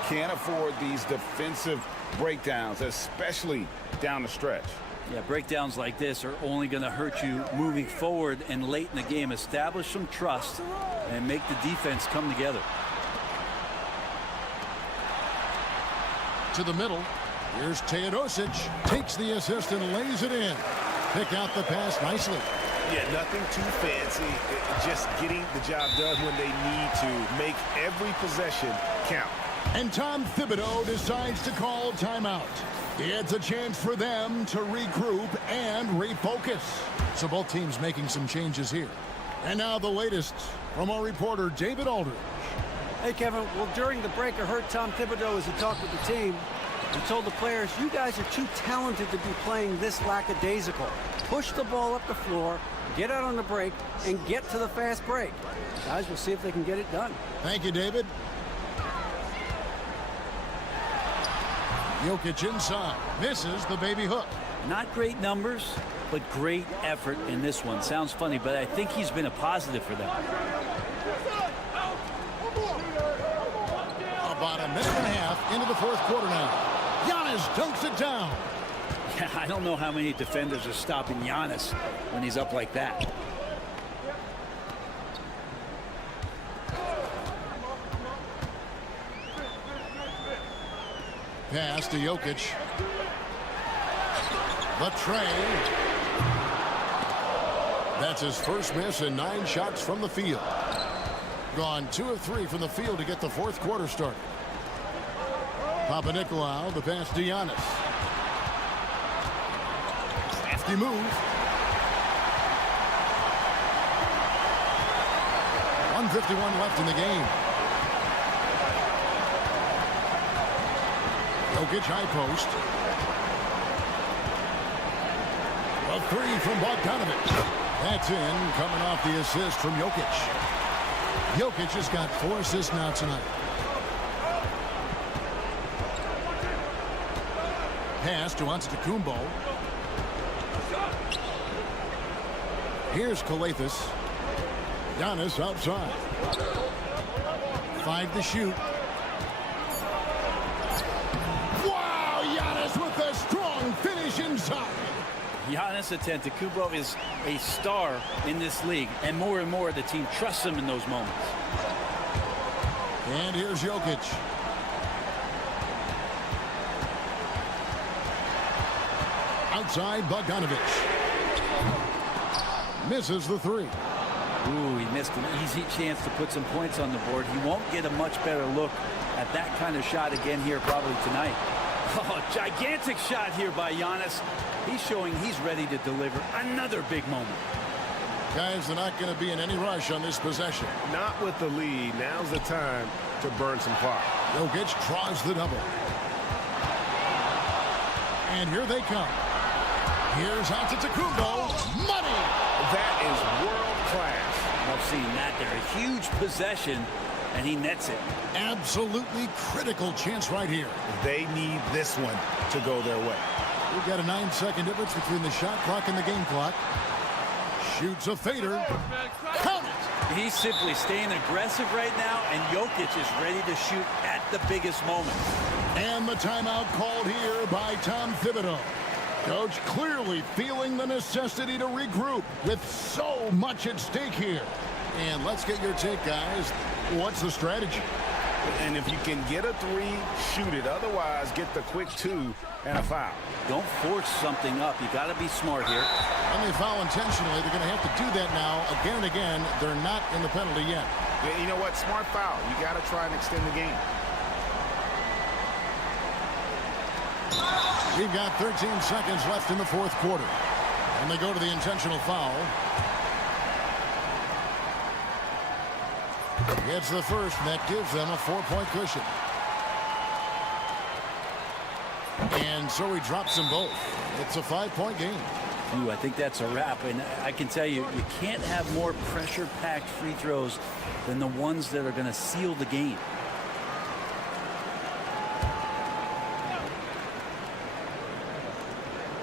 Can't afford these defensive breakdowns, especially down the stretch. Yeah, breakdowns like this are only going to hurt you moving forward and late in the game. Establish some trust and make the defense come together. To the middle. Here's Teodosic. Takes the assist and lays it in. Pick out the pass nicely. Yeah, nothing too fancy. Just getting the job done when they need to. Make every possession count. And Tom Thibodeau decides to call timeout. It's a chance for them to regroup and refocus. So both teams making some changes here. And now the latest from our reporter, David Aldridge. Hey, Kevin. Well, during the break, I heard Tom Thibodeau as he talked with the team. He told the players, you guys are too talented to be playing this lackadaisical. Push the ball up the floor, get out on the break, and get to the fast break. Guys, we'll see if they can get it done. Thank you, David. Jokic inside. Misses the baby hook. Not great numbers, but great effort in this one. Sounds funny, but I think he's been a positive for them. About a minute and a half into the fourth quarter now. Giannis dunks it down. Yeah, I don't know how many defenders are stopping Giannis when he's up like that. Pass to Jokic. The tray. That's his first miss in 9 shots from the field. Gone 2 of 3 from the field to get the fourth quarter started. Papanikolaou, the pass to Giannis. Crafty move. 1:51 left in the game. Jokic high post. A 3 from Bogdanovic. That's in, coming off the assist from Jokic. Jokic has got 4 assists now tonight. Pass to Antetokounmpo. Here's Kalathis. Giannis outside. 5 to shoot. Wow, Giannis with a strong finish inside. Giannis Antetokounmpo is a star in this league, and more the team trusts him in those moments. And here's Jokic. Outside, Bogdanovic. Misses the 3. Ooh, he missed an easy chance to put some points on the board. He won't get a much better look at that kind of shot again here probably tonight. Oh, gigantic shot here by Giannis. He's showing he's ready to deliver another big moment. Guys, they're not going to be in any rush on this possession. Not with the lead. Now's the time to burn some clock. Jokic draws the double. And here they come. Here's Antetokounmpo. Money! That is world class. I've seen that there. A huge possession, and he nets it. Absolutely critical chance right here. They need this one to go their way. We've got a 9-second difference between the shot clock and the game clock. Shoots a fader. Count it! He's simply staying aggressive right now, and Jokic is ready to shoot at the biggest moment. And the timeout called here by Tom Thibodeau. Coach clearly feeling the necessity to regroup with so much at stake here. And let's get your take, guys. What's the strategy? And if you can get a 3, shoot it. Otherwise, get the quick 2 and a foul. Don't force something up. You got to be smart here. And they foul intentionally. They're going to have to do that now again and again. They're not in the penalty yet. Yeah, you know what? Smart foul. You got to try and extend the game. We've got 13 seconds left in the fourth quarter. And they go to the intentional foul. It's the first, and that gives them a 4-point cushion. And so he drops them both. It's a 5-point game. Ooh, I think that's a wrap. And I can tell you, you can't have more pressure-packed free throws than the ones that are going to seal the game.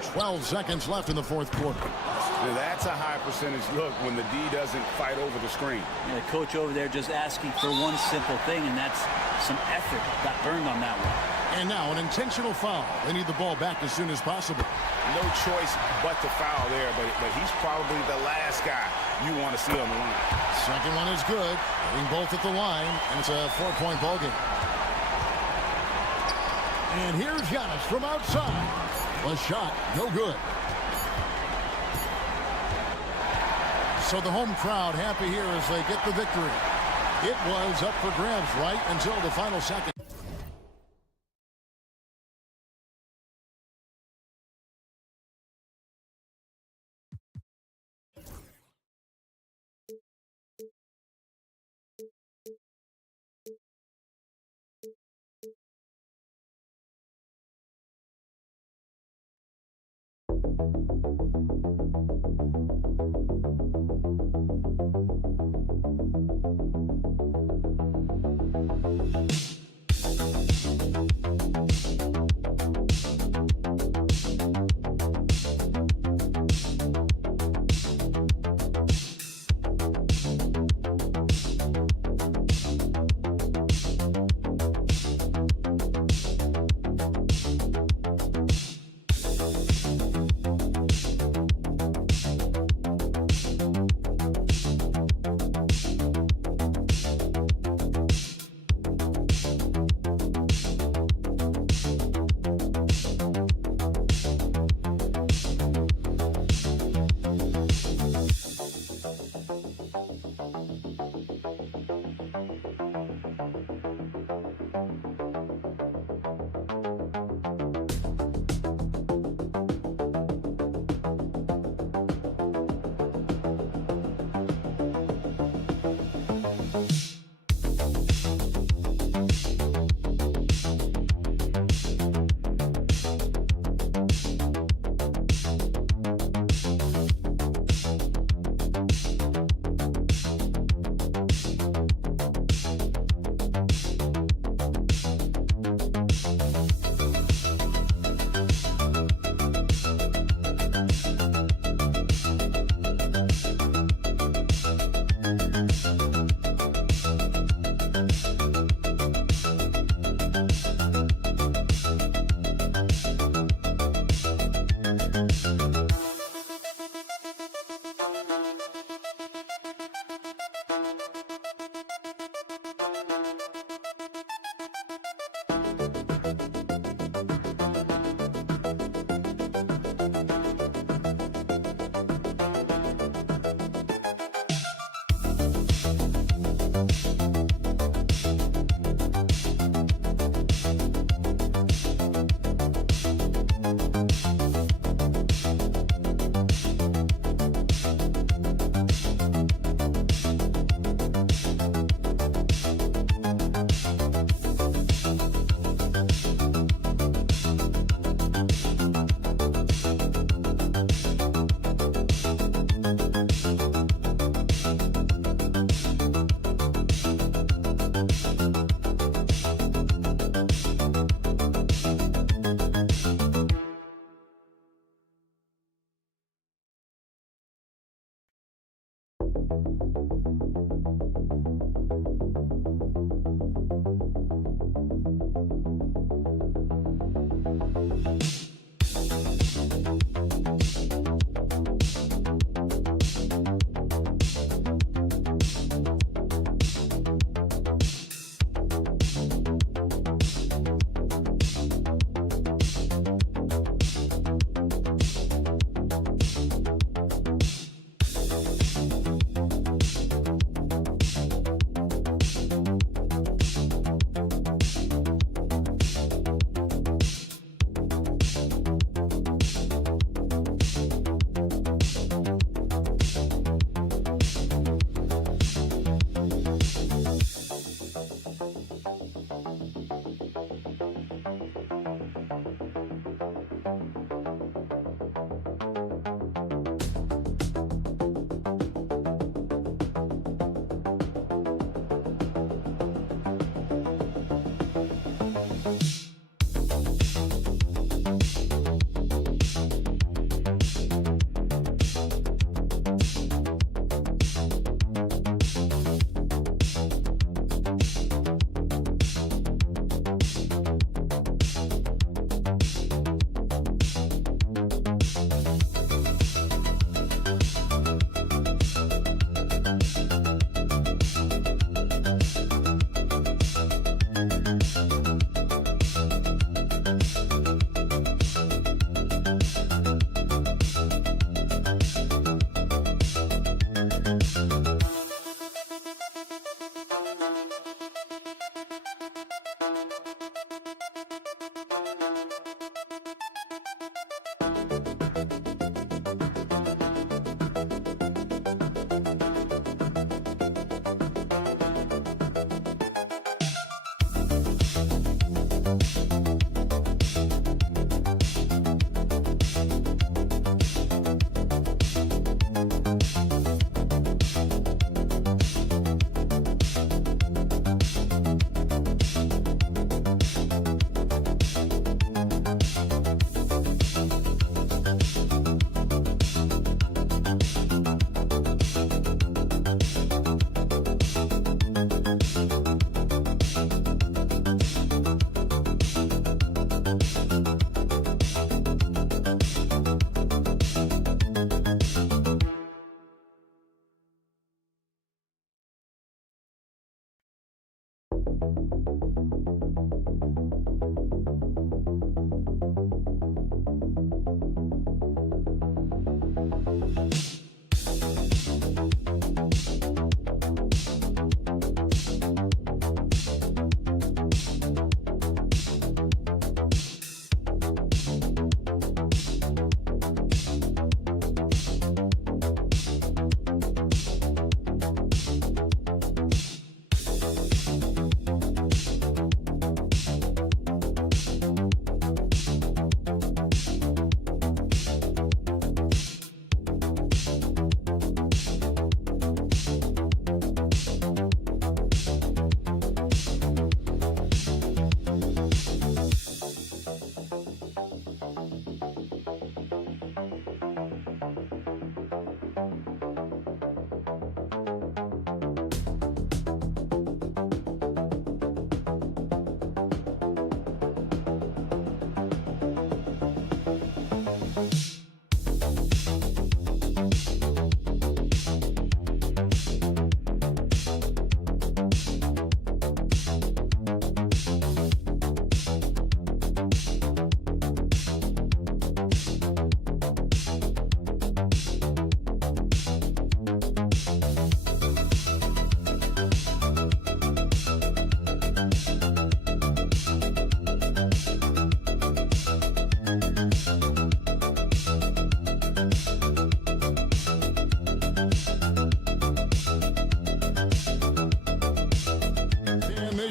Twelve seconds left in the fourth quarter. Now that's a high percentage look when the D doesn't fight over the screen. Yeah, the coach over there just asking for one simple thing, and that's some effort. Got burned on that one. And now an intentional foul. They need the ball back as soon as possible. No choice but to foul there, but he's probably the last guy you want to see on the line. Second one is good. Hitting both at the line, and it's a 4-point ball game. And here's Giannis from outside. A shot, no good. So the home crowd happy here as they get the victory. It was up for grabs right until the final second.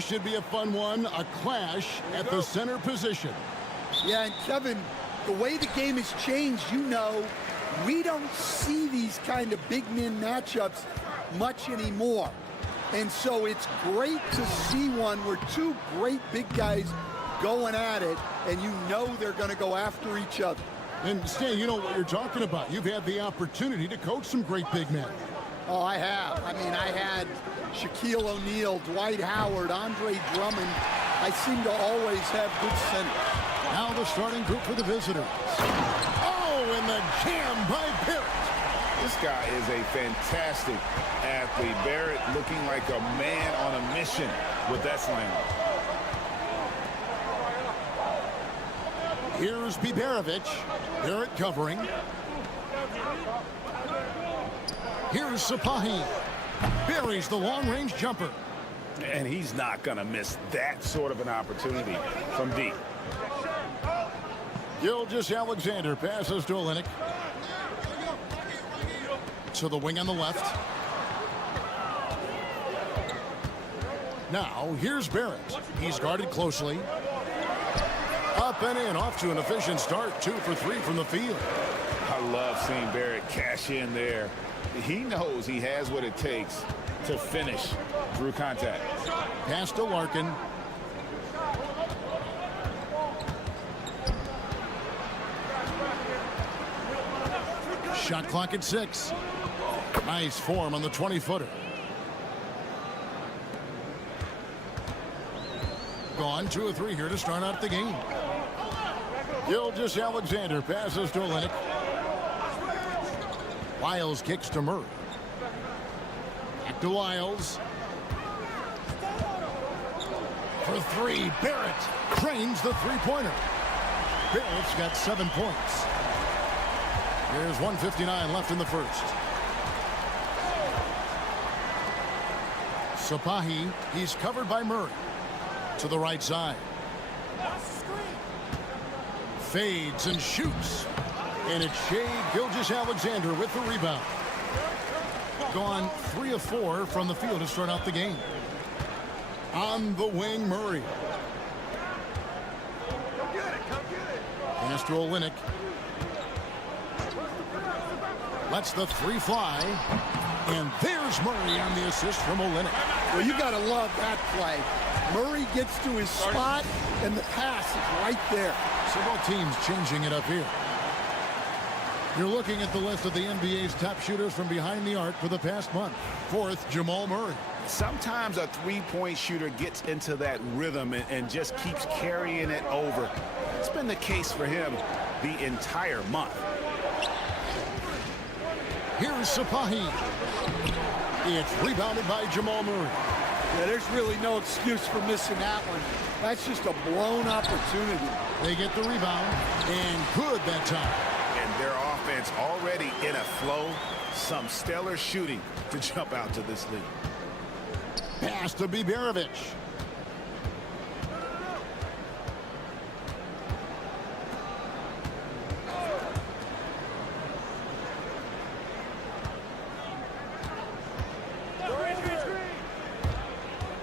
should be a fun one. A clash at the center position. Yeah, and Kevin, the way the game has changed, we don't see these kind of big men matchups much anymore. And so it's great to see one where two great big guys going at it, and they're going to go after each other. And Stan, you know what you're talking about. You've had the opportunity to coach some great big men. Oh, I have. I mean, I had Shaquille O'Neal, Dwight Howard, Andre Drummond. I seem to always have good centers. Now the starting group for the visitors. Oh, and the jam by Barrett. This guy is a fantastic athlete. Barrett looking like a man on a mission with that slam. Here's Biberovic. Barrett covering. Here's Sapahi. Buries the long-range jumper. And he's not going to miss that sort of an opportunity from deep. Gilgeous-Alexander passes to Olynyk. To the wing on the left. Now, here's Barrett. He's guarded closely. Up and in, off to an efficient start. 2 for 3 from the field. I love seeing Barrett cash in there. He knows he has what it takes to finish through contact. Pass to Larkin. Shot clock at 6. Nice form on the 20-footer. Gone 2 of 3 here to start out the game. Gilgeous-Alexander passes to Olynyk. Wiles kicks to Murray. Back to Wiles. For 3, Barrett trains the three-pointer. Barrett's got 7 points. There's 1:59 left in the first. Sapahi, he's covered by Murray. To the right side. Fades and shoots. And it's Shai Gilgeous-Alexander with the rebound. Gone 3 of 4 from the field to start out the game. On the wing, Murray. Pass to Olynyk. Lets the 3 fly. And there's Murray on the assist from Olynyk. Well, you got to love that play. Murray gets to his spot, and the pass is right there. So both teams changing it up here. You're looking at the list of the NBA's top shooters from behind the arc for the past month. 4th, Jamal Murray. Sometimes a three-point shooter gets into that rhythm and just keeps carrying it over. It's been the case for him the entire month. Here's Sapahi. It's rebounded by Jamal Murray. Yeah, there's really no excuse for missing that one. That's just a blown opportunity. They get the rebound, and good that time. And their offense already in a flow. Some stellar shooting to jump out to this lead. Pass to Biberovic.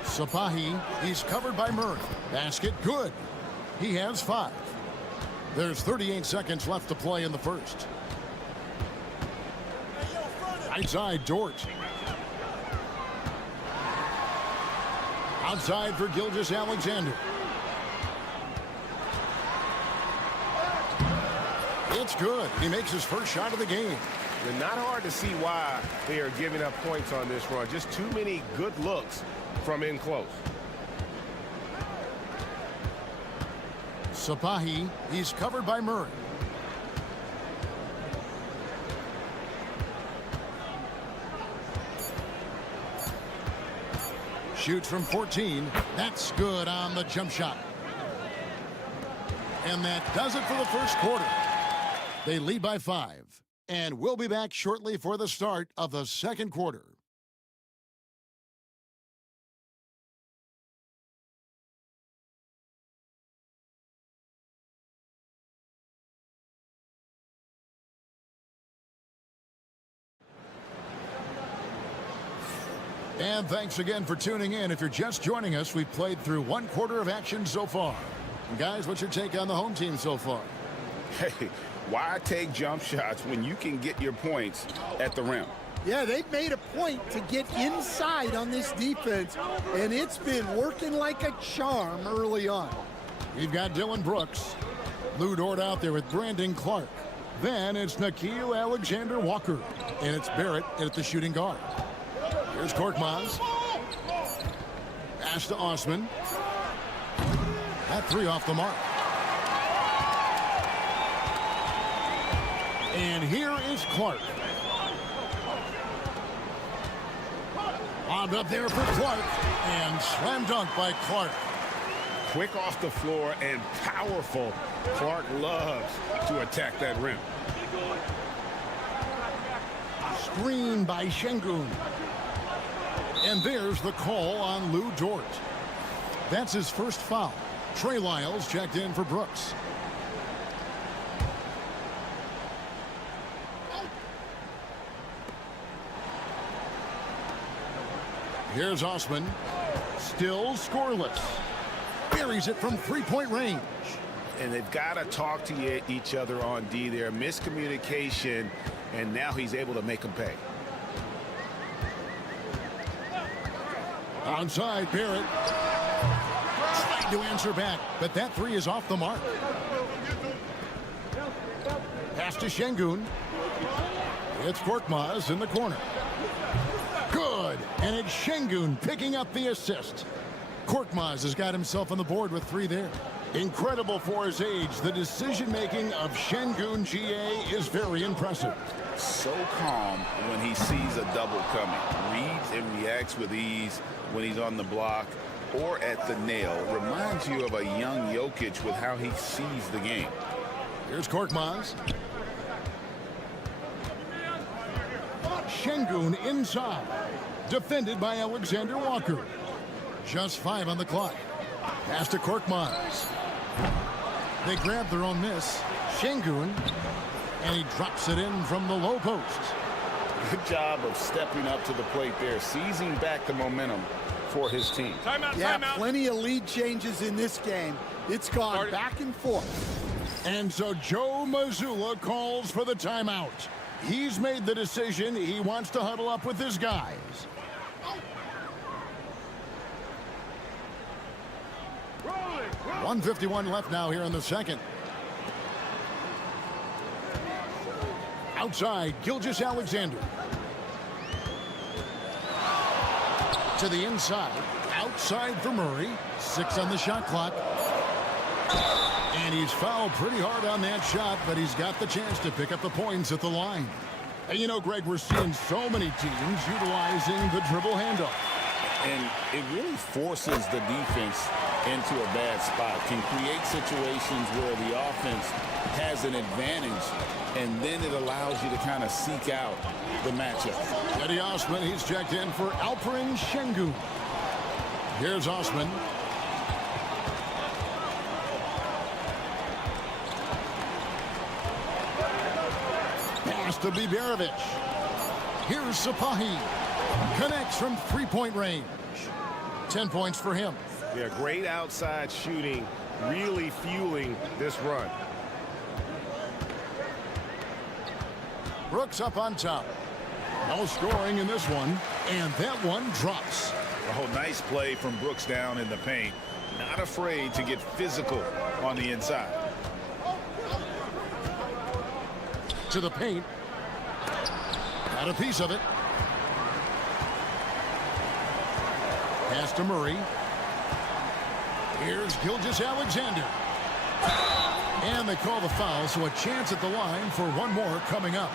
Sapahi, he's covered by Murray. Basket good. He has 5. There's 38 seconds left to play in the first. Right side, Dort. Outside for Gilgeous-Alexander. It's good. He makes his first shot of the game. It's not hard to see why they are giving up points on this run. Just too many good looks from in close. Sapahi, he's covered by Murray. Shoots from 14. That's good on the jump shot. And that does it for the first quarter. They lead by 5. And we'll be back shortly for the start of the second quarter. And thanks again for tuning in. If you're just joining us, we've played through 1/4 of action so far. And guys, what's your take on the home team so far? Hey, why take jump shots when you can get your points at the rim? Yeah, they've made a point to get inside on this defense, and it's been working like a charm early on. We've got Dylan Brooks. Lou Dort out there with Brandon Clark. Then it's Nickeil Alexander-Walker. And it's Barrett at the shooting guard. Here's Korkmaz. Pass to Osman. That three off the mark. And here is Clark. Lobbed up there for Clark. And slam dunk by Clark. Quick off the floor and powerful. Clark loves to attack that rim. Screen by Şengün. And there's the call on Lou Dort. That's his first foul. Trey Lyles checked in for Brooks. Here's Osman. Still scoreless. Buries it from three-point range. And they've got to talk to each other on D there. Miscommunication, and now he's able to make them pay. Onside, Barrett. Trying to answer back, but that three is off the mark. Pass to Şengün. It's Korkmaz in the corner. Good, and it's Şengün picking up the assist. Korkmaz has got himself on the board with three there. Incredible for his age. The decision-making of Şengün GA is very impressive. So calm when he sees a double coming. Reads and reacts with ease when he's on the block or at the nail. Reminds you of a young Jokic with how he sees the game. Here's Korkmaz. Şengün inside. Defended by Alexander-Walker. Just 5 on the clock. Pass to Korkmaz. They grab their own miss. Şengün. And he drops it in from the low post. Good job of stepping up to the plate there. Seizing back the momentum for his team. Timeout. Plenty of lead changes in this game. It's gone back and forth. And so Joe Mazzulla calls for the timeout. He's made the decision. He wants to huddle up with his guys. .151 left now here in the second. Outside, Gilgeous-Alexander. To the inside. Outside for Murray. 6 on the shot clock. And he's fouled pretty hard on that shot, but he's got the chance to pick up the points at the line. And you know, Greg, we're seeing so many teams utilizing the dribble handoff. And it really forces the defense into a bad spot. Can create situations where the offense has an advantage, and then it allows you to kind of seek out the matchup. Eddie Osman, he's checked in for Alperen Şengün. Here's Osman. Pass to Biberovic. Here's Sapahi. Connects from three-point range. 10 points for him. Yeah, great outside shooting, really fueling this run. Brooks up on top. No scoring in this one, and that one drops. Oh, nice play from Brooks down in the paint. Not afraid to get physical on the inside. To the paint. Got a piece of it. Pass to Murray. Here's Gilgeous-Alexander. And they call the foul, so a chance at the line for one more coming up.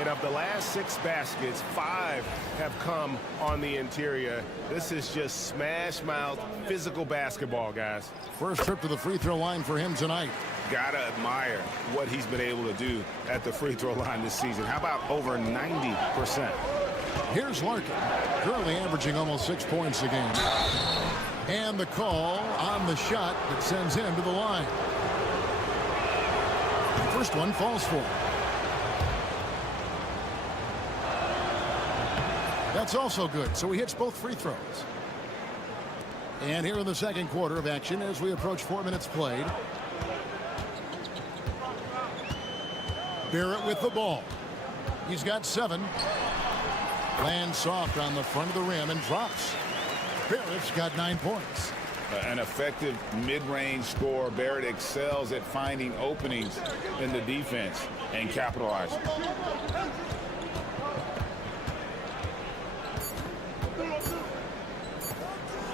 And of the last 6 baskets, 5 have come on the interior. This is just smash-mouth physical basketball, guys. First trip to the free throw line for him tonight. Gotta admire what he's been able to do at the free throw line this season. How about over 90%? Here's Larkin, currently averaging almost 6 points a game. And the call on the shot that sends him to the line. The first one falls for him. That's also good, so he hits both free throws. And here in the second quarter of action as we approach 4 minutes played. Barrett with the ball. He's got 7. Lands soft on the front of the rim and drops. Barrett's got 9 points. An effective mid-range scorer. Barrett excels at finding openings in the defense and capitalizing.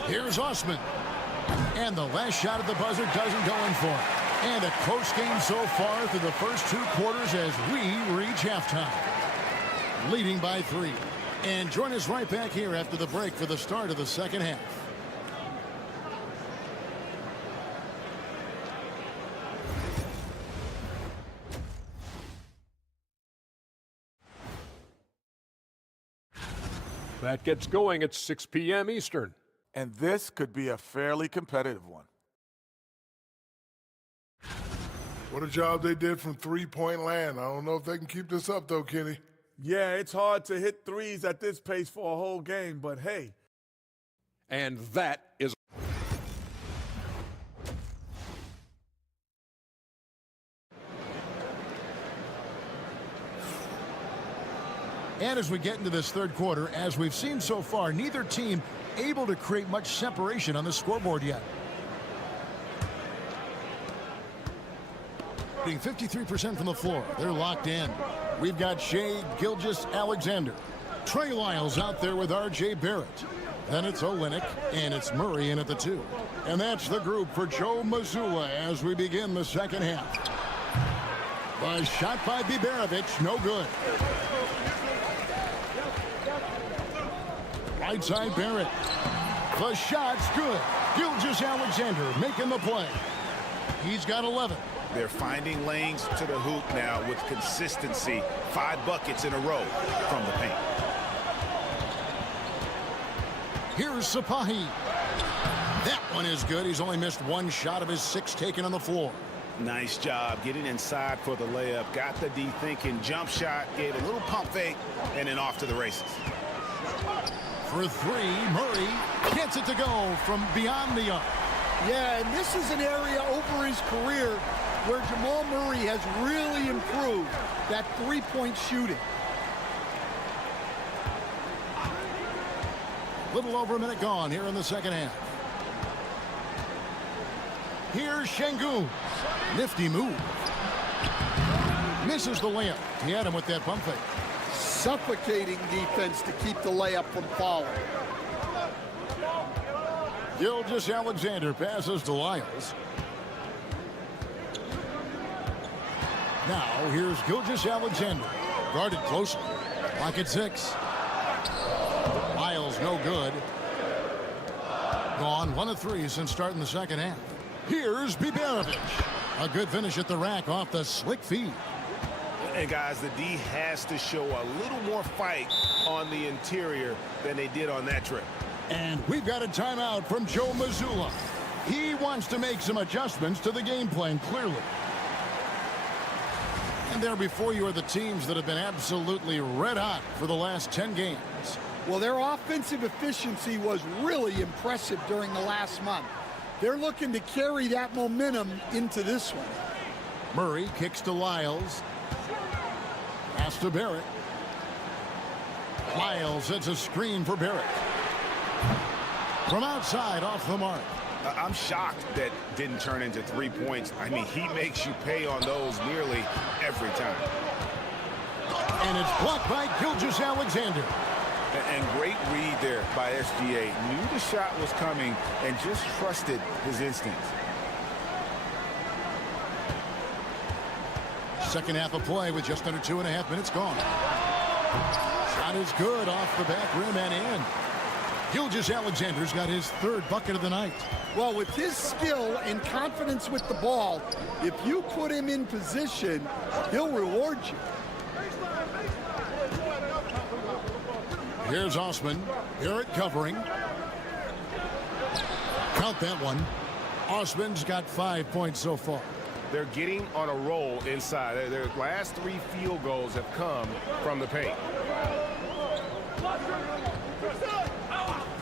Here's Osman. And the last shot at the buzzer doesn't go in for him. And a close game so far through the first 2 quarters as we reach halftime. Leading by 3. And join us right back here after the break for the start of the second half. That gets going at 6 p.m. Eastern. And this could be a fairly competitive one. What a job they did from three-point land. I don't know if they can keep this up, though, Kenny. Yeah, it's hard to hit threes at this pace for a whole game, but hey. And that is... And as we get into this third quarter, as we've seen so far, neither team able to create much separation on the scoreboard yet. 53% from the floor. They're locked in. We've got Shea Gilgeous-Alexander. Trey Lyles out there with R.J. Barrett. Then it's Olynyk, and it's Murray in at the 2. And that's the group for Joe Mazzulla as we begin the second half. A shot by Biberovic, no good. Right side Barrett. The shot's good. Gilgeous-Alexander making the play. He's got 11. They're finding lanes to the hoop now with consistency. 5 buckets in a row from the paint. Here's Sapahi. That one is good. He's only missed 1 shot of his 6 taken on the floor. Nice job getting inside for the layup. Got the D thinking. Jump shot. Gave a little pump fake. And then off to the races. For 3, Murray gets it to go from beyond the arc. Yeah, and this is an area over his career where Jamal Murray has really improved that three-point shooting. Little over a minute gone here in the second half. Here's Şengün. Nifty move. Misses the layup. He had him with that pump fake. Suffocating defense to keep the layup from falling. Gilgeous-Alexander passes to Lyles. Now here's Gilgeous-Alexander. Guarded closely. Lock at 6. Lyles no good. Gone 1 of 3 since starting the second half. Here's Biberovic. A good finish at the rack off the slick feed. And guys, the D has to show a little more fight on the interior than they did on that trip. And we've got a timeout from Joe Mazzulla. He wants to make some adjustments to the game plan, clearly. And there before you are the teams that have been absolutely red hot for the last 10 games. Well, their offensive efficiency was really impressive during the last month. They're looking to carry that momentum into this one. Murray kicks to Lyles. Pass to Barrett. Lyles sets a screen for Barrett. From outside, off the mark. I'm shocked that didn't turn into 3 points. I mean, he makes you pay on those nearly every time. And it's blocked by Gilgeous-Alexander. And great read there by SGA. Knew the shot was coming and just trusted his instincts. Second half of play with just under 2.5 minutes gone. Shot is good off the back rim and in. Gilgeous-Alexander's got his 3rd bucket of the night. Well, with his skill and confidence with the ball, if you put him in position, he'll reward you. Here's Osman. Barrett covering. Count that one. Osman's got 5 points so far. They're getting on a roll inside. Their last 3 field goals have come from the paint.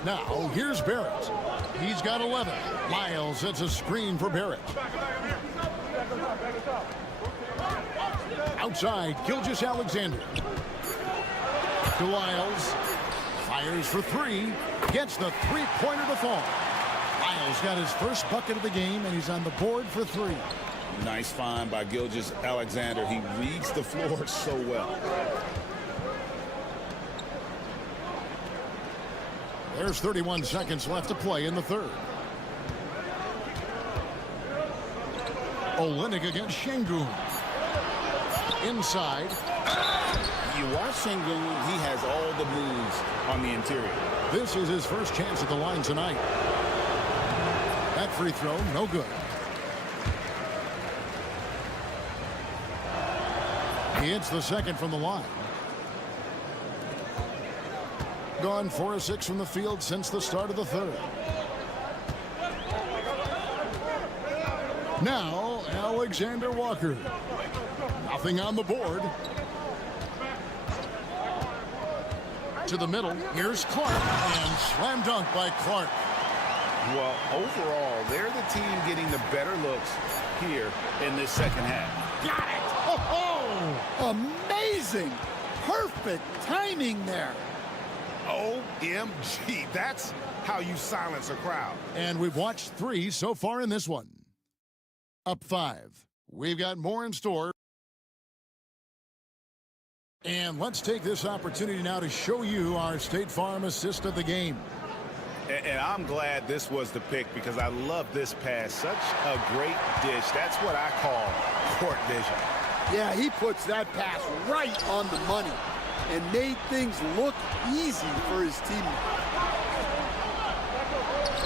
Now, here's Barrett. He's got 11. Lyles sets a screen for Barrett. Outside, Gilgeous-Alexander. To Lyles. Fires for three. Gets the three-pointer to fall. Lyles got his first bucket of the game, and he's on the board for three. Nice find by Gilgeous-Alexander. He reads the floor so well. There's 31 seconds left to play in the third. Olynyk against Şengün. Inside. You watch Şengün, he has all the moves on the interior. This is his first chance at the line tonight. That free throw, no good. He hits the second from the line. Gone 4 of 6 from the field since the start of the third. Now, Alexander Walker. Nothing on the board. To the middle. Here's Clark. And slam dunk by Clark. Well, overall, they're the team getting the better looks here in this second half. Got it! Oh, amazing! Perfect timing there. OMG, that's how you silence a crowd. And we've watched 3 so far in this one. Up 5. We've got more in store. And let's take this opportunity now to show you our State Farm assist of the game. And I'm glad this was the pick because I love this pass. Such a great dish. That's what I call court vision. Yeah, he puts that pass right on the money and made things look easy for his team.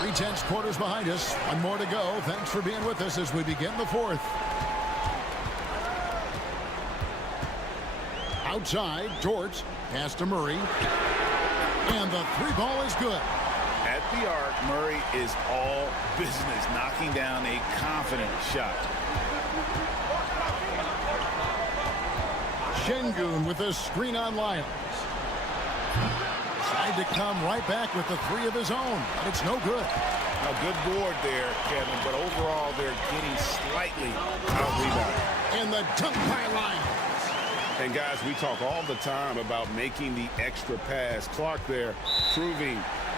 3/10 quarters behind us. One more to go. Thanks for being with us as we begin the fourth. Outside, George. Pass to Murray. And the three ball is good. At the arc, Murray is all business, knocking down a confident shot. Şengün with a screen on Lyles. Tried to come right back with the three of his own, but it's no good. A good board there, Kevin, but overall they're getting slightly out-rebounded. And the dunk by Lyles. And guys, we talk all the time about making the extra pass. Clark there proving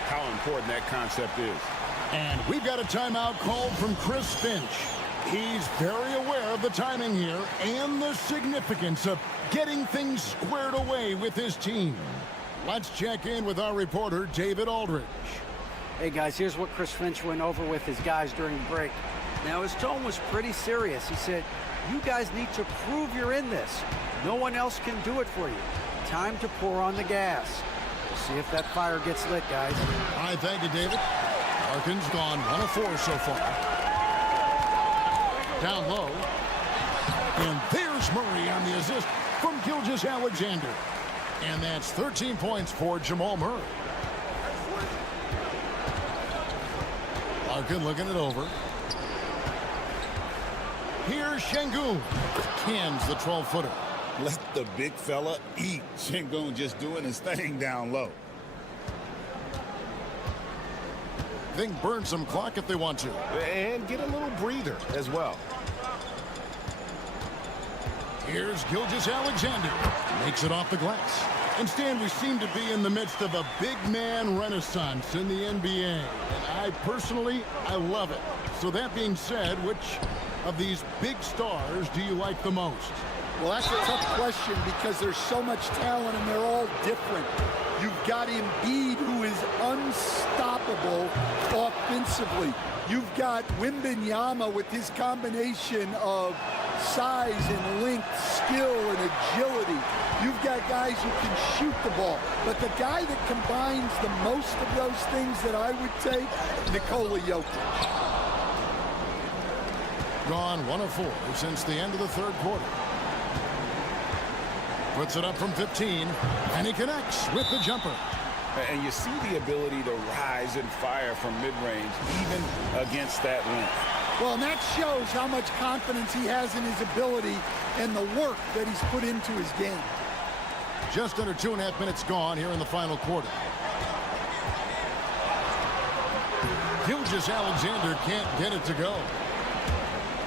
how important that concept is. And we've got a timeout called from Chris Finch. He's very aware of the timing here and the significance of getting things squared away with his team. Let's check in with our reporter, David Aldridge. Hey, guys, here's what Chris Finch went over with his guys during the break. Now, his tone was pretty serious. He said, you guys need to prove you're in this. No one else can do it for you. Time to pour on the gas. We'll see if that fire gets lit, guys. All right, thank you, David. Larkin's gone 1 of 4 so far. Down low. And there's Murray on the assist from Gilgeous-Alexander. And that's 13 points for Jamal Murray. Larkin looking it over. Here's Şengün. Cans the 12-footer. Let the big fella eat. Şengün just doing his thing down low. They can burn some clock if they want to. And get a little breather as well. Here's Gilgeous-Alexander. Makes it off the glass. And Stan, we seem to be in the midst of a big man renaissance in the NBA. And I love it. So that being said, which of these big stars do you like the most? Well, that's a tough question because there's so much talent and they're all different. You've got Embiid, who is unstoppable offensively. You've got Wembanyama with his combination of size and length, skill and agility. You've got guys who can shoot the ball. But the guy that combines the most of those things that I would take, Nikola Jokic. Gone 1 of 4 since the end of the third quarter. Puts it up from 15, and he connects with the jumper. And you see the ability to rise and fire from mid-range, even against that length. Well, and that shows how much confidence he has in his ability and the work that he's put into his game. Just under 2.5 minutes gone here in the final quarter. Gilgeous-Alexander can't get it to go.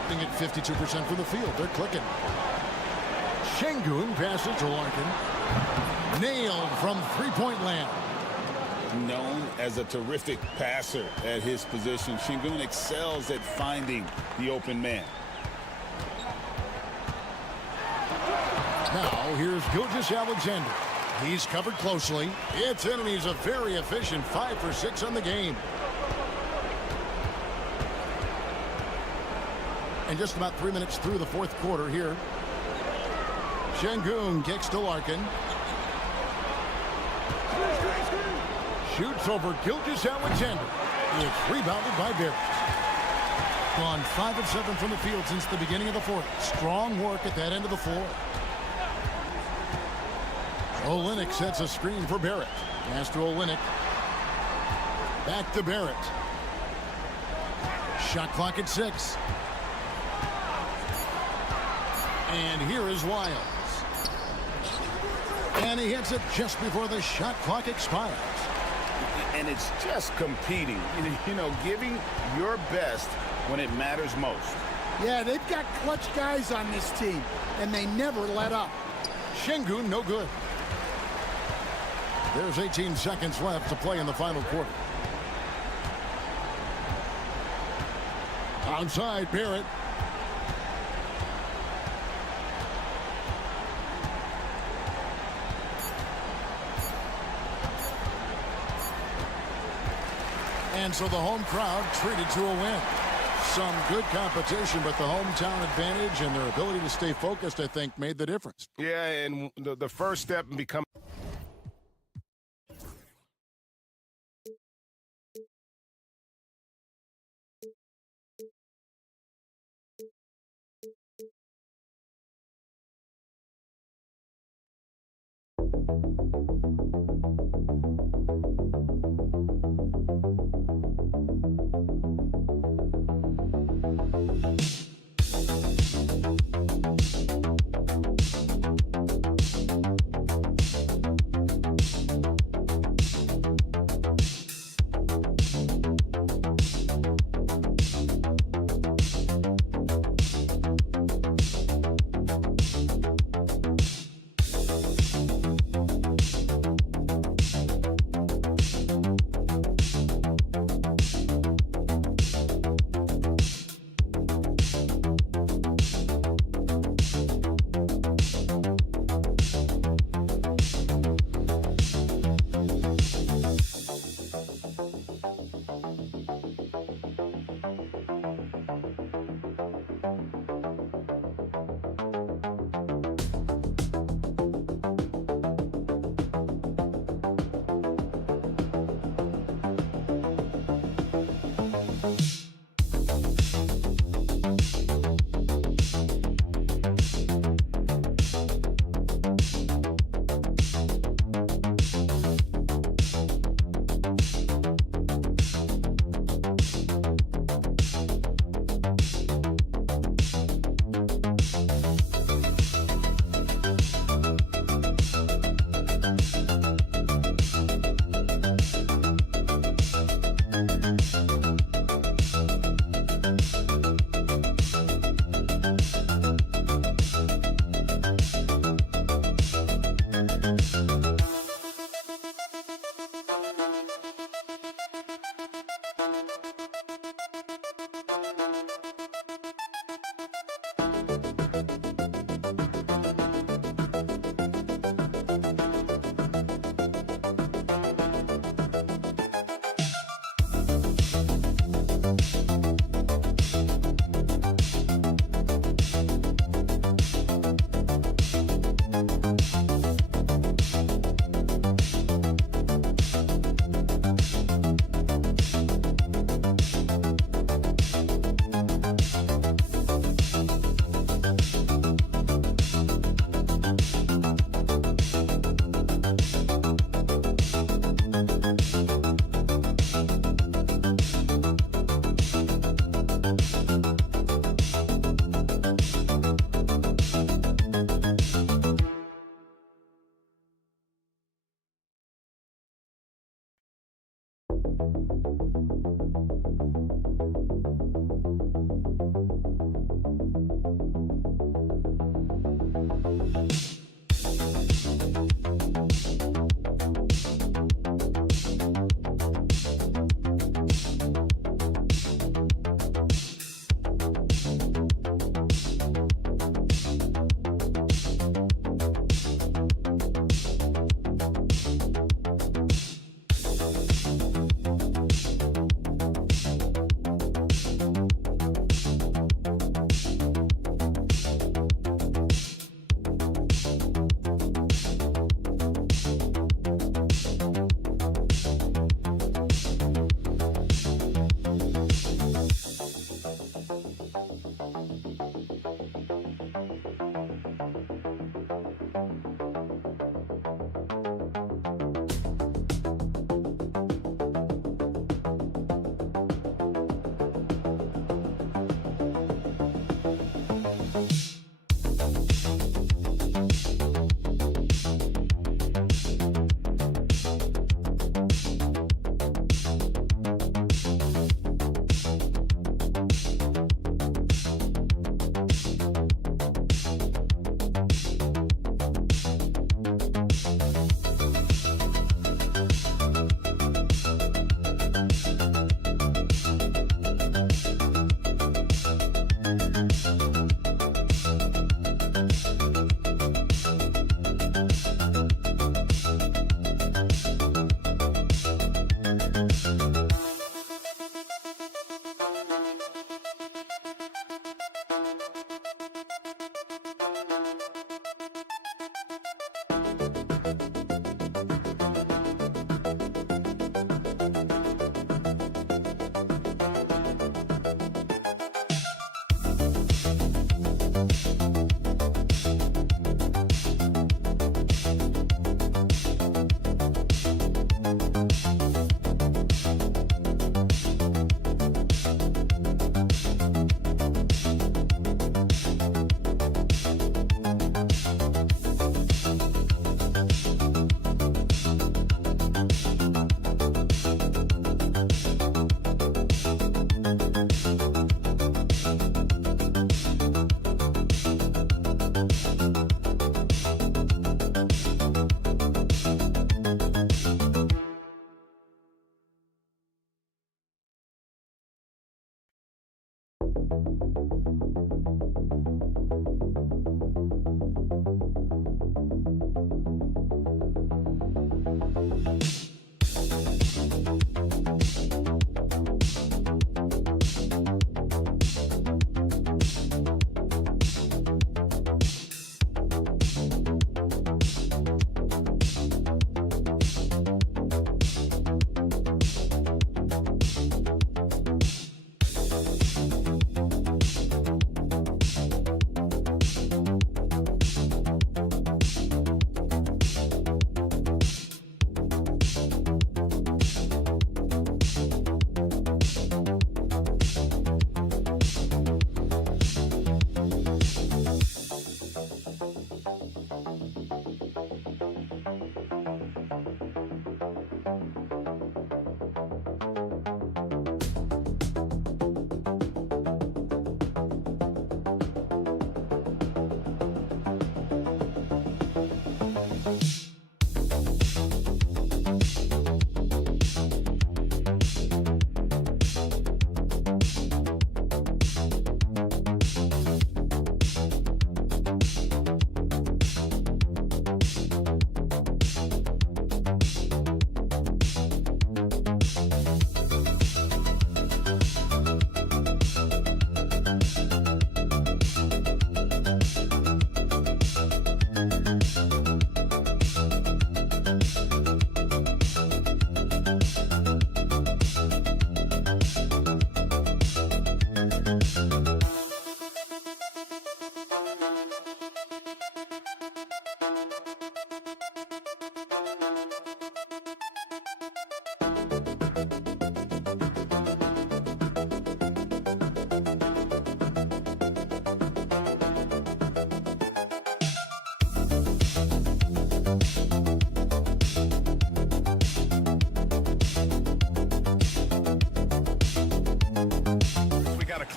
At 52% from the field. They're clicking. Şengün passes to Larkin. Nailed from three-point land. Known as a terrific passer at his position, Şengün excels at finding the open man. Now here's Gilgeous-Alexander. He's covered closely. It's in, and he's a very efficient 5 for 6 on the game. And just about 3 minutes through the fourth quarter here. Şengün kicks to Larkin. Shoots over Gilgeous-Alexander. It's rebounded by Barrett. Gone 5 of 7 from the field since the beginning of the fourth. Strong work at that end of the floor. Olynyk sets a screen for Barrett. Pass to Olynyk. Back to Barrett. Shot clock at 6. And here is Wiles. And he hits it just before the shot clock expires. And it's just competing, you know, giving your best when it matters most. Yeah, they've got clutch guys on this team, and they never let up. Şengün, no good. There's 18 seconds left to play in the final quarter. Outside, Barrett. And so the home crowd treated to a win. Some good competition, but the hometown advantage and their ability to stay focused, I think, made the difference. Yeah, and the first step in becoming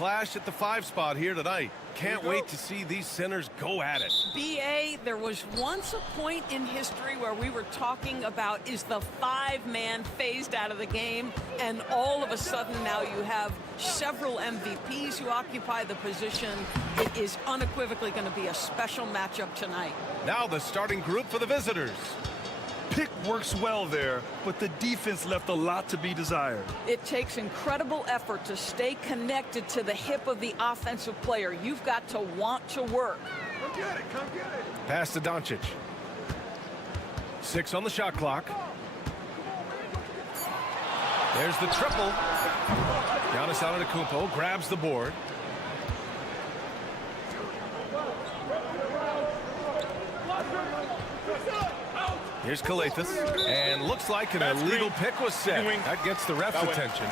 clash at the 5 spot here tonight. Can't wait to see these centers go at it. B.A., there was once a point in history where we were talking about, is the 5-man phased out of the game? And all of a sudden now you have several MVPs who occupy the position. It is unequivocally going to be a special matchup tonight. Now the starting group for the visitors. Pick works well there, but the defense left a lot to be desired. It takes incredible effort to stay connected to the hip of the offensive player. You've got to want to work. Come get it, come get it. Pass to Doncic. 6 on the shot clock. There's the triple. Giannis Antetokounmpo grabs the board. Here's Kalathis, and looks like an illegal pick was set. That gets the ref's attention.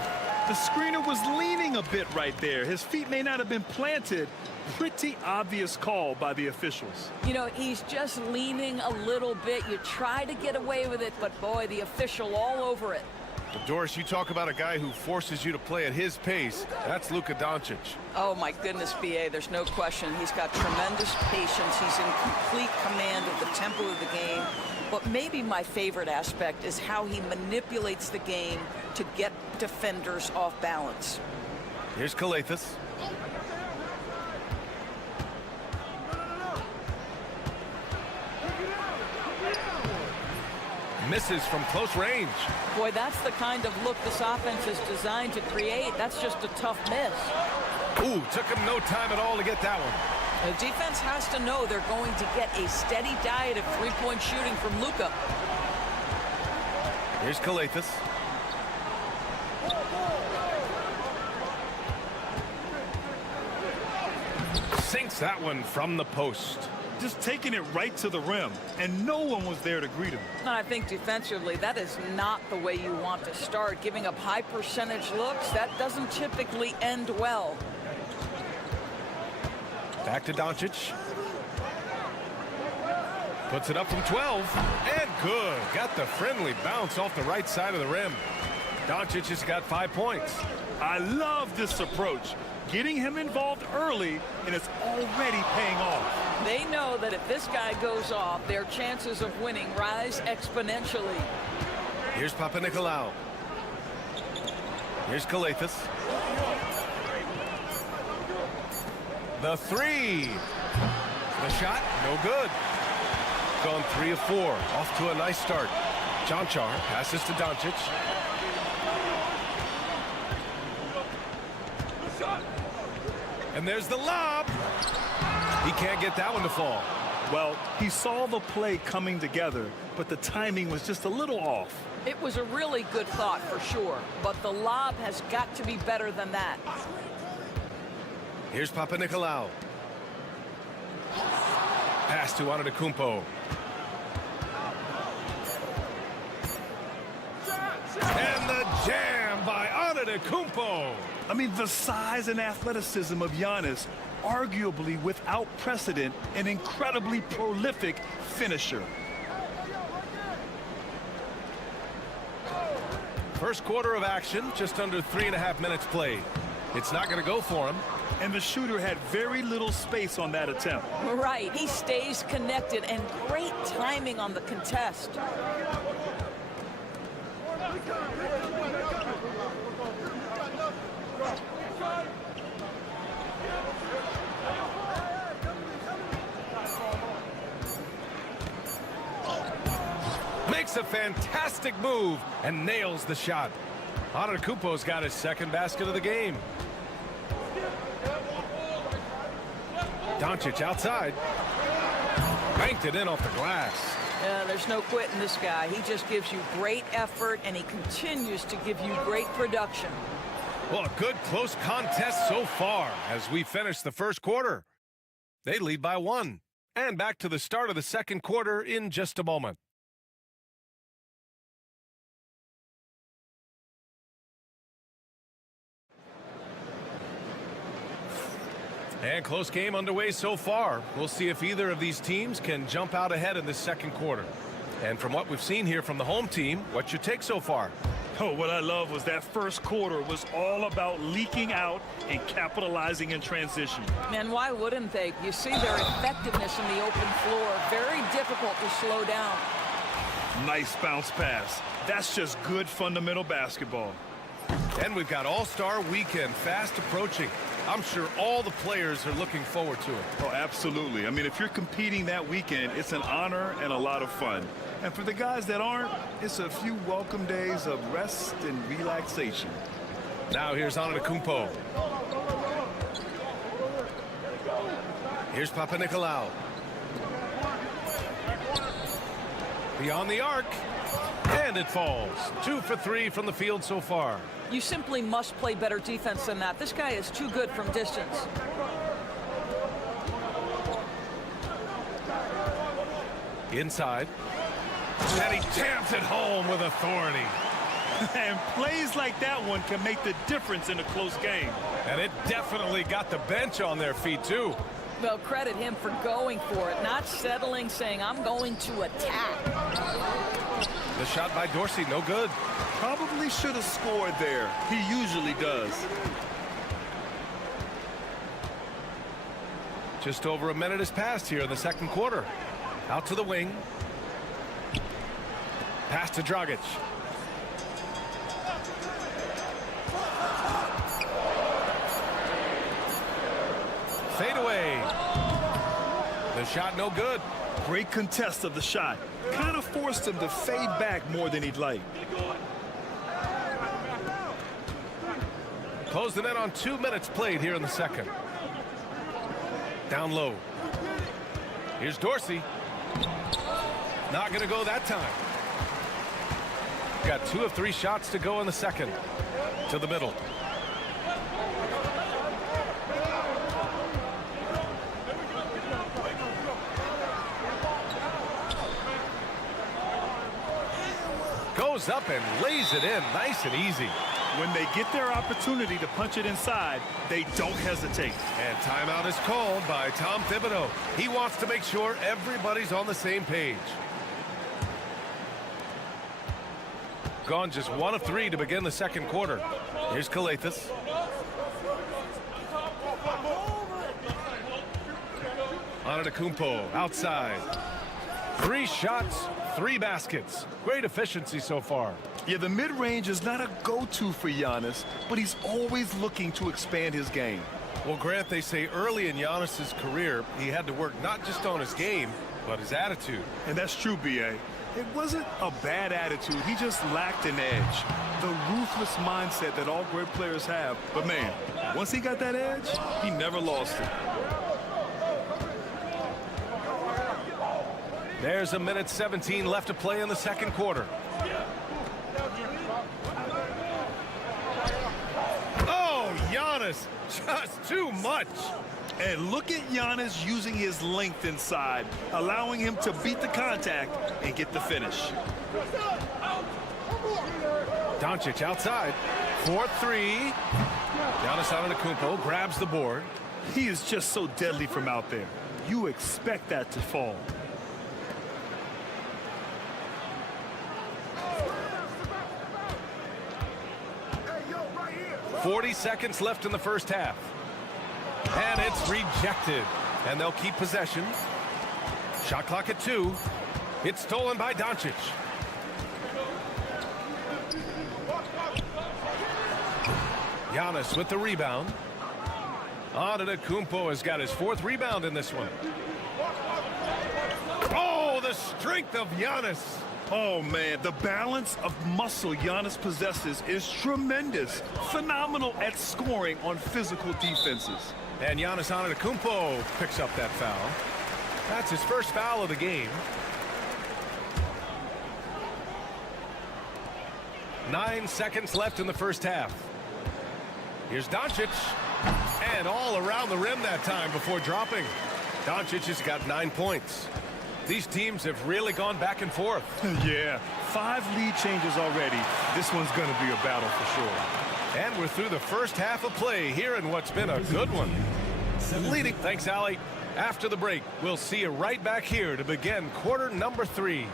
The screener was leaning a bit right there. His feet may not have been planted. Pretty obvious call by the officials. You know, he's just leaning a little bit. You try to get away with it, but boy, the official all over it. But Doris, you talk about a guy who forces you to play at his pace. That's Luka Doncic. Oh, my goodness, B.A., there's no question. He's got tremendous patience. He's in complete command of the tempo of the game. But maybe my favorite aspect is how he manipulates the game to get defenders off balance. Here's Kalathis. Misses from close range. Boy, that's the kind of look this offense is designed to create. That's just a tough miss. Ooh, took him no time at all to get that one. The defense has to know they're going to get a steady diet of three-point shooting from Luka. Here's Kalathis. Sinks that one from the post. Just taking it right to the rim, and no one was there to greet him. I think defensively, that is not the way you want to start. Giving up high percentage looks, that doesn't typically end well. Back to Doncic. Puts it up from 12. And good. Got the friendly bounce off the right side of the rim. Doncic has got 5 points. I love this approach. Getting him involved early, and it's already paying off. They know that if this guy goes off, their chances of winning rise exponentially. Here's Papanikolaou. Here's Kalathis. The three. The shot, no good. Gone 3 of 4. Off to a nice start. Jonchar passes to Doncic. And there's the lob. He can't get that one to fall. Well, he saw the play coming together, but the timing was just a little off. It was a really good thought for sure, but the lob has got to be better than that. Here's Papanikolaou. Pass to Antetokounmpo. And the jam by Antetokounmpo. I mean, the size and athleticism of Giannis, arguably without precedent, an incredibly prolific finisher. First quarter of action, just under 3.5 minutes played. It's not going to go for him. And the shooter had very little space on that attempt. Right, he stays connected, and great timing on the contest. Makes a fantastic move and nails the shot. Antetokounmpo's got his second basket of the game. Doncic outside. Banked it in off the glass. There's no quitting this guy. He just gives you great effort, and he continues to give you great production. Well, a good close contest so far as we finish the first quarter. They lead by 1. And back to the start of the second quarter in just a moment. And close game underway so far. We'll see if either of these teams can jump out ahead in this second quarter. And from what we've seen here from the home team, what's your take so far? Oh, what I love was that first quarter was all about leaking out and capitalizing in transition. And why wouldn't they? You see their effectiveness in the open floor. Very difficult to slow down. Nice bounce pass. That's just good fundamental basketball. And we've got All-Star Weekend fast approaching. I'm sure all the players are looking forward to it. Oh, absolutely. I mean, if you're competing that weekend, it's an honor and a lot of fun. And for the guys that aren't, it's a few welcome days of rest and relaxation. Now here's Antetokounmpo. Here's Papanikolaou. Beyond the arc. And it falls. 2 for 3 from the field so far. You simply must play better defense than that. This guy is too good from distance. Inside. And he jams it home with authority. And plays like that one can make the difference in a close game. And it definitely got the bench on their feet, too. Well, credit him for going for it, not settling, saying, I'm going to attack. The shot by Dorsey, no good. Probably should have scored there. He usually does. Just over a minute has passed here in the second quarter. Out to the wing. Pass to Dragic. Fade away. The shot no good. Great contest of the shot. Kind of forced him to fade back more than he'd like. Closing in on 2 minutes played here in the second. Down low. Here's Dorsey. Not going to go that time. Got 2 of 3 shots to go in the second. To the middle. Goes up and lays it in nice and easy. When they get their opportunity to punch it inside, they don't hesitate. And timeout is called by Tom Thibodeau. He wants to make sure everybody's on the same page. Gone just 1 of 3 to begin the second quarter. Here's Calathes. Antetokounmpo outside. 3 shots, 3 baskets. Great efficiency so far. Yeah, the mid-range is not a go-to for Giannis, but he's always looking to expand his game. Well, Grant, they say early in Giannis's career, he had to work not just on his game, but his attitude. And that's true, B.A. It wasn't a bad attitude. He just lacked an edge. The ruthless mindset that all great players have. But, man, once he got that edge, he never lost it. There's 1:17 left to play in the second quarter. Oh, Giannis, just too much. And look at Giannis using his length inside, allowing him to beat the contact and get the finish. Doncic outside. 4-3. Giannis Antetokounmpo grabs the board. He is just so deadly from out there. You expect that to fall. Hey, 40 seconds left in the first half. And it's rejected. And they'll keep possession. Shot clock at 2. It's stolen by Doncic. Giannis with the rebound. Antetokounmpo has got his 4th rebound in this one. Oh, the strength of Giannis. Oh, man, the balance of muscle Giannis possesses is tremendous. Phenomenal at scoring on physical defenses. And Giannis Antetokounmpo picks up that foul. That's his first foul of the game. 9 seconds left in the first half. Here's Doncic. And all around the rim that time before dropping. Doncic has got 9 points. These teams have really gone back and forth. Yeah, 5 lead changes already. This one's going to be a battle for sure. And we're through the first half of play here in what's been a good one. Leading. Thanks, Allie. After the break, we'll see you right back here to begin quarter number 3.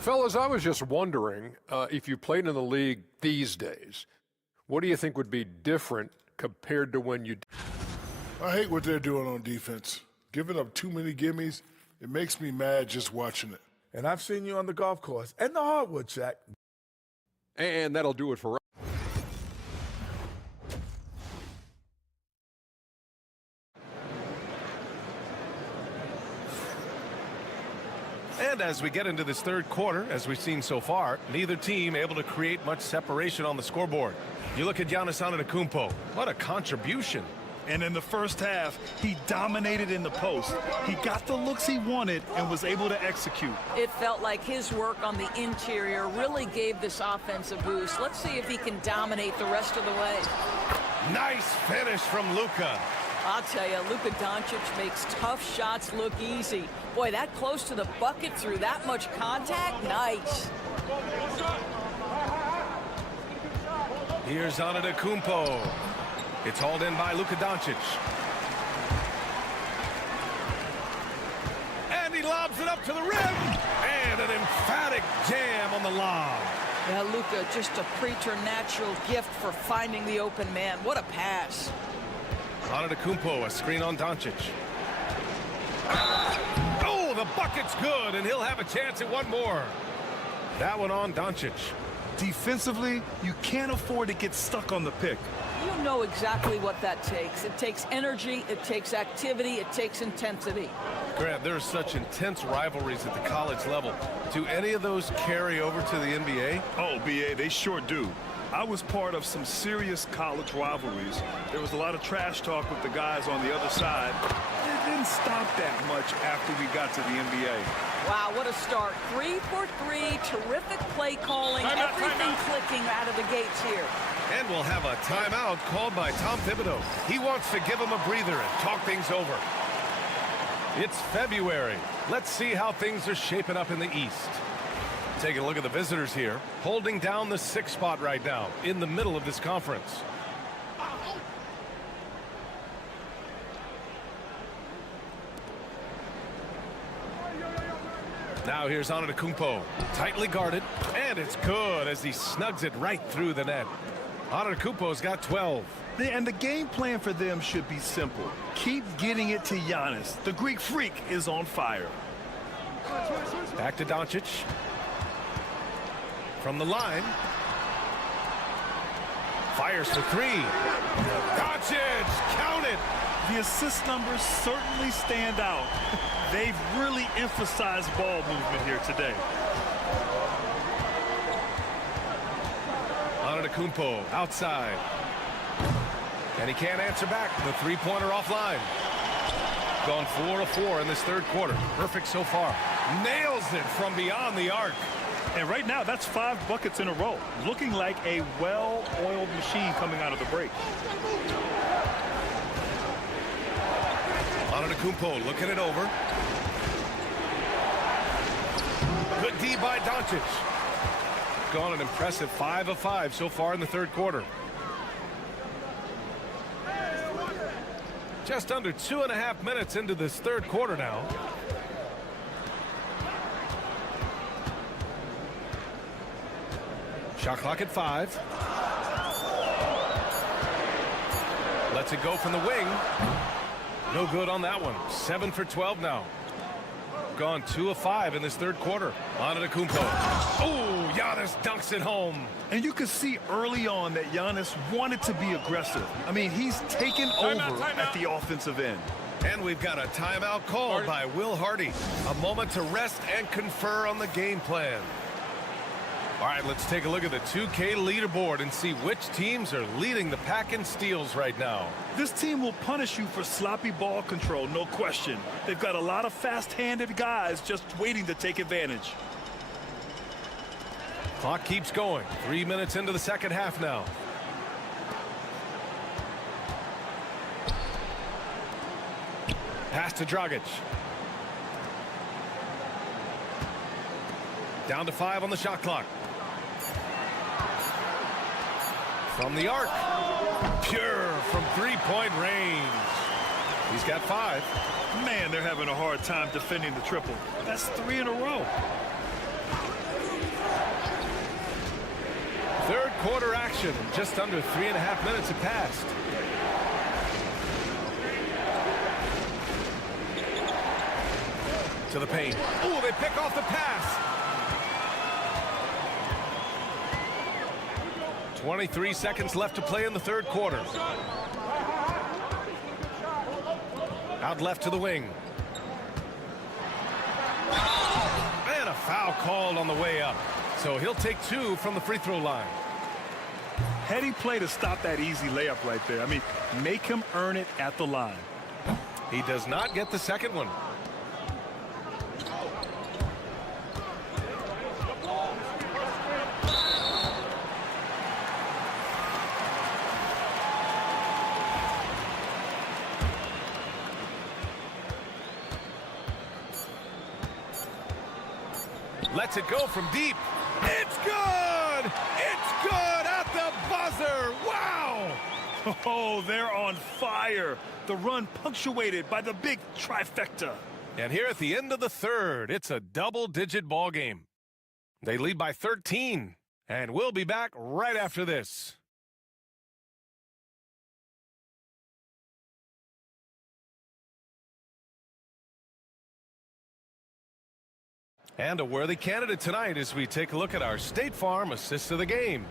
Fellas, I was just wondering if you played in the league these days, what do you think would be different compared to when you... I hate what they're doing on defense. Giving up too many gimmies, it makes me mad just watching it. And I've seen you on the golf course and the hardwood, Jack. And that'll do it for us. And as we get into this third quarter, as we've seen so far, neither team able to create much separation on the scoreboard. You look at Giannis Antetokounmpo. What a contribution. And in the first half, he dominated in the post. He got the looks he wanted and was able to execute. It felt like his work on the interior really gave this offense a boost. Let's see if he can dominate the rest of the way. Nice finish from Luka. I'll tell you, Luka Doncic makes tough shots look easy. Boy, that close to the bucket through that much contact, nice. Here's Antetokounmpo. It's hauled in by Luka Doncic. And he lobs it up to the rim. And an emphatic jam on the lob. Yeah, Luka, just a preternatural gift for finding the open man. What a pass. Antetokounmpo, a screen on Doncic. Oh, the bucket's good, and he'll have a chance at one more. That one on Doncic. Defensively, you can't afford to get stuck on the pick. You know exactly what that takes. It takes energy, it takes activity, it takes intensity. Grant, there are such intense rivalries at the college level. Do any of those carry over to the NBA? Oh, BA, they sure do. I was part of some serious college rivalries. There was a lot of trash talk with the guys on the other side. It didn't stop that much after we got to the NBA. Wow, what a start. 3 for 3, terrific play calling, everything clicking out of the gates here. And we'll have a timeout called by Tom Thibodeau. He wants to give him a breather and talk things over. It's February. Let's see how things are shaping up in the East. Taking a look at the visitors here, holding down the 6th spot right now in the middle of this conference. Now here's Antetokounmpo, tightly guarded, and it's good as he snugs it right through the net. Antetokounmpo's got 12. And the game plan for them should be simple. Keep getting it to Giannis. The Greek freak is on fire. Back to Doncic. From the line. Fires for three. Doncic, count it. The assist numbers certainly stand out. They've really emphasized ball movement here today. Antetokounmpo outside. And he can't answer back. The three-pointer offline. Gone 4 of 4 in this third quarter. Perfect so far. Nails it from beyond the arc. And right now, that's 5 buckets in a row. Looking like a well-oiled machine coming out of the break. Antetokounmpo looking it over. Good D by Doncic. Gone an impressive 5 of 5 so far in the third quarter. Just under 2.5 minutes into this third quarter now. Shot clock at 5. Lets it go from the wing. No good on that one. 7 for 12 now. Gone 2 of 5 in this third quarter. Antetokounmpo. Oh, Giannis dunks it home. And you could see early on that Giannis wanted to be aggressive. I mean, he's taken over at the offensive end. And we've got a timeout called by Will Hardy. A moment to rest and confer on the game plan. All right, let's take a look at the 2K leaderboard and see which teams are leading the pack in steals right now. This team will punish you for sloppy ball control, no question. They've got a lot of fast-handed guys just waiting to take advantage. Clock keeps going. 3 minutes into the second half now. Pass to Dragic. Down to 5 on the shot clock. From the arc. Pure from three-point range. He's got 5. Man, they're having a hard time defending the triple. That's 3 in a row. Third quarter action. Just under 3.5 minutes have passed. To the paint. Oh, they pick off the pass. 23 seconds left to play in the third quarter. Out left to the wing. And a foul called on the way up. So he'll take 2 from the free throw line. Heady play to stop that easy layup right there. I mean, make him earn it at the line. He does not get the second one. Lets it go from deep. It's good! It's good at the buzzer! Wow! Oh, they're on fire. The run punctuated by the big trifecta. And here at the end of the third, it's a double-digit ball game. They lead by 13, and we'll be back right after this. And a worthy candidate tonight as we take a look at our State Farm assist of the game.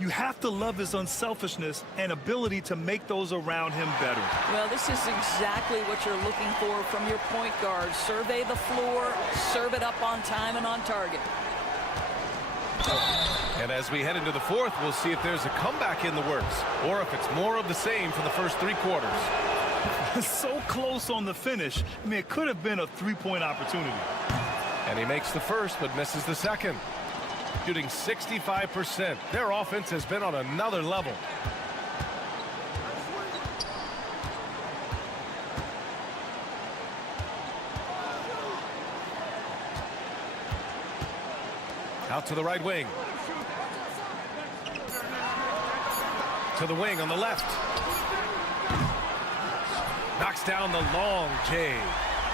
You have to love his unselfishness and ability to make those around him better. Well, this is exactly what you're looking for from your point guard. Survey the floor, serve it up on time and on target. And as we head into the fourth, we'll see if there's a comeback in the works or if it's more of the same for the first 3 quarters. So close on the finish. I mean, it could have been a 3-point opportunity. And he makes the first but misses the second. Shooting 65%. Their offense has been on another level. Out to the right wing. To the wing on the left. Knocks down the long J.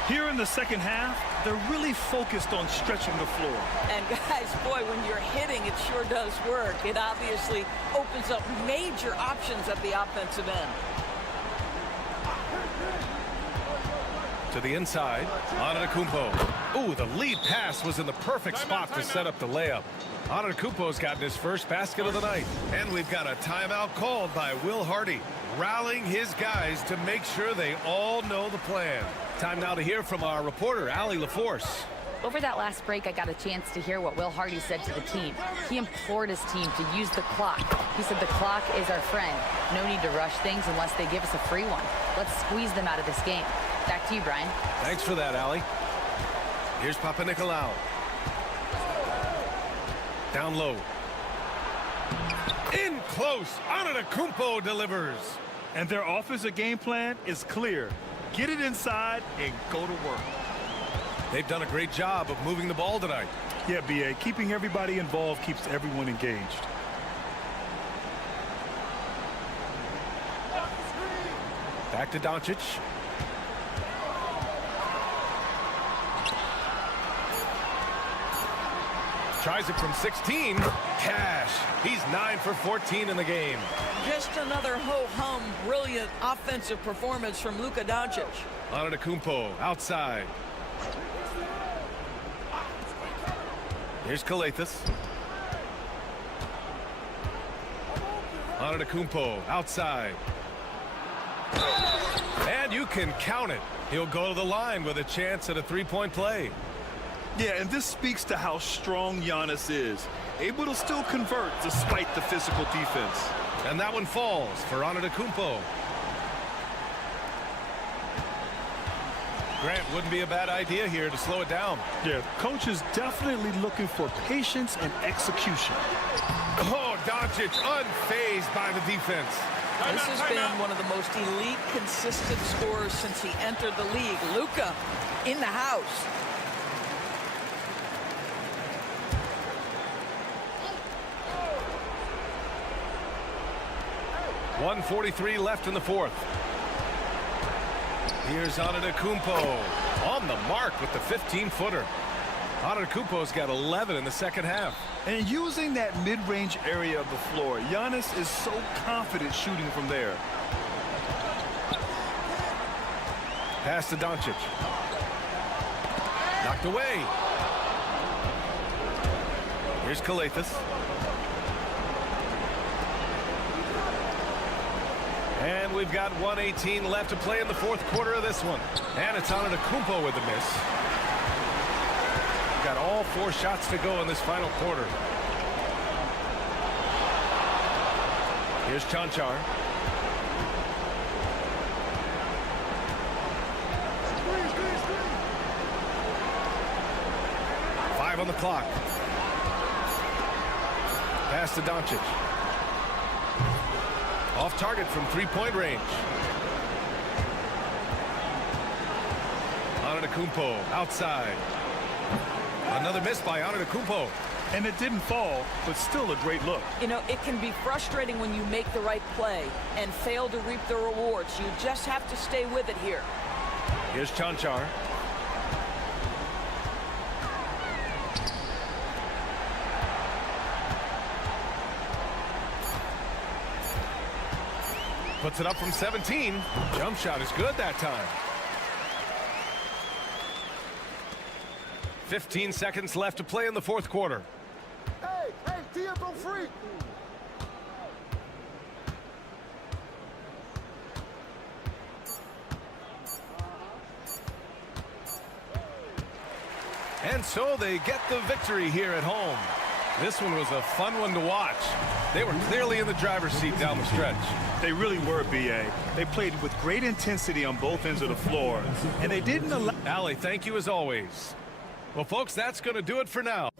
Here in the second half, they're really focused on stretching the floor. And guys, boy, when you're hitting, it sure does work. It obviously opens up major options at the offensive end. To the inside, Antetokounmpo. Ooh, the lead pass was in the perfect spot to set up the layup. Antetokounmpo's gotten his first basket of the night. And we've got a timeout called by Will Hardy, rallying his guys to make sure they all know the plan. Time now to hear from our reporter, Allie LaForce. Over that last break, I got a chance to hear what Will Hardy said to the team. He implored his team to use the clock. He said the clock is our friend. No need to rush things unless they give us a free one. Let's squeeze them out of this game. Back to you, Brian. Thanks for that, Allie. Here's Papanikolaou. Down low. In close. Antetokounmpo delivers. And their offensive game plan is clear. Get it inside and go to work. They've done a great job of moving the ball tonight. Yeah, B.A. Keeping everybody involved keeps everyone engaged. Back to Doncic. Tries it from 16. Cash. He's 9 for 14 in the game. Just another ho-hum, brilliant offensive performance from Luka Doncic. Antetokounmpo outside. Here's Calathes. Antetokounmpo outside. And you can count it. He'll go to the line with a chance at a three-point play. Yeah, and this speaks to how strong Giannis is. Able to still convert despite the physical defense. And that one falls for Antetokounmpo. Grant, wouldn't be a bad idea here to slow it down. Yeah, coach is definitely looking for patience and execution. Oh, Doncic unfazed by the defense. This has been one of the most elite, consistent scorers since he entered the league. Luka in the house. .143 left in the fourth. Here's Antetokounmpo on the mark with the 15-footer. Antetokounmpo's got 11 in the second half. And using that mid-range area of the floor, Giannis is so confident shooting from there. Pass to Doncic. Knocked away. Here's Calathes. And we've got 1:18 left to play in the fourth quarter of this one. And it's Antetokounmpo with the miss. Got all 4 shots to go in this final quarter. Here's Chanchar. Five on the clock. Pass to Doncic. Off target from three-point range. Antetokounmpo outside. Another miss by Antetokounmpo. And it didn't fall, but still a great look. You know, it can be frustrating when you make the right play and fail to reap the rewards. You just have to stay with it here. Here's Chanchar. Puts it up from 17. Jump shot is good that time. 15 seconds left to play in the fourth quarter. Hey, Diego free. And so they get the victory here at home. This one was a fun one to watch. They were clearly in the driver's seat down the stretch. They really were, B.A. They played with great intensity on both ends of the floor, and they didn't allow... Allie, thank you as always. Well, folks, that's going to do it for now.